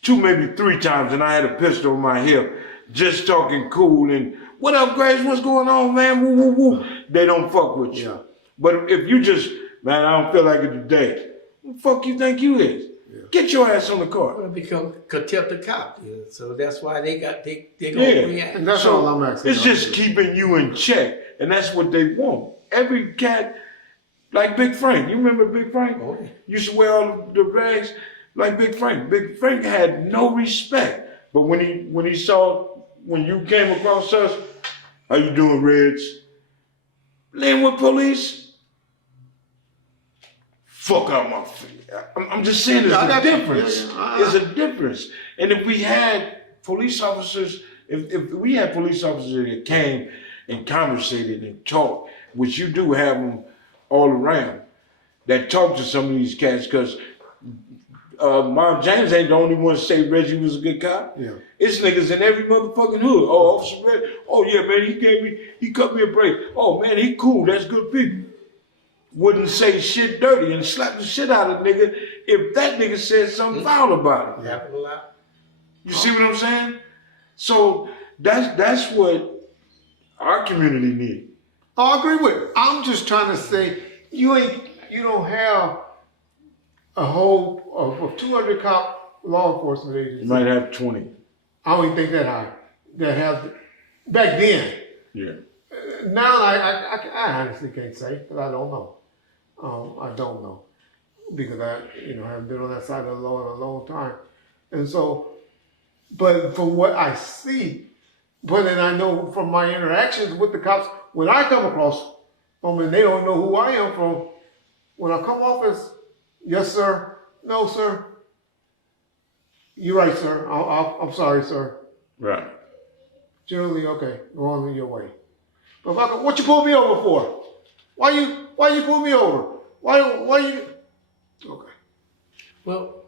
2, maybe 3 times, and I had a pistol on my hip, just talking cool and, what up, Graves? What's going on, man? Woo, woo, woo. They don't fuck with you. Yeah. But if you just, man, I don't feel like it today. What the fuck you think you is? Yeah. Get your ass on the car. Well, become contempt of cop. Yeah. So that's why they gonna react. And that's all I'm asking. It's just keeping you in check, and that's what they want. Every cat, like Big Frank. You remember Big Frank? Oh, yeah. Used to wear all the rags like Big Frank. Big Frank had no respect. But when he saw, when you came across us, how you doing, Reds? Laying with police? Fuck out my face. I'm just saying there's a difference. There's a difference. And if we had police officers, if we had police officers that came and conversated and talked, which you do have them all around, that talk to some of these cats, because Mom James ain't the only one to say Reggie was a good cop. Yeah. It's niggas in every motherfucking hood. Oh, Officer Red, oh yeah, man, he cut me a break. Oh man, he cool, that's good people. Wouldn't say shit dirty and slap the shit out of the nigga if that nigga said something foul about it. Happened a lot. You see what I'm saying? So that's what our community needs. I agree with it. I'm just trying to say you don't have a whole of 200 cop law enforcement agencies. You might have 20. I don't even think that high. That have back then. Yeah. Now I honestly can't say, because I don't know. I don't know, because I haven't been on that side of the law in a long time, and so. But from what I see, then I know from my interactions with the cops, when I come across them and they don't know who I am from, when I come off as, yes sir, no sir, you're right sir, I'm sorry sir. Right. Generally, okay, go on your way. But if I go, what you pull me over for? Why you pull me over? Why you? Okay. Well,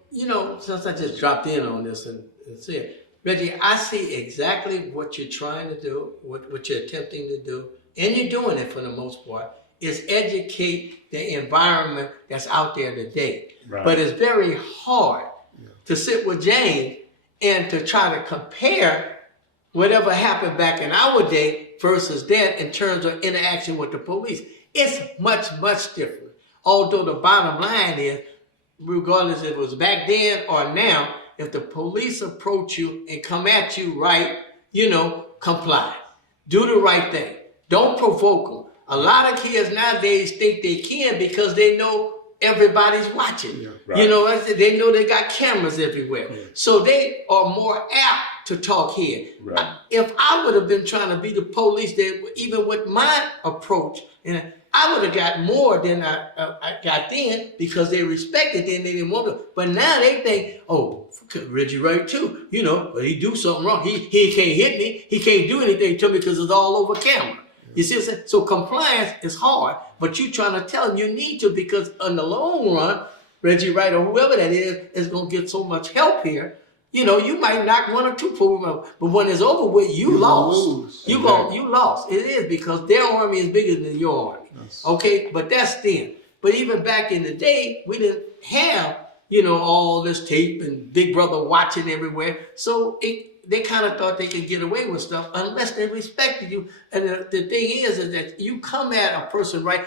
since I just dropped in on this and said, Reggie, I see exactly what you're trying to do, what you're attempting to do, and you're doing it for the most part, is educate the environment that's out there today. Right. But it's very hard to sit with James and to try to compare whatever happened back in our day versus then in terms of interaction with the police. It's much, much different. Although the bottom line is, regardless if it was back then or now, if the police approach you and come at you right, comply. Do the right thing. Don't provoke them. A lot of kids nowadays think they can because they know everybody's watching. Yeah, right. They know they got cameras everywhere. Yeah. So they are more apt to talk here. Right. If I would have been trying to be the police, even with my approach, and I would have got more than I got then, because they respected then, they didn't want to. But now they think, oh, Reggie Wright too. But he do something wrong. He can't hit me. He can't do anything to me because it's all over camera. You see what I'm saying? So compliance is hard, but you trying to tell them you need to, because in the long run, Reggie Wright or whoever that is going to get so much help here. You know, you might knock one or two people out, but when it's over with, you lost. You lost. It is, because their army is bigger than your army. Yes. Okay, but that's then. But even back in the day, we didn't have, you know, all this tape and Big Brother watching everywhere. So they kind of thought they could get away with stuff unless they respected you. And the thing is that you come at a person, right?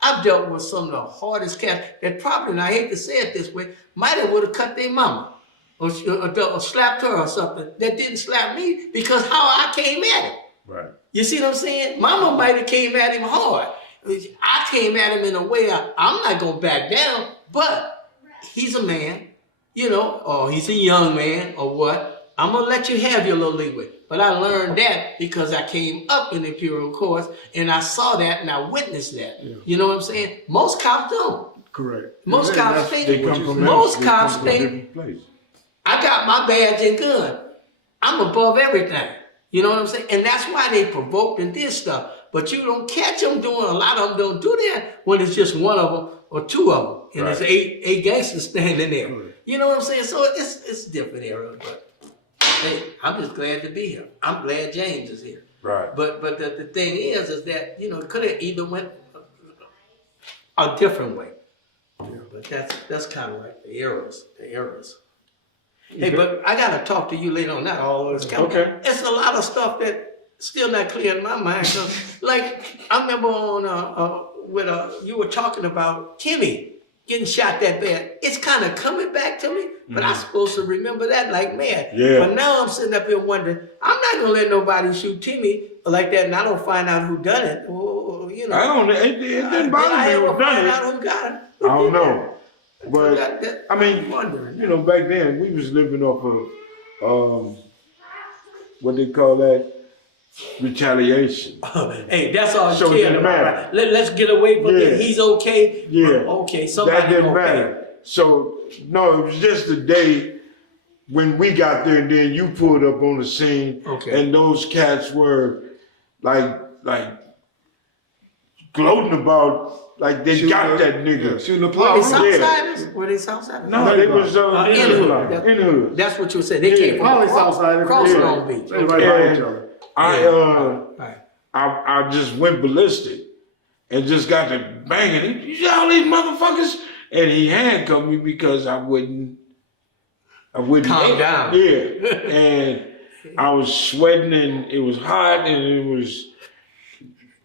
I've dealt with some of the hardest cats that probably, and I hate to say it this way, might have would have cut their mama. Or slapped her or something, that didn't slap me because how I came at him. Right. You see what I'm saying? Mama might have came at him hard. I came at him in a way I'm not going to back down, but he's a man, you know, or he's a young man or what. I'm going to let you have your little leeway. But I learned that because I came up in the Imperial Courts and I saw that and I witnessed that. Yeah. You know what I'm saying? Most cops don't. Correct. Most cops think. Most cops think. I got my badge and gun. I'm above everything. You know what I'm saying? And that's why they provoked and did stuff. But you don't catch them doing, a lot of them don't do that when it's just one of them or two of them. And there's eight gangsters standing there. Right. You know what I'm saying? So it's a different era. But hey, I'm just glad to be here. I'm glad James is here. Right. But the thing is that, you know, it could have either went a different way. Yeah. But that's kind of like the eras. Hey, but I gotta talk to you later on. Not all of this. Okay. It's a lot of stuff that still not clear in my mind. Like I remember on you were talking about Timmy getting shot that bad. It's kind of coming back to me, but I'm supposed to remember that like mad. Yeah. But now I'm sitting up here wondering, I'm not gonna let nobody shoot Timmy like that, and I don't find out who done it. Or, you know, I don't. It didn't bother me who done it. Who got it. I don't know. But I mean, wondering. you know, back then we was living off of what they call that, retaliation. Hey, that's all So cared about. Right? Let's get away from it. He's okay. Yeah. Okay. Somebody that didn't okay. matter. So no, it was just the day when we got there, and then you pulled up on the scene, and those cats were like gloating about. Like they got that nigga. Shooting the plow. Were they Southsiders? No, they was in the hood. That's what you said. They came from Southsiders. Cross Long Beach. I just went ballistic and just got to banging. You see all these motherfuckers? And he handcuffed me because I wouldn't calm down. Yeah. And I was sweating and it was hot and it was.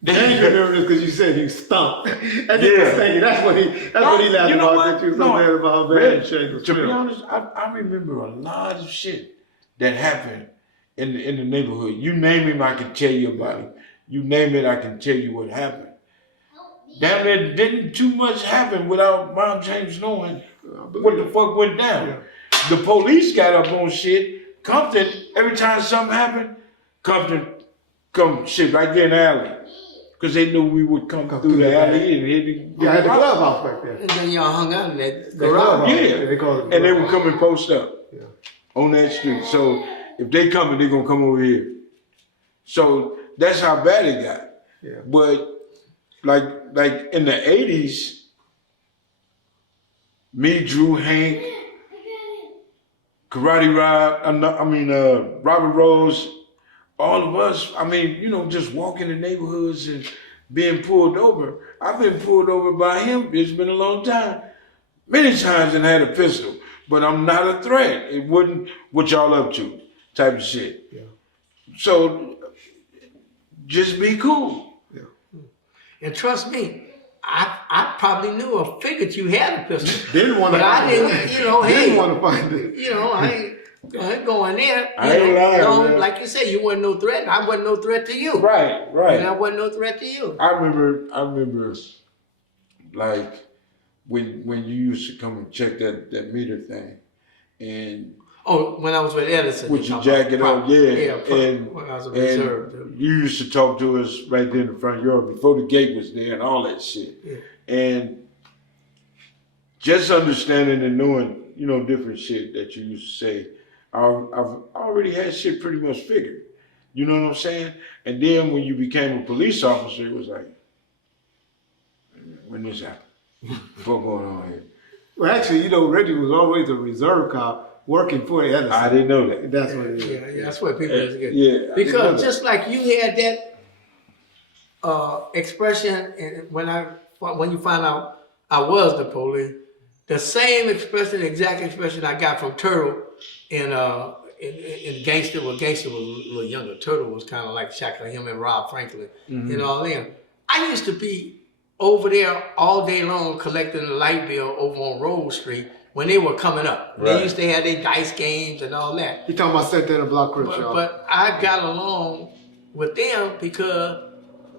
Then you remember this because you said he stunk. That's what he laughed about. That you were so mad about bad shit. To be honest, I remember a lot of shit that happened in the neighborhood. You name him, I can tell you about him. You name it, I can tell you what happened. Damn, there didn't too much happen without Mom James knowing what the fuck went down. Yeah. The police got up on shit. Compton, every time something happened, Compton come shit right there in the alley. Because they knew we would come through the alley and hit the had the clubhouse back there. And then y'all hung out in that garage. Yeah. And they would come and post up on that street. So if they coming, they're going to come over here. So that's how bad it got. Yeah. But like in the 80s, me, Drew, Hank, Karate Rob, Robert Rose, all of us, just walking the neighborhoods and being pulled over. I've been pulled over by him. It's been a long time. Many times and had a pistol, but I'm not a threat. It wouldn't, what y'all up to type of shit. Yeah. So just be cool. Yeah. And trust me, I probably knew or figured you had a pistol. Didn't want to. But I didn't, didn't want to find it. I ain't going there. I ain't lying, like you said, you wasn't no threat, and I wasn't no threat to you. Right. And I wasn't no threat to you. I remember, like when you used to come and check that meter thing, and when I was with Edison, with your jacket on, and when I was a reserve, you used to talk to us right there in the front yard before the gate was there and all that shit, and just understanding and knowing, different shit that you used to say. I've already had shit pretty much figured. You know what I'm saying? And then when you became a police officer, it was like, when this happened? What's going on here? Well, actually, you know, Reggie was always a reserve cop working for Edison. I didn't know that. That's what it is. Yeah, that's what people used to get. Yeah, Because just like you had that expression, and when you find out I was the police, the same expression, exact expression I got from Turtle in Gangster. Well, Gangster was a little younger. Turtle was kind of like Shackler, him and Rob Franklin and all them. I used to be over there all day long collecting the light bill over on Rose Street when they were coming up. Right. They used to have their dice games and all that. You talking about Santana Block Crips, y'all. But I got along with them because,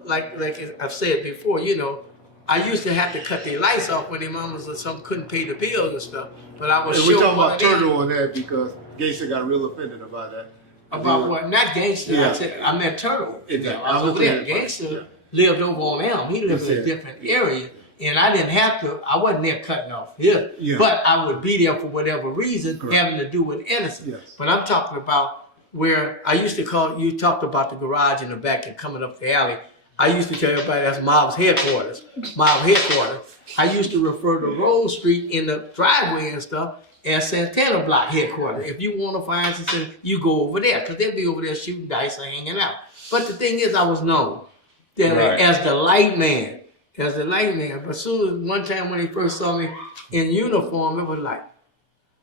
like I've said before, you know, I used to have to cut their lights off when their mamas or something couldn't pay the bills and stuff. But I was and sure we're talking about Turtle on that because Gangster got real offended about that. About what? Not Gangster. Yeah. I meant Turtle. Yeah, I was over there. Gangster lived over on Elm. He lived in a different area. And I didn't have to, I wasn't there cutting off his. Yeah. But I would be there for whatever reason, having to do with innocence. Yes. But I'm talking about where I used to call, you talked about the garage in the back and coming up the alley. I used to tell everybody that's Mob's headquarters. Mob headquarters. I used to refer to Rose Street in the driveway and stuff as Santana Block headquarters. If you want to find something, you go over there, because they'll be over there shooting dice or hanging out. But the thing is, I was known as the light man. As the light man. But soon as one time when he first saw me in uniform, it was like,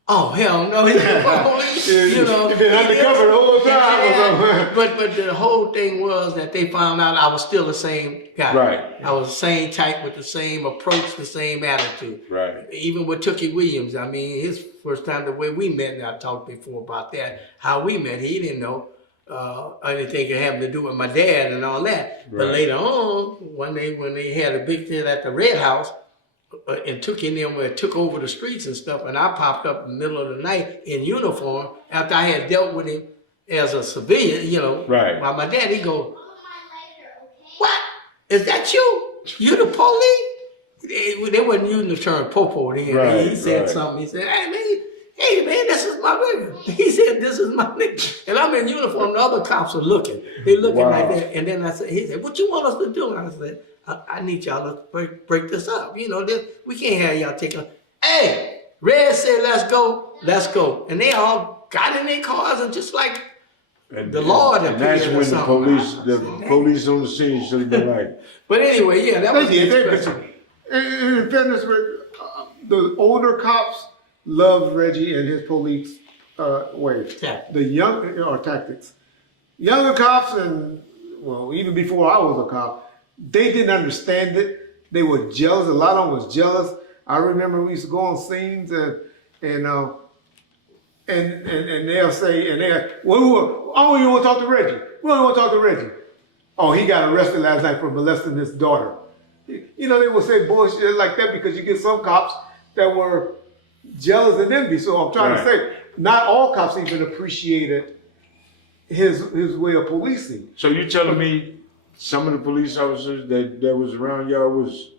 oh, hell no, he's the police. You know, you've been undercover the whole time. But the whole thing was that they found out I was still the same guy. Right. I was the same type with the same approach, the same attitude. Right. Even with Tookie Williams, I mean, his first time, the way we met, and I talked before about that, how we met, he didn't know anything having to do with my dad and all that. Right. But later on, one day when they had a big thing at the Red House, and took in there where it took over the streets and stuff, and I popped up in the middle of the night in uniform after I had dealt with him as a civilian, you know. Right. While my dad, he go, what? Is that you? You the police? They wasn't using the term popo then. Right, he said something. He said, hey man, this is my nigga. He said, this is my nigga. And I'm in uniform, the other cops are looking. They're looking like that. And then he said, what you want us to do? And I said, I need y'all to break this up. You know, we can't have y'all take a, hey, Red said, let's go. And they all got in their cars and just like the Lord appeared. And that's when the police on the scene should have been like. But anyway, yeah, that was the expression. In fairness, the older cops loved Reggie and his police ways. The young tactics. Younger cops, and well, even before I was a cop, they didn't understand it. They were jealous. A lot of them was jealous. I remember we used to go on scenes and they'll say, well, I don't even want to talk to Reggie. We don't want to talk to Reggie. Oh, he got arrested last night for molesting his daughter. You know, they will say bullshit like that because you get some cops that were jealous and envy. So I'm trying to say, not all cops even appreciated his way of policing. So you telling me some of the police officers that was around y'all was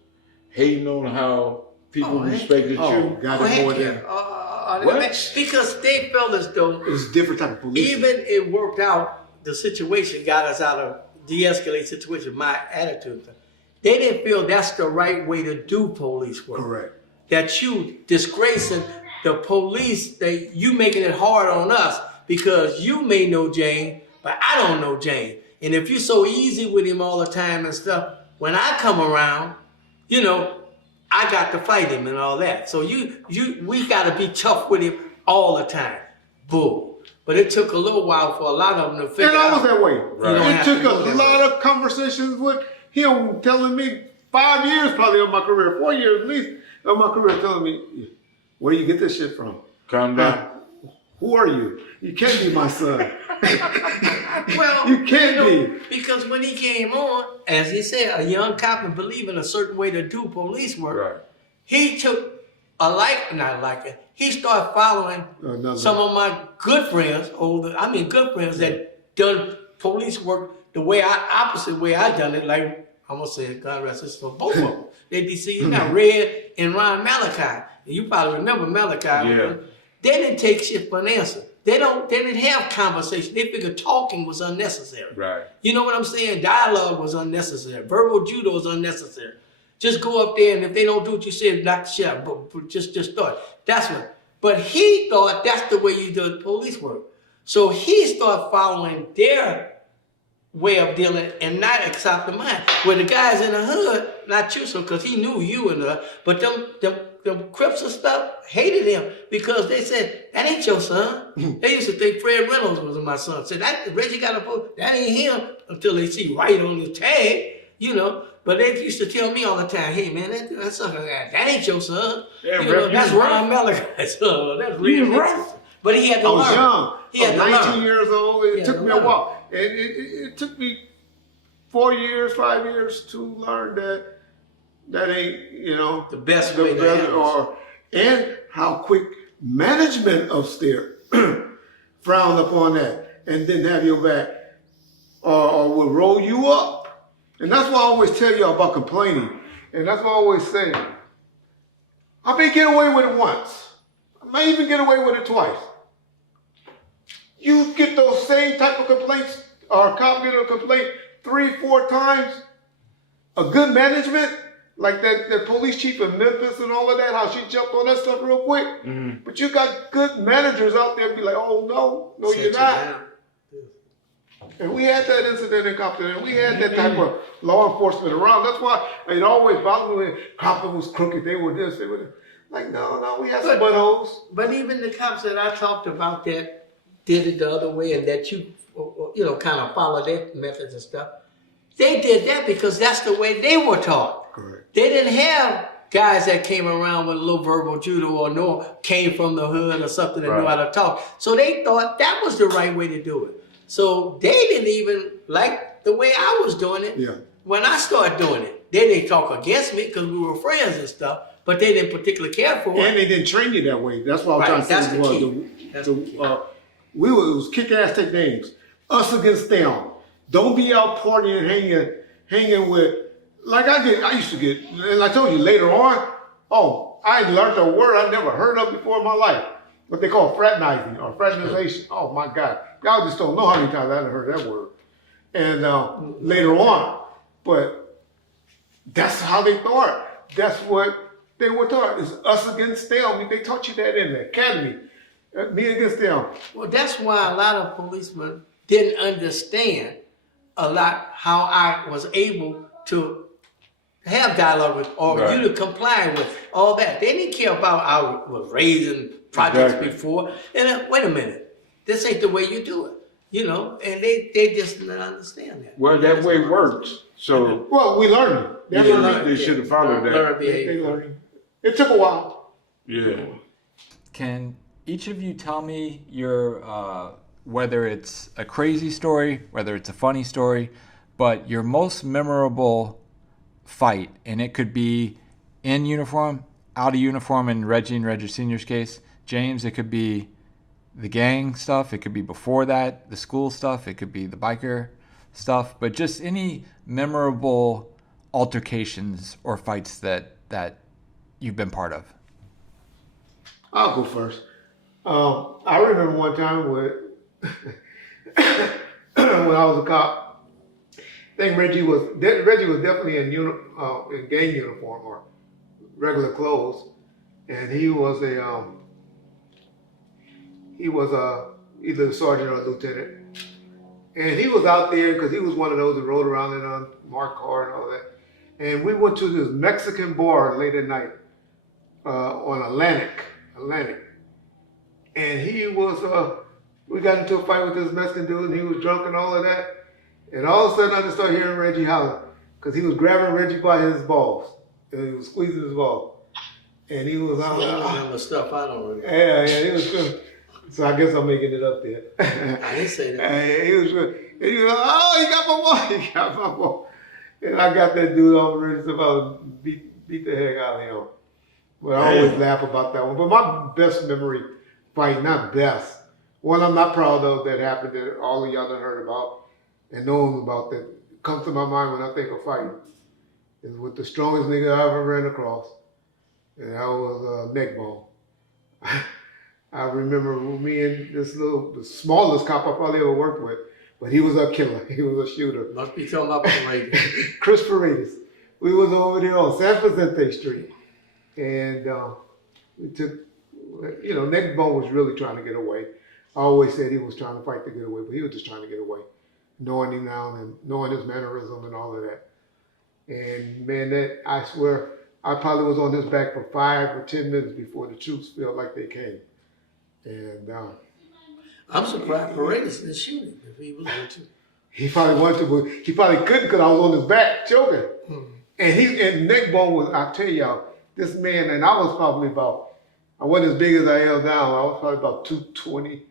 hating on how people respected you? Got it more than what? Because they felt as though it was a different type of police. Even it worked out, the situation got us out of de-escalate situation, my attitude. They didn't feel that's the right way to do police work. Correct. That you disgracing the police, that you making it hard on us because you may know Jane, but I don't know Jane. And if you're so easy with him all the time and stuff, when I come around, you know, I got to fight him and all that. So we got to be tough with him all the time. Bull. But it took a little while for a lot of them to figure out. And I was that way. Right. It took a lot of conversations with him telling me 5 years probably of my career, 4 years at least of my career, telling me, where do you get this shit from? Calm down. Who are you? You can't be my son. Well, you can't be. Because when he came on, as he said, a young cop and believe in a certain way to do police work, he took he started following some of my good friends, good friends that done police work the way opposite way I done it, like I'm gonna say God rest his soul, both of them. They deceased now, Red and Ron Malachi. And you probably remember Malachi. Yeah. They didn't take shit for an answer. They didn't have conversation. They figured talking was unnecessary. Right. You know what I'm saying? Dialogue was unnecessary. Verbal judo was unnecessary. Just go up there, and if they don't do what you said, knock the shit out. But just start. That's what. But he thought that's the way you do the police work. So he started following their way of dealing and not accept mine. Where the guys in the hood, not you, so because he knew you and but them Crips and stuff hated him because they said, that ain't your son. They used to think Fred Reynolds was my son. Said, that Reggie got a vote, that ain't him, until they see Wright on his tag, you know. But they used to tell me all the time, hey man, that sucker guy, that ain't your son. Yeah, you know, that's right. Ron Malachi's son. That's real. Right. But he had to I learn. was young. He had I was to 19 learn. years old. It He took had me to a learn. while. And it took me 4 years, 5 years to learn that ain't, you know, The best way to handle and how quick management of Steer frowned upon that and didn't have your back or would roll you up. And that's why I always tell you about complaining. And that's what I always say. I may get away with it once. I may even get away with it twice. You get those same type of complaints or copy of a complaint 3-4 times. A good management, like that police chief in Memphis and all of that, how she jumped on that stuff real quick. Mm-hmm. But you got good managers out there be like, oh no, Set you're you not. down. And we had that incident in Compton, and we had that type of law enforcement around. That's why it always bothered me when Compton was crooked. They were this, they were that. Like, no, we had some buttholes. But even the cops that I talked about that did it the other way and that you know, kind of follow their methods and stuff, they did that because that's the way they were taught. Correct. They didn't have guys that came around with a little verbal judo or came from the hood or something and knew how to talk. So they thought that was the right way to do it. So they didn't even like the way I was doing it. Yeah. When I started doing it, they didn't talk against me because we were friends and stuff, but they didn't particularly care for it. And they didn't train you that way. That's what I'm trying to That's say. the Was key. That's the key. it was kick ass, take names. Us against them. Don't be out partying, hanging with. Like I used to get, and I told you later on. Oh, I learned a word I never heard of before in my life. What they call fraternizing or fraternization. Oh my God, y'all just don't know how many times I done heard that word. And later on, but that's how they thought. That's what they were taught. It's us against them. I mean, they taught you that in the academy. Me against them. Well, that's why a lot of policemen didn't understand a lot how I was able to have dialogue with or Right. you to comply with all that. They didn't care about I was raising projects Exactly. before. And wait a minute, this ain't the way you do it. You know, and they just didn't understand that. Well, that way works. So Well, we learned it. they should have followed that. Learn They behavior. learned it. It took a while. Yeah. Can each of you tell me your whether it's a crazy story, whether it's a funny story, but your most memorable fight, and it could be in uniform, out of uniform in Reggie and Reggie Sr.'s case. James, it could be the gang stuff, it could be before that, the school stuff, it could be the biker stuff, but just any memorable altercations or fights that you've been part of. I'll go first. I remember one time when I was a cop. I think Reggie was definitely in gang uniform or regular clothes, and he was either a sergeant or a lieutenant, and he was out there because he was one of those that rode around in a marked car and all that. And we went to this Mexican bar late at night on Atlantic. And he was, we got into a fight with this Mexican dude, and he was drunk and all of that. And all of a sudden, I just started hearing Reggie holler, because he was grabbing Reggie by his balls, and he was squeezing his balls. And he was I hollering, remember stuff I don't remember. yeah, he was good. So I guess I'm making it up there. I didn't say that. And he was good. And he was like, oh, he got my ball, he got my ball. And I got that dude on Reggie, so I beat the heck out of him. But I always laugh about that one. But my best memory fight, not best, one I'm not proud of that happened that all of y'all done heard about and known about that comes to my mind when I think of fighting is with the strongest nigga I ever ran across. And that was neck bone. I remember me and the smallest cop I probably ever worked with, but he was a killer. He was a shooter. Must be talking about Paredes. Chris Paredes. We was over there on San Vicente Street, and we took, Neckbone was really trying to get away. I always said he was trying to fight to get away, but he was just trying to get away, knowing him now and knowing his mannerism and all of that. And man, I swear, I probably was on his back for 5 or 10 minutes before the troops felt like they came. And I'm surprised Paredes didn't shoot him if he was going to. he probably wanted to, but he probably couldn't because I was on his back choking. And Neckbone was, I tell y'all, this man, and I was probably I wasn't as big as I am now. I was probably about 220,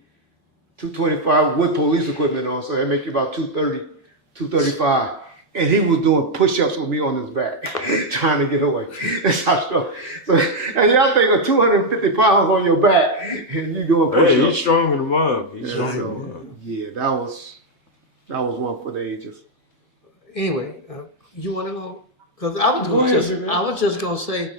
225 with police equipment on, so that make you about 230, 235. And he was doing push-ups with me on his back, trying to get away. That's how strong. So, and y'all think of 250 pounds on your back, and you doing push-ups. Hey, he's strong in the mug. He's strong in the mug. Yeah, that was one for the ages. Anyway, you want to go? Because I was just gonna say,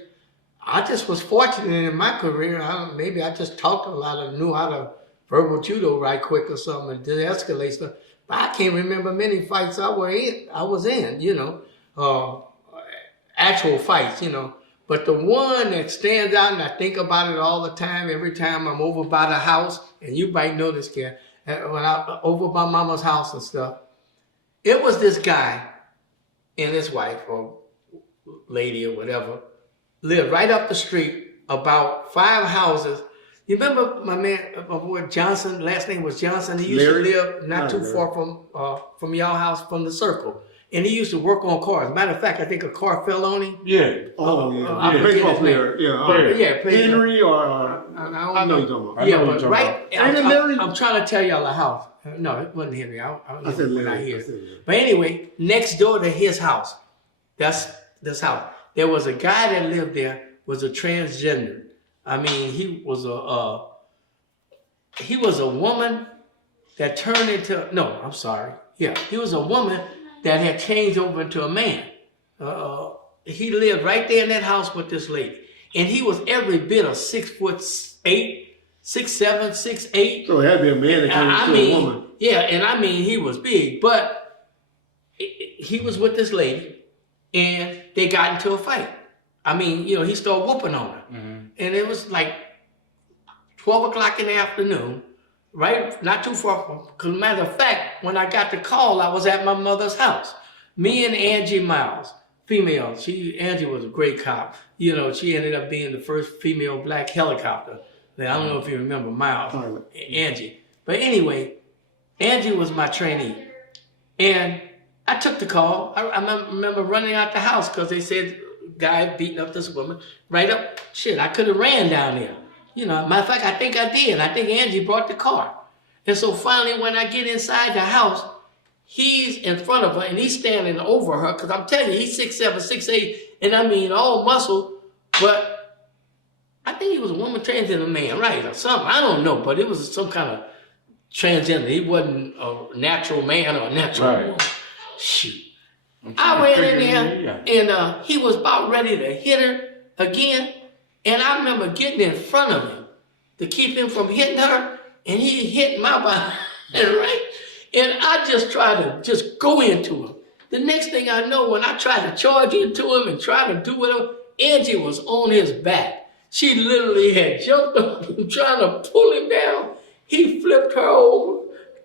I just was fortunate in my career. Maybe I just talked a lot and knew how to verbal judo right quick or something and de-escalate stuff. But I can't remember many fights I was in, actual fights, But the one that stands out, and I think about it all the time, every time I'm over by the house, and you might know this, kid, when I'm over by Mama's house and stuff, it was this guy and his wife or lady or whatever lived right up the street, about 5 houses. You remember my boy Johnson? Last name was Johnson. He used to live not too far from y'all house, from the Circle, and he used to work on cars. Matter of fact, I think a car fell on him. Yeah. I forget his name. Henry or I know you're talking about. Yeah, but right. I'm trying to tell y'all a house. No, it wasn't Henry. I said Larry. But anyway, next door to his house, that's this house. There was a guy that lived there, was a transgender. I mean, he was a woman that turned into, no, I'm sorry. Yeah, he was a woman that had changed over into a man. He lived right there in that house with this lady. And he was every bit of 6'8", 6'7", 6'8". So it had to be a man that turned into a woman. Yeah, and I mean, he was big, but he was with this lady and they got into a fight. I mean, he started whooping on her. Mm-hmm. And it was like 12 o'clock in the afternoon, right? Not too far from, because matter of fact, when I got the call, I was at my mother's house. Me and Angie Miles, female. Angie was a great cop. She ended up being the first female black helicopter. I don't know if you remember Miles, Angie. But anyway, Angie was my trainee. And I took the call. I remember running out the house because they said, guy beating up this woman right up. Shit, I could have ran down there. Matter of fact, I think I did. I think Angie brought the car. And so finally, when I get inside the house, he's in front of her and he's standing over her. Because I'm telling you, he's 6'7", 6'8", and I mean, all muscle. But I think he was a woman transgender man, right? Or something. I don't know. But it was some kind of transgender. He wasn't a natural man or a natural woman. Shoot. I ran in there, and he was about ready to hit her again. And I remember getting in front of him to keep him from hitting her, and he hit my behind, right? And I just tried to just go into him. The next thing I know, when I tried to charge into him and try to do whatever, Angie was on his back. She literally had jumped up and trying to pull him down. He flipped her over.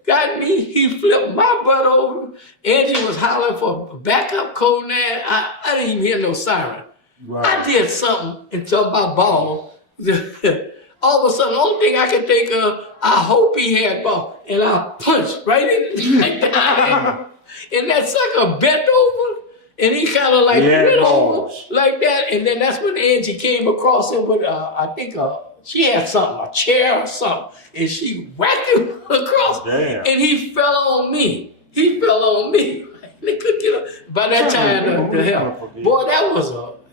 Got me, he flipped my butt over. Angie was hollering for backup code now. I didn't even hear no siren. Right. I did something until my ball. All of a sudden, the only thing I could think of, I hope he had ball. And I punched right in like that. And that sucker bent over. And he kind of went over like that. And then that's when Angie came across him with, I think, she had something, a chair or something, and she whacked him across. Damn. And he fell on me. They couldn't get up. By that time, the hell. Boy,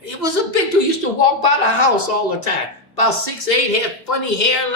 it was a big dude. He used to walk by the house all the time. About 6'8", had funny hair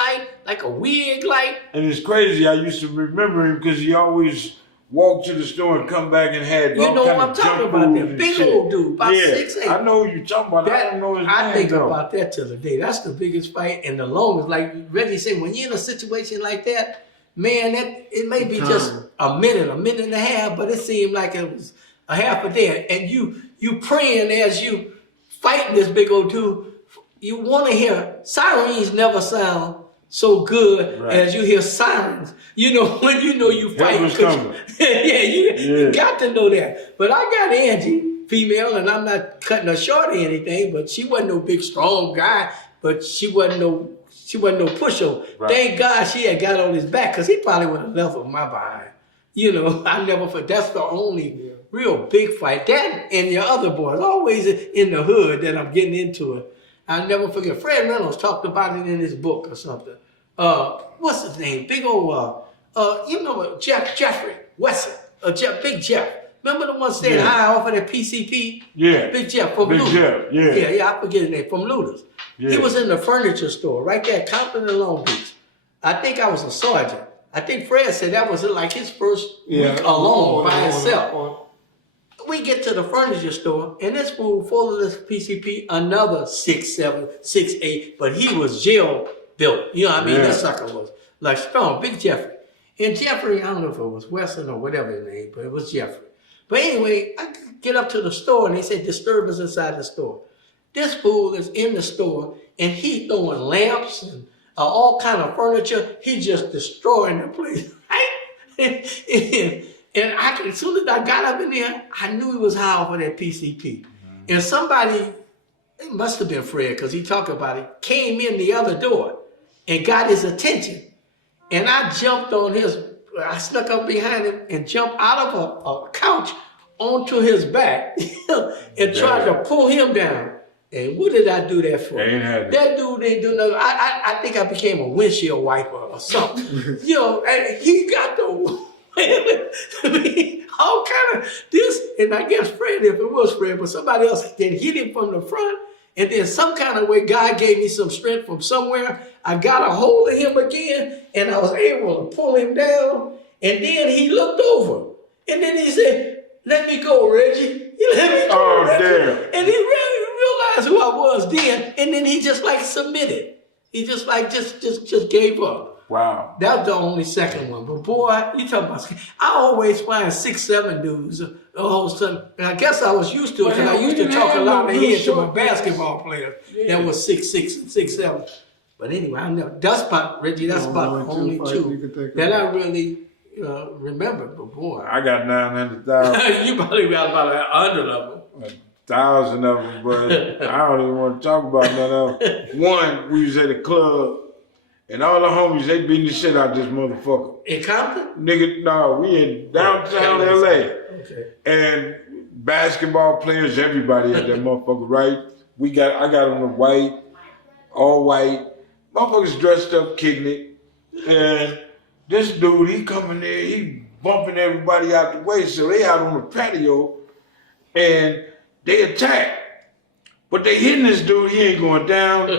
like a wig like. And it's crazy, I used to remember him because he always walk to the store and come back and had You all know kind what I'm of talking junk about? food That and big shit. old dude, about Yeah, 6'8". I know who you're talking about. I don't know his I name think though. about that till the day. That's the biggest fight and the longest. Like Reggie said, when you're in a situation like that, man, that it may be just a minute and a half, but it seemed like it was a half a day. And you praying as you fighting this big old dude. You want to hear sirens never sound so good as you hear sirens. You know when you know you fighting. was coming. Yeah, you got to know that. But I got Angie, female, and I'm not cutting her short or anything, but she wasn't no big strong guy, but she wasn't no pushover. Right. Thank God she had got on his back, because he probably would have left with my behind. You know, I never forget. That's the only real big fight. That and your other boys, always in the hood that I'm getting into it. I never forget. Fred Reynolds talked about it in his book or something. What's his name? Big old, you know, Jeffrey Wesson, Big Jeff. Remember the one staying high off of that PCP? Yeah. Big Jeff from Big Looters. Jeff, yeah. Yeah, I forget his name, from Looters. Yeah. He was in the furniture store right there at Compton and Long Beach. I think I was a sergeant. I think Fred said that was like his first week alone by himself. We get to the furniture store, and this fool full of this PCP, another 6'7", 6'8", but he was jail built. You know what I mean? That sucker was like strong, Big Jeffrey. And Jeffrey, I don't know if it was Wesson or whatever his name, but it was Jeffrey. But anyway, I get up to the store, and they say disturbance inside the store. This fool is in the store, and he throwing lamps and all kind of furniture. He just destroying the place, right? And as soon as I got up in there, I knew he was high off of that PCP. And somebody, it must have been Fred, because he talked about it, came in the other door and got his attention. And I jumped on I snuck up behind him and jumped out of a couch onto his back and tried to pull him down. And what did I do that for? That dude didn't do nothing. I think I became a windshield wiper or something. You know, and he got the... I mean, all kind of this, and I guess Fred, if it was Fred, but somebody else then hit him from the front, and then some kind of way God gave me some strength from somewhere. I got a hold of him again, and I was able to pull him down, and then he looked over, and then he said, "Let me go, Reggie. You let me go, Reggie." Damn. And he really realized who I was then, and then he just like submitted. He just like just gave up. Wow. That was the only second one. But boy, you talking about, I always find 6'7" dudes. And I guess I was used to it, because I used to talk a lot of head to my basketball players that was 6'6" and 6'7". But anyway, that's about, Reggie, that's about the only two that I really remember. But boy, I got 900,000. you probably got about 100 of them. 1,000 of them, but I don't even want to talk about none of them. One, we was at a club, and all the homies, they beating the shit out this motherfucker. In Compton? Nigga, no, we in downtown LA. Okay. And basketball players, everybody at that motherfucker, right? I got on the white, all white. Motherfuckers dressed up, kicking it. And this dude, he coming there, he bumping everybody out the way. So they out on the patio, and they attack. But they hitting this dude, he ain't going down.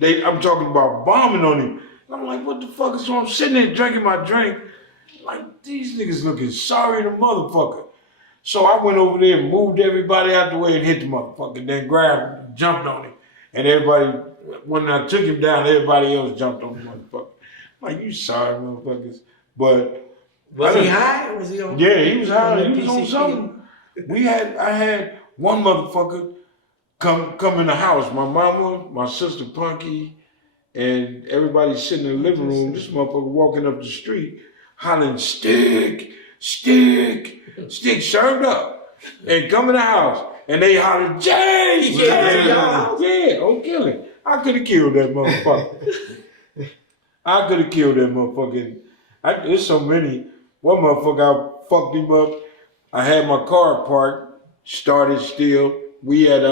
I'm talking about bombing on him. I'm like, what the fuck is wrong? I'm sitting there drinking my drink. Like, these niggas looking sorry, the motherfucker. So I went over there and moved everybody out the way and hit the motherfucker. Then grabbed him, jumped on him. And everybody, when I took him down, everybody else jumped on the motherfucker. I'm like, you sorry, motherfuckers. But was he high or was he on? Yeah, he was high. He was PCP? on something. I had one motherfucker come in the house. My mama, my sister Punky, and everybody sitting in the living room. This motherfucker walking up the street, hollering, stick, stick, stick, served up. And come in the house. And they hollered, Jay! Yeah, oh, kill him. I could have killed that motherfucker. I could have killed that motherfucker. There's so many. One motherfucker, I fucked him up. I had my car parked, started still. We at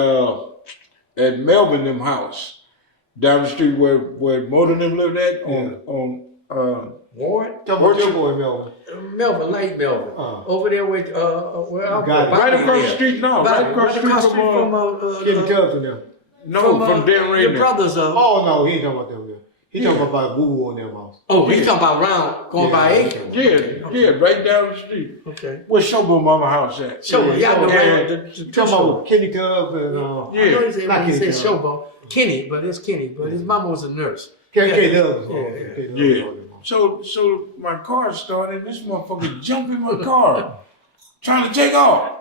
Melvin them house. Down the street where Motor them lived at on Ward? Talking about your boy Melvin. Melvin, Lake Melvin. Over there with where I'm right across the street, no. Right across the street from Getting Tubs in there. No, from Dan Ray. Your brothers Oh no, he ain't talking about them there. He talking about woo on them house. Oh, he's talking about around going by Aiken. Yeah, right down the street. Okay. Where's Showboat Mama house at? Showboat, yeah, I know And right. You talking about Kenny Cub and I know he said, not when he Kenny said Cub. Showboat. Kenny, but his mama was a nurse. K Dubs. Yeah. So my car started. This motherfucker jumped in my car, trying to take off.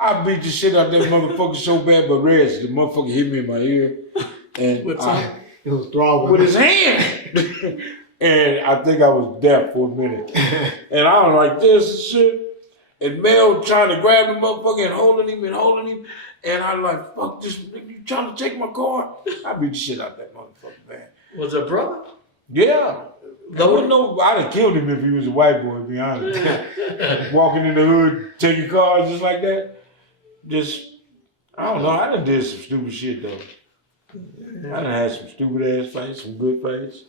I beat the shit out of that motherfucker so bad, but Reg, the motherfucker hit me in my ear, and It was throbbing. with his hand. And I think I was deaf for a minute. And I was like this and shit. And Mel trying to grab the motherfucker and holding him. And I like, fuck this, nigga, you trying to take my car? I beat the shit out of that motherfucker, man. Was it a brother? Yeah. I'd have killed him if he was a white boy, to be honest. Walking in the hood, taking cars just like that. I don't know, I done did some stupid shit though. I done had some stupid ass fights, some good fights.